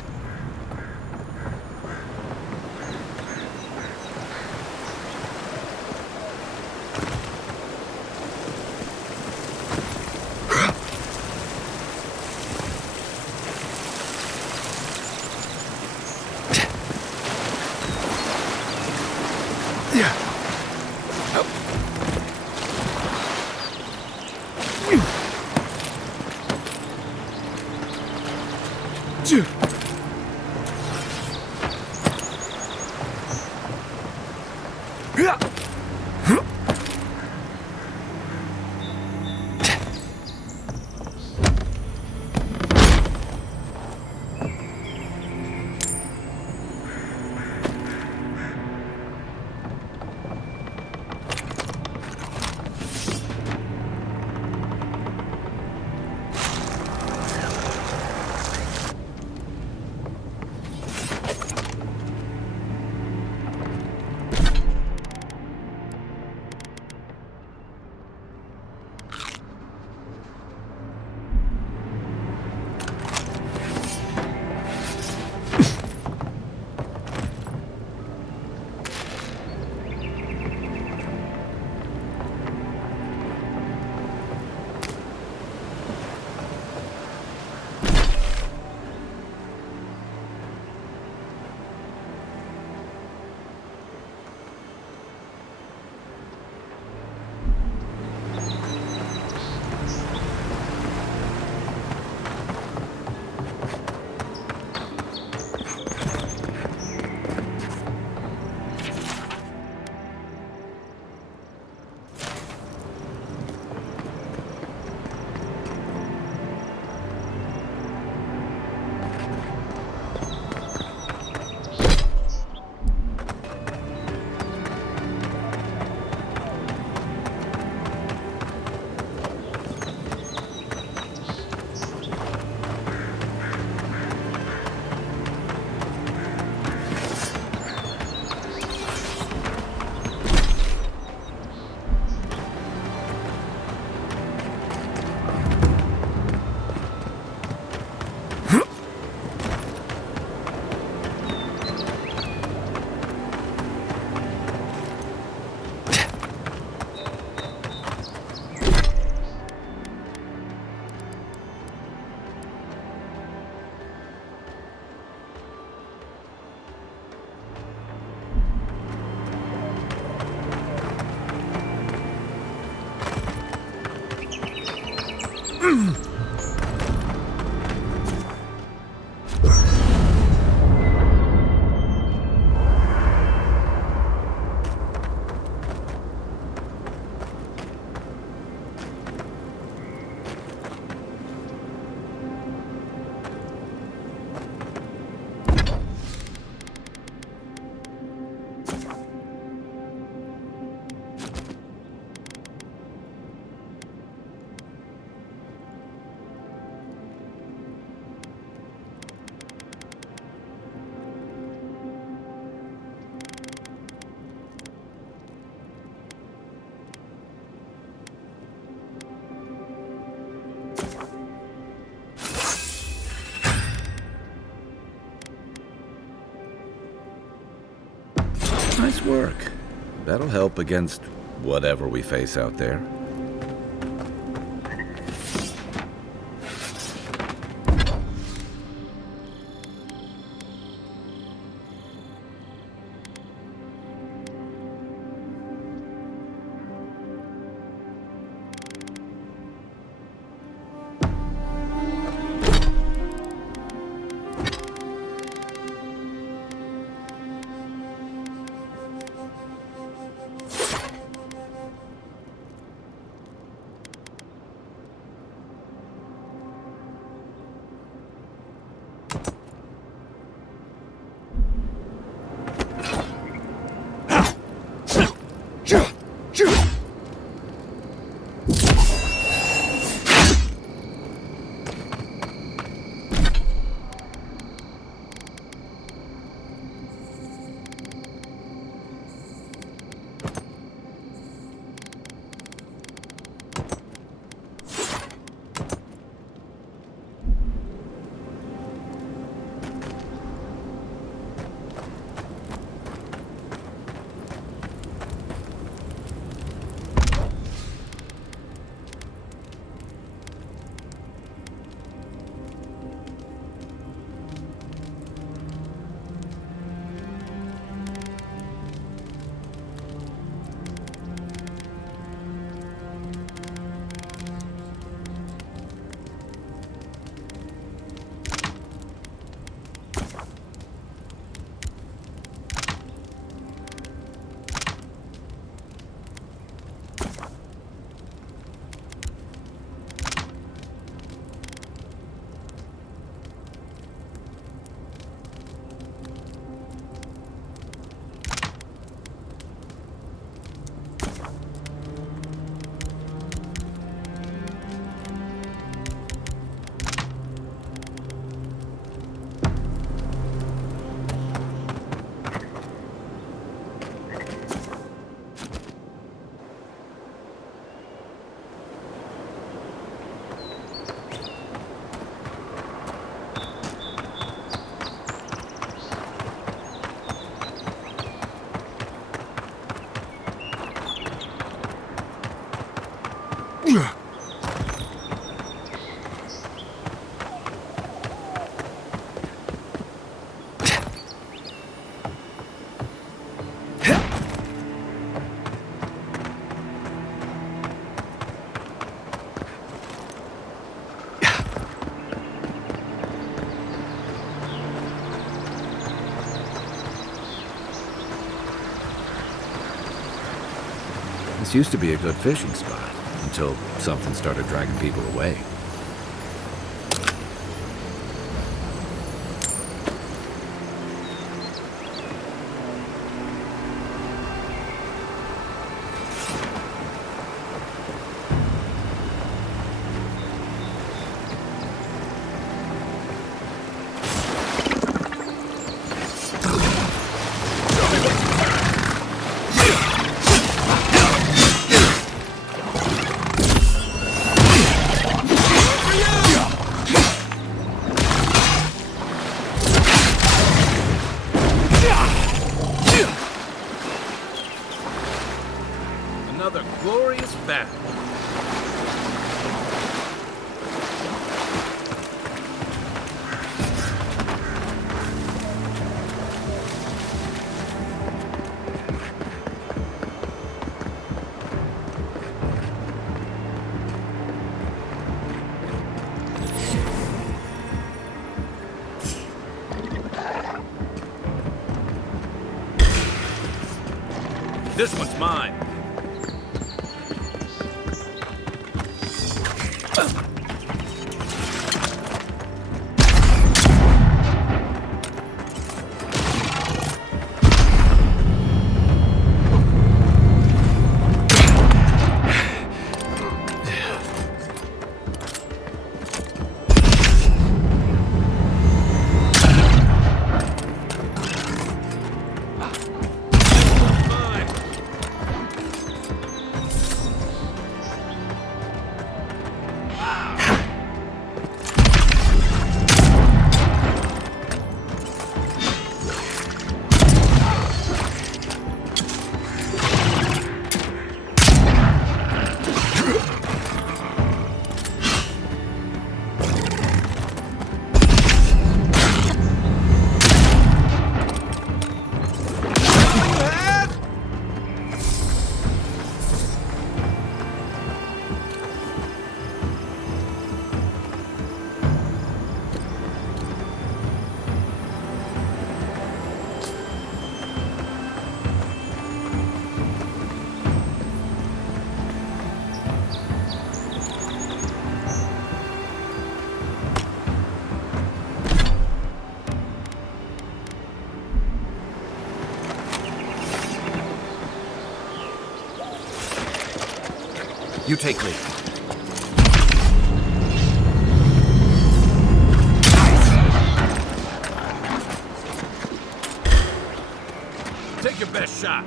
Nice work. That'll help against whatever we face out there. This used to be a good fishing spot, until something started dragging people away. Another glorious battle. This one's mine. You take lead. Take your best shot.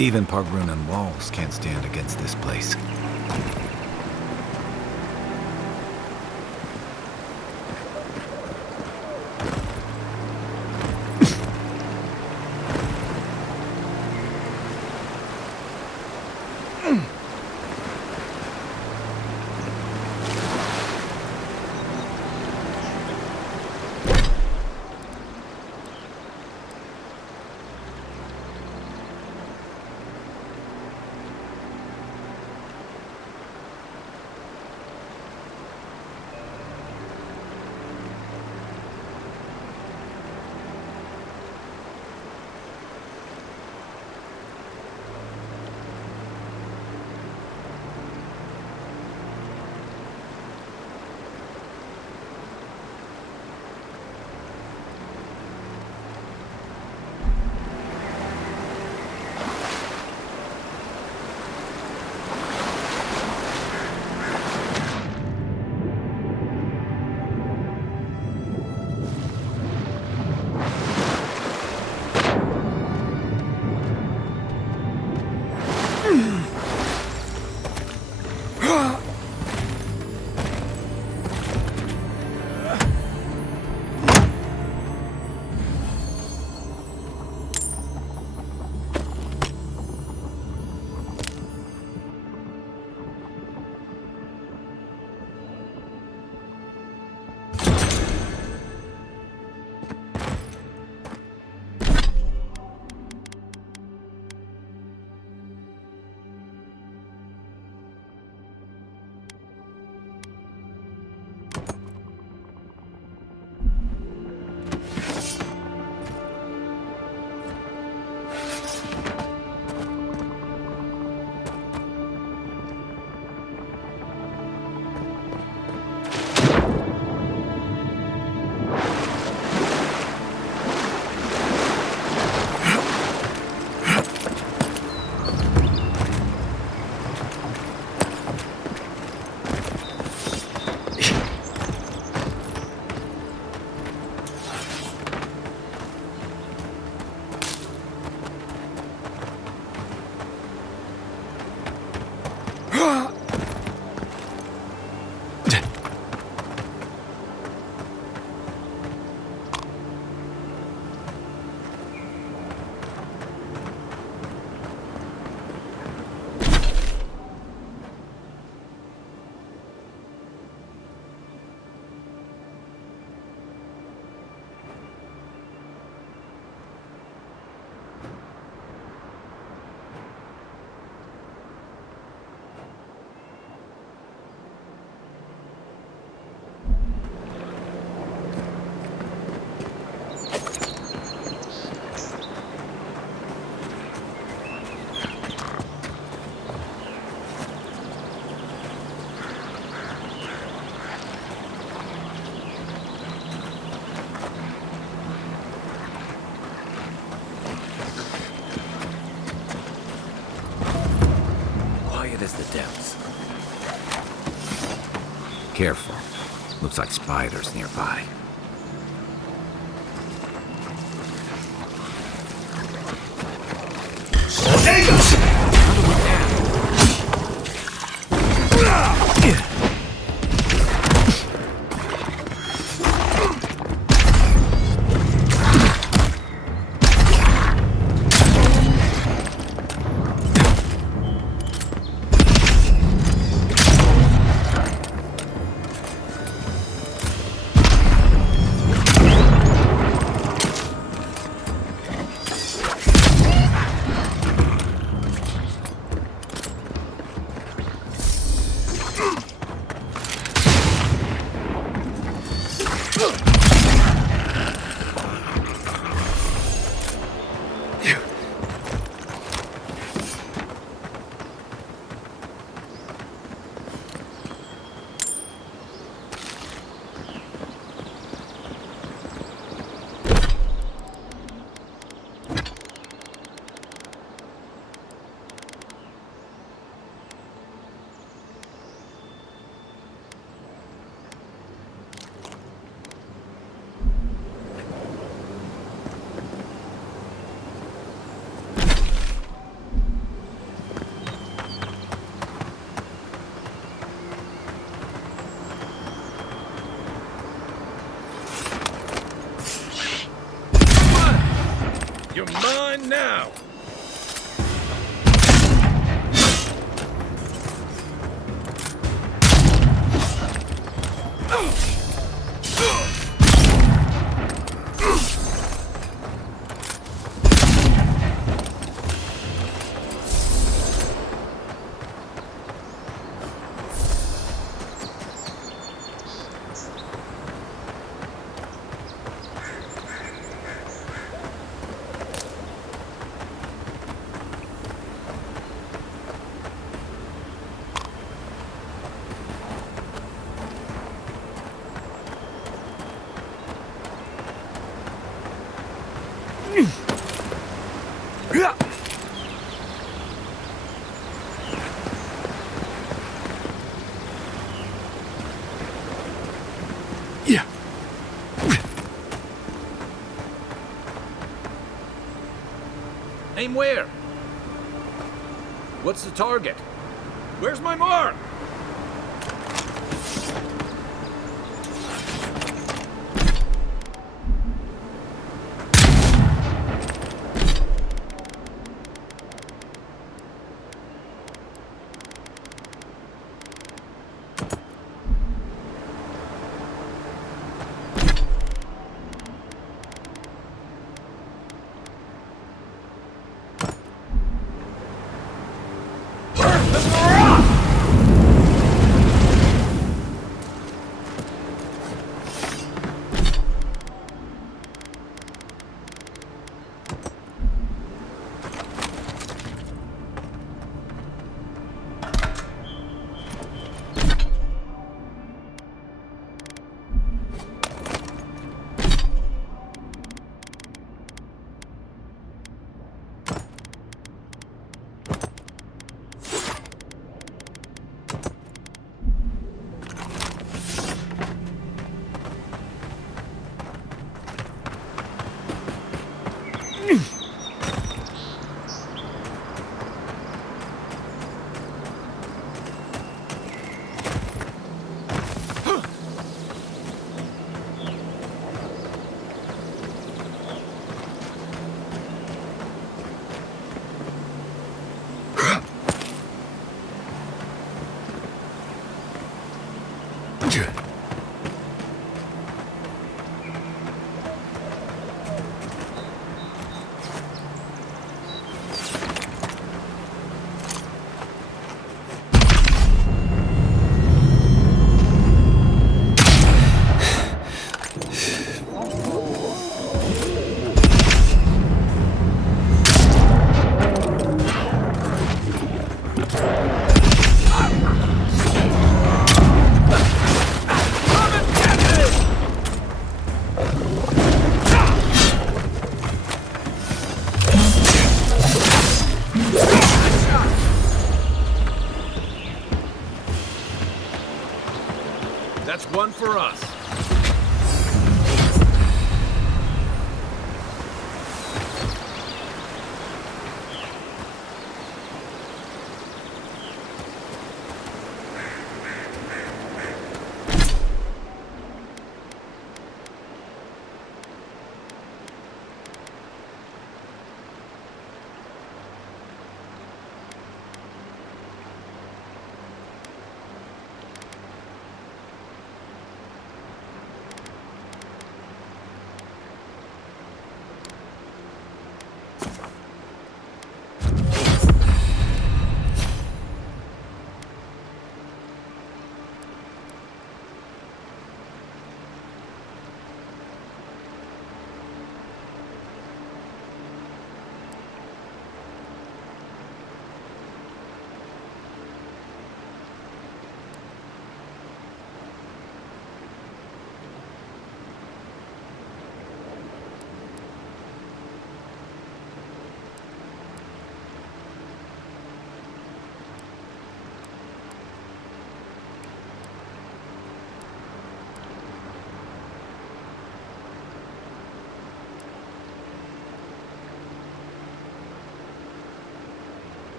Even Pargrunan walls can't stand against this place. Careful. Looks like spiders nearby. You're mine now! Aim where? What's the target? Where's my mark? That's one for us.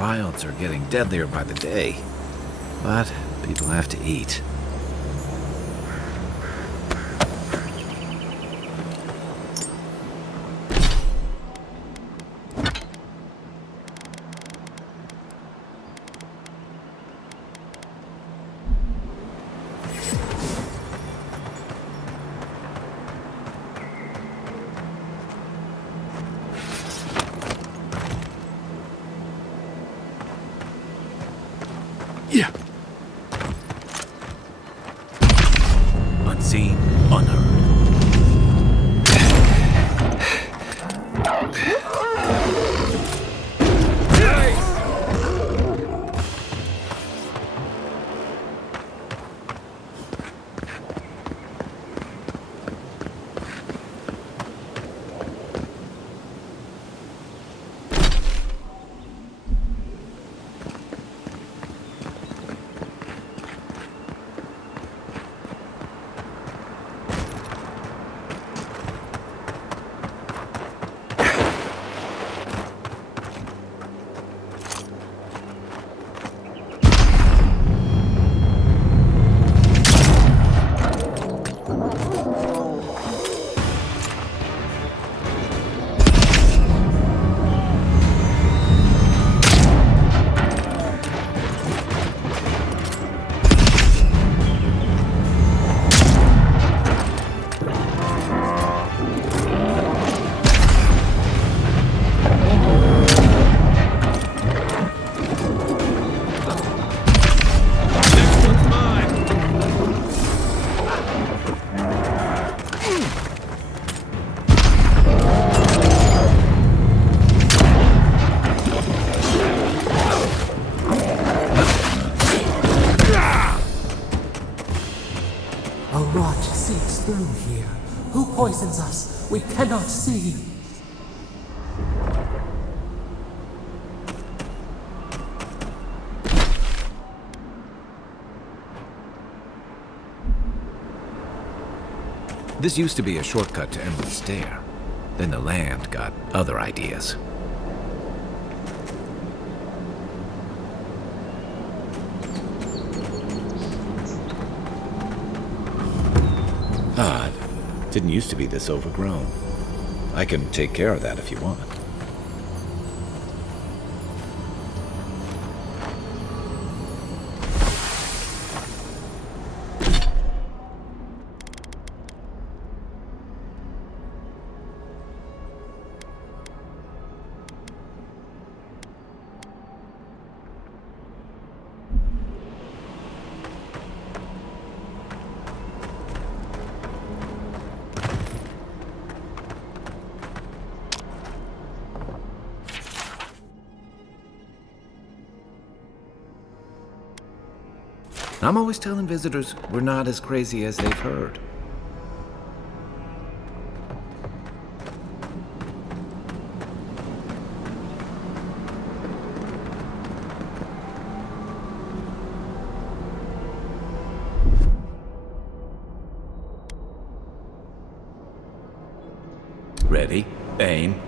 Wilds are getting deadlier by the day, but people have to eat. Unseen, unheard. through here? Who poisons us? We cannot see. This used to be a shortcut to Emerald Stair. Then the land got other ideas. Didn't used to be this overgrown. I can take care of that if you want. I'm always telling visitors we're not as crazy as they've heard. Ready, aim.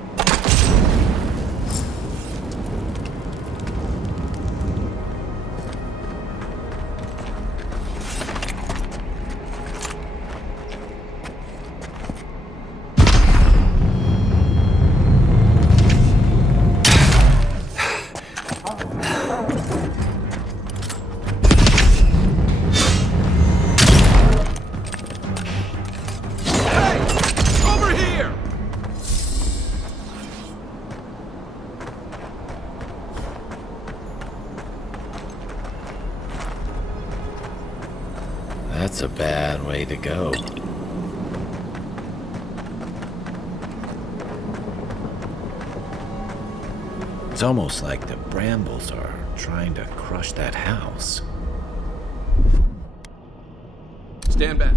That's a bad way to go. It's almost like the brambles are trying to crush that house. Stand back.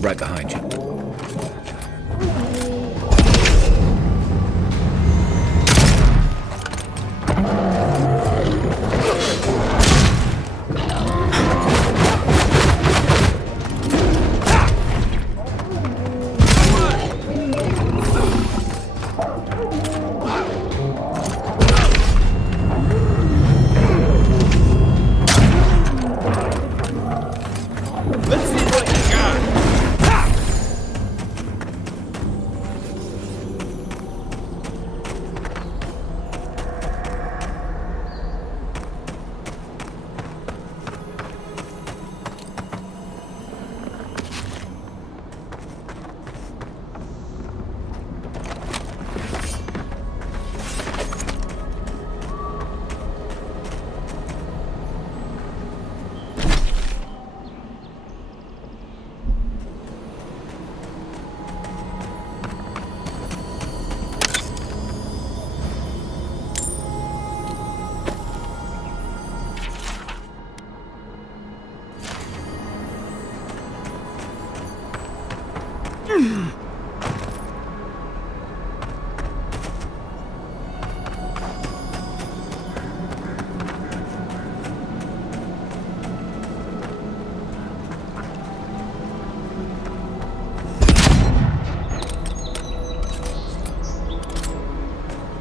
Right behind you.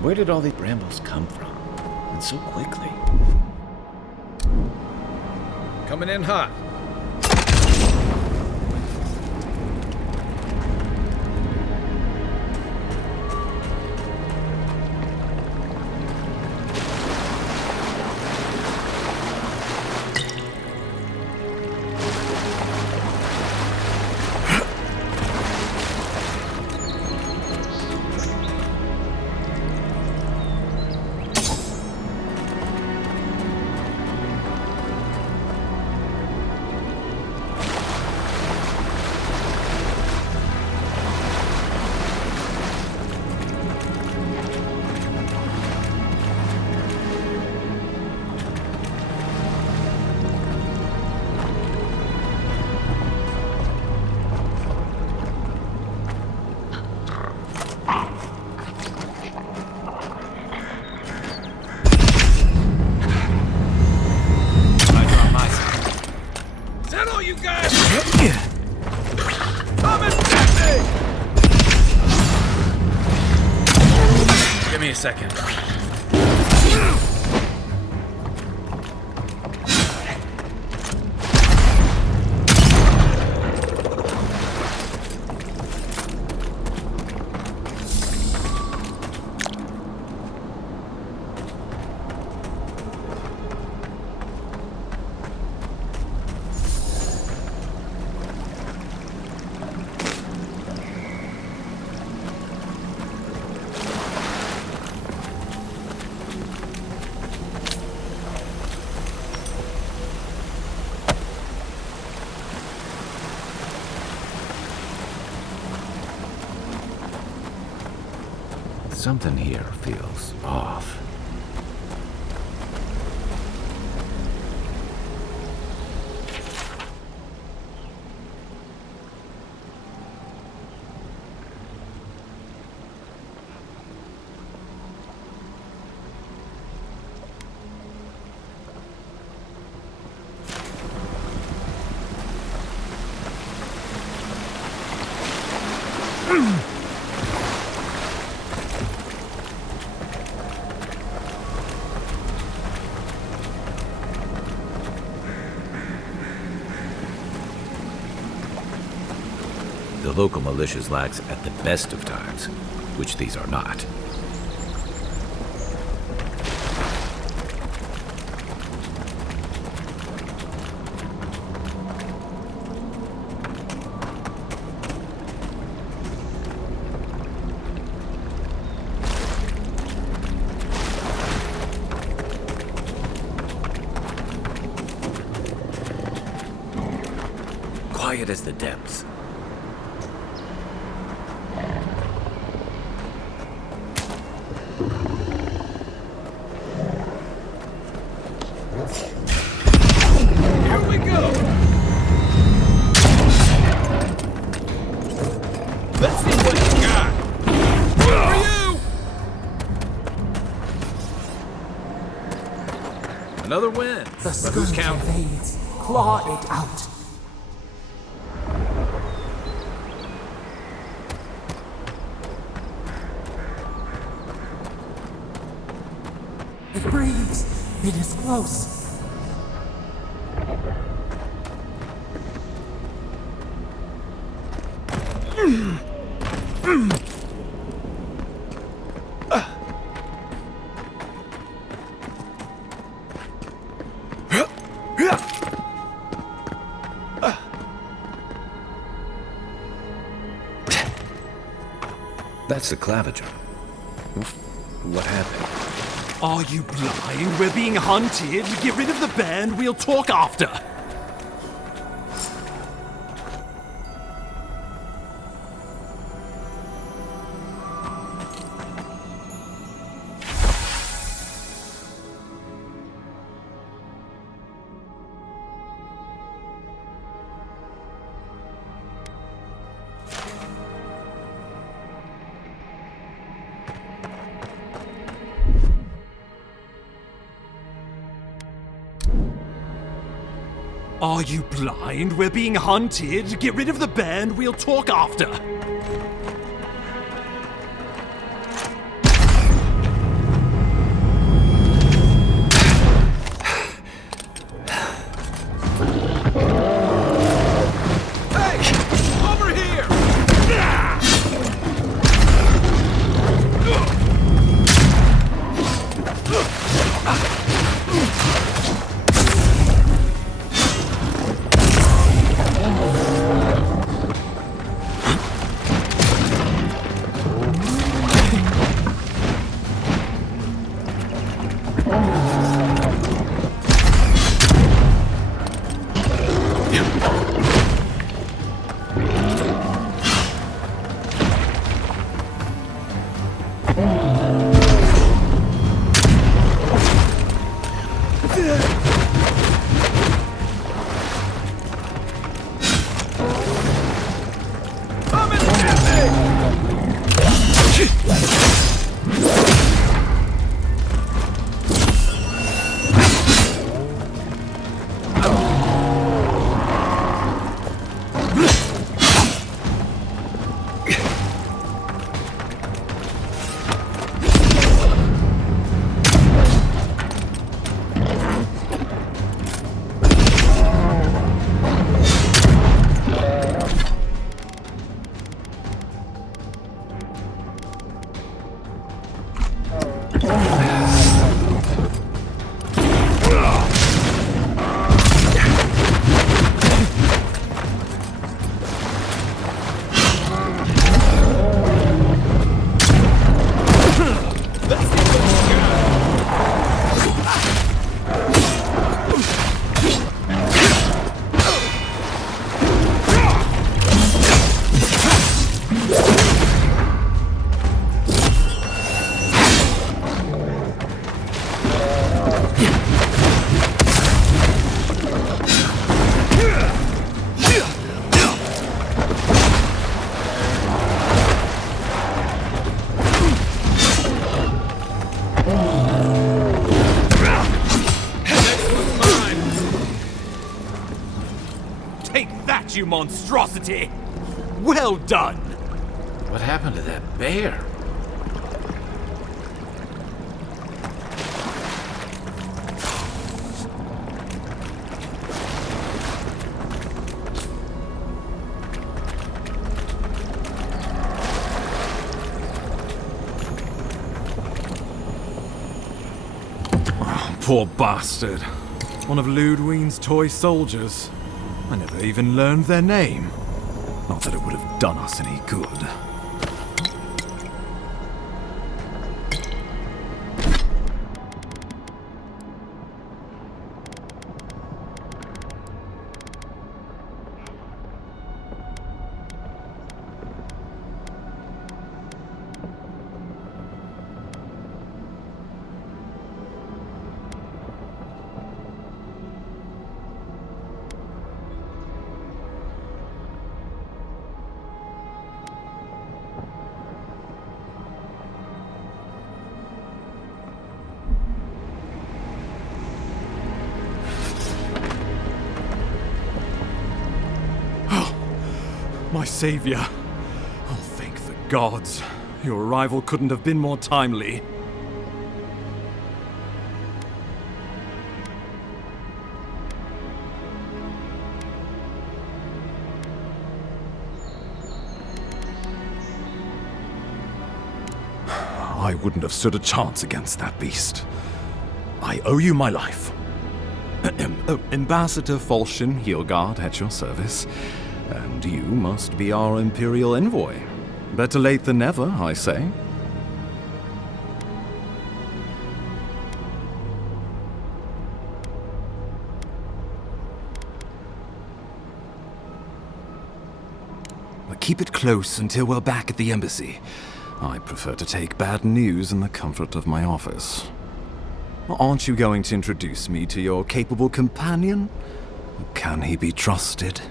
Where did all these brambles come from? And so quickly? Coming in hot. second. Something here feels off. The local militia's lax at the best of times, which these are not. Quiet as the depths. Another win. The But who's skunk counting? evades. Claw it out. It breathes. It is close. That's the claviger. What happened? Are you blind? We're being hunted. Get rid of the bear and we'll talk after. Are you blind? We're being hunted. Get rid of the bear and we'll talk after. Take that, you monstrosity! Well done! What happened to that bear? Poor bastard. One of Ludwine's toy soldiers. I never even learned their name. Not that it would have done us any good. My savior. Oh, thank the gods. Your arrival couldn't have been more timely. I wouldn't have stood a chance against that beast. I owe you my life. Ambassador Falchion Heelguard at your service. And you must be our Imperial envoy. Better late than never, I say. But keep it close until we're back at the embassy. I prefer to take bad news in the comfort of my office. Aren't you going to introduce me to your capable companion? Can he be trusted?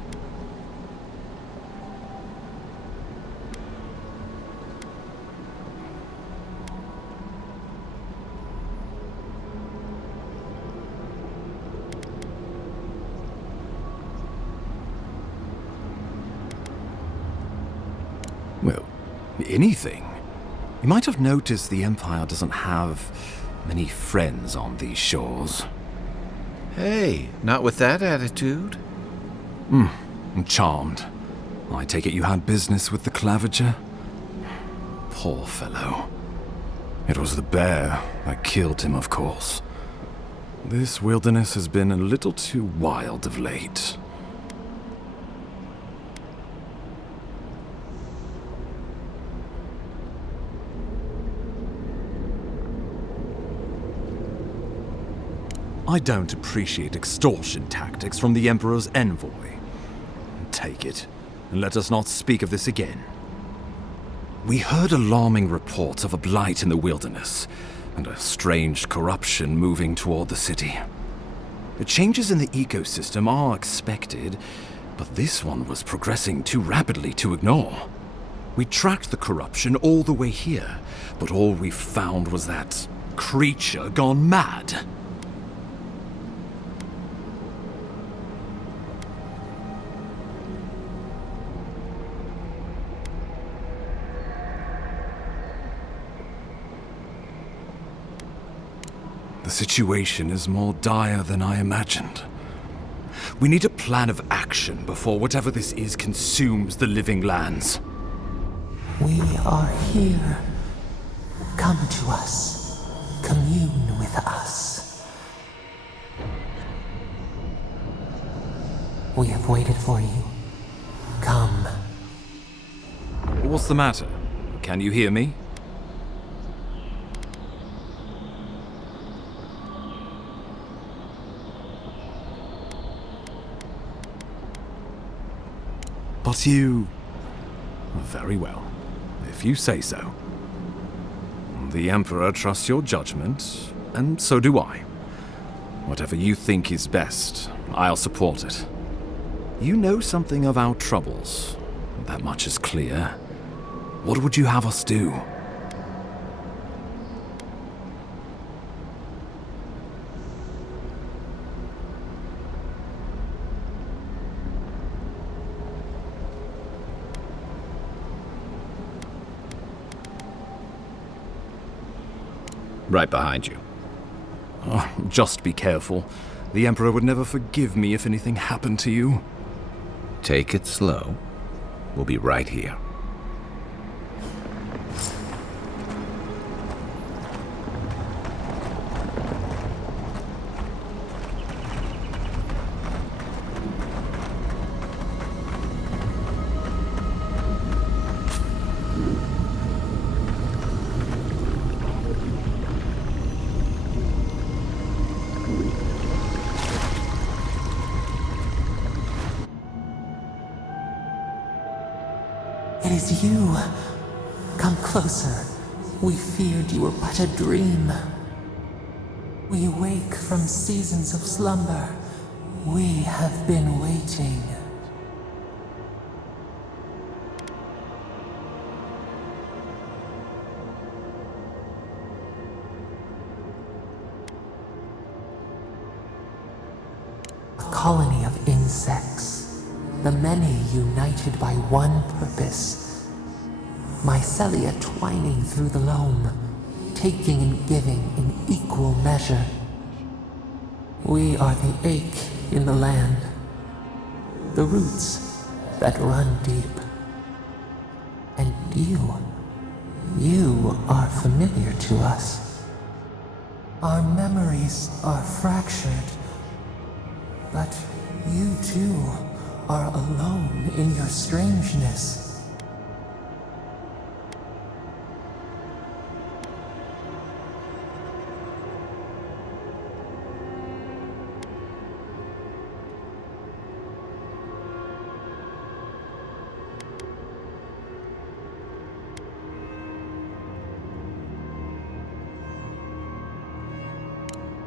Well, anything. You might have noticed the Empire doesn't have many friends on these shores. Hey, not with that attitude. I'm charmed. I take it you had business with the Claviger? Poor fellow. It was the bear that killed him, of course. This wilderness has been a little too wild of late. I don't appreciate extortion tactics from the Emperor's envoy. Take it, and let us not speak of this again. We heard alarming reports of a blight in the wilderness, and a strange corruption moving toward the city. The changes in the ecosystem are expected, but this one was progressing too rapidly to ignore. We tracked the corruption all the way here, but all we found was that creature gone mad. The situation is more dire than I imagined. We need a plan of action before whatever this is consumes the living lands. We are here. Come to us. Commune with us. We have waited for you. Come. What's the matter? Can you hear me? But you... Very well, if you say so. The Emperor trusts your judgment, and so do I. Whatever you think is best, I'll support it. You know something of our troubles. That much is clear. What would you have us do? Right behind you. Oh, just be careful. The Emperor would never forgive me if anything happened to you. Take it slow. We'll be right here. It is you. Come closer. We feared you were but a dream. We wake from seasons of slumber. We have been waiting. A colony of insects. The many united by one purpose. Mycelia twining through the loam, taking and giving in equal measure. We are the ache in the land, the roots that run deep. And you are familiar to us. Our memories are fractured, but you too are alone in your strangeness.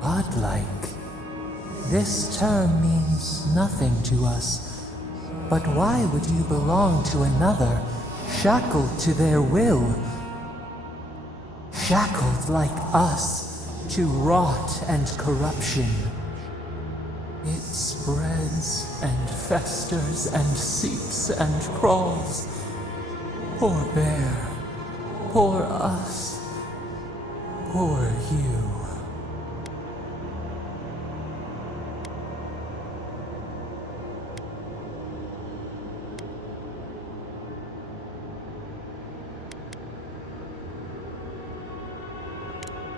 Godlike. This term means nothing to us. But why would you belong to another, shackled to their will? Shackled like us to rot and corruption. It spreads and festers and seeps and crawls. Poor bear. Poor us. Poor you.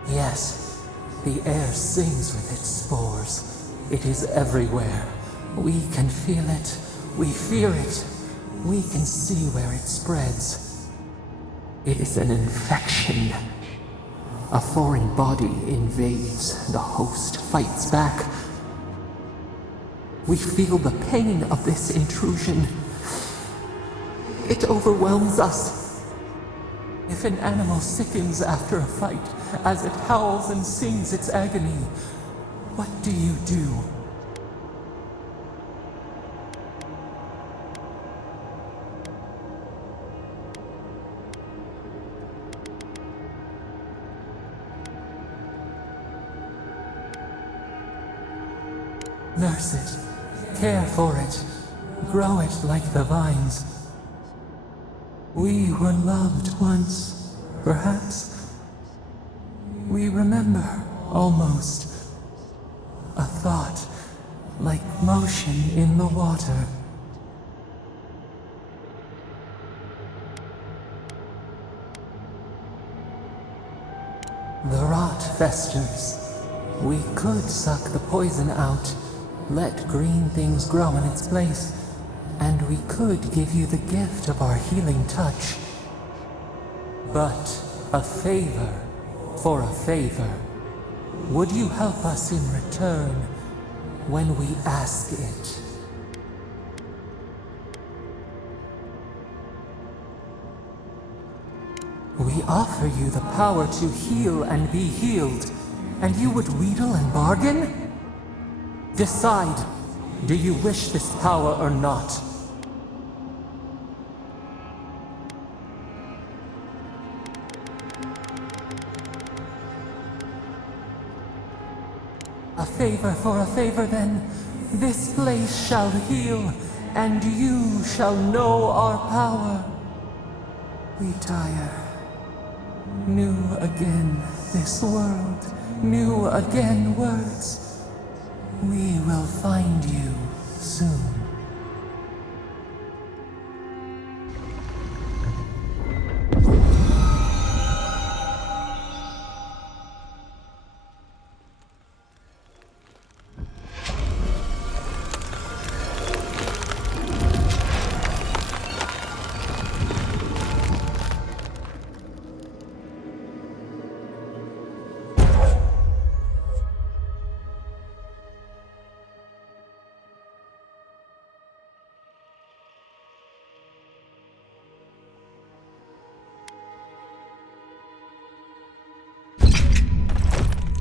Yes, the air sings with its spores. It is everywhere. We can feel it. We fear it. We can see where it spreads. It is an infection. A foreign body invades. The host fights back. We feel the pain of this intrusion. It overwhelms us. If an animal sickens after a fight, as it howls and sings its agony, what do you do? Nurse it, care for it, grow it like the vines. We were loved once, perhaps. We remember, almost. A thought, like motion in the water. The rot festers. We could suck the poison out, let green things grow in its place, and we could give you the gift of our healing touch. But a favor for a favor. Would you help us in return when we ask it? We offer you the power to heal and be healed, and you would wheedle and bargain? Decide, do you wish this power or not? A favor for a favor then. This place shall heal, and you shall know our power. We tire. New again. This world new again words. We will find you soon.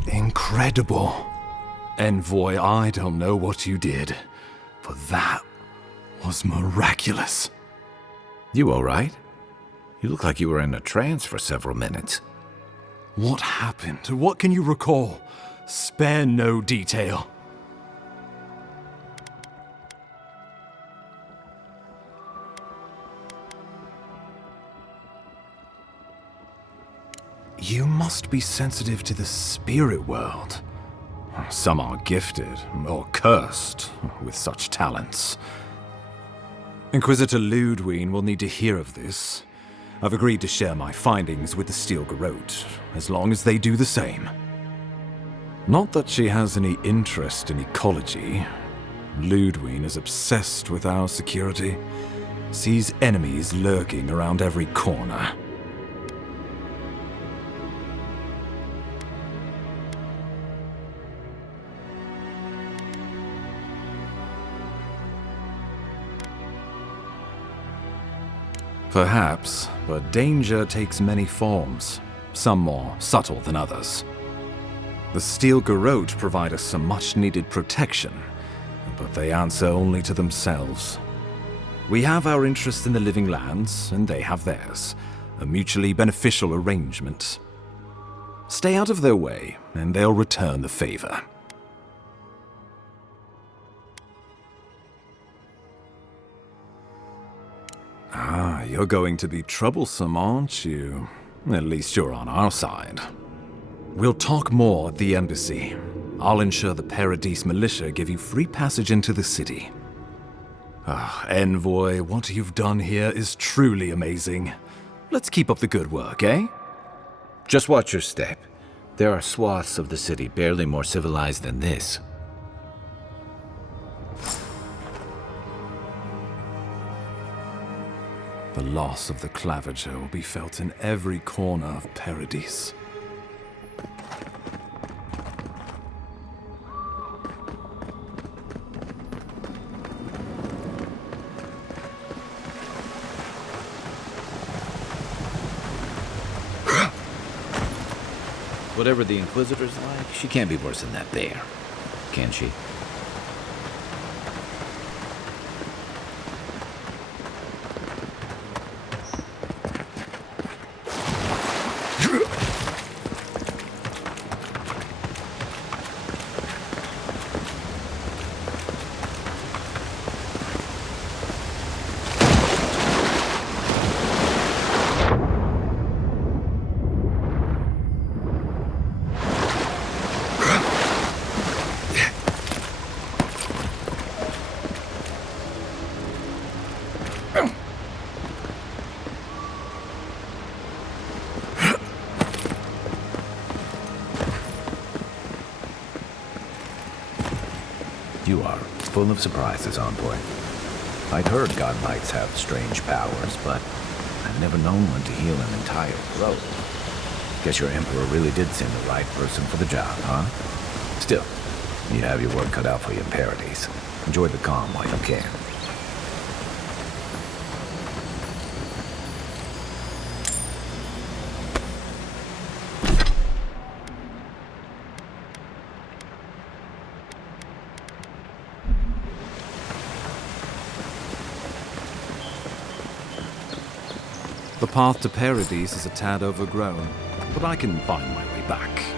Incredible. Envoy, I don't know what you did, but that was miraculous. You all right? You look like you were in a trance for several minutes. What happened? What can you recall? Spare no detail. You must be sensitive to the spirit world. Some are gifted, or cursed, with such talents. Inquisitor Ludwig will need to hear of this. I've agreed to share my findings with the Steel Garrote, as long as they do the same. Not that she has any interest in ecology. Ludwig is obsessed with our security, sees enemies lurking around every corner. Perhaps, but danger takes many forms, some more subtle than others. The Steel Garrote provide us some much-needed protection, but they answer only to themselves. We have our interest in the living lands, and they have theirs, a mutually beneficial arrangement. Stay out of their way, and they'll return the favor. Ah, you're going to be troublesome, aren't you? At least you're on our side. We'll talk more at the embassy. I'll ensure the Paradise militia give you free passage into the city. Ah, Envoy, what you've done here is truly amazing. Let's keep up the good work, eh? Just watch your step. There are swaths of the city barely more civilized than this. The loss of the Clavager will be felt in every corner of Paradise. Whatever the Inquisitor's like, she can't be worse than that bear. Can she? You are full of surprises, Envoy. I'd heard God Knights have strange powers, but I've never known one to heal an entire throat. Guess your Emperor really did send the right person for the job, huh? Still, you have your work cut out for you in Paradise. Enjoy the calm while you can. The path to Paradise is a tad overgrown, but I can find my way back.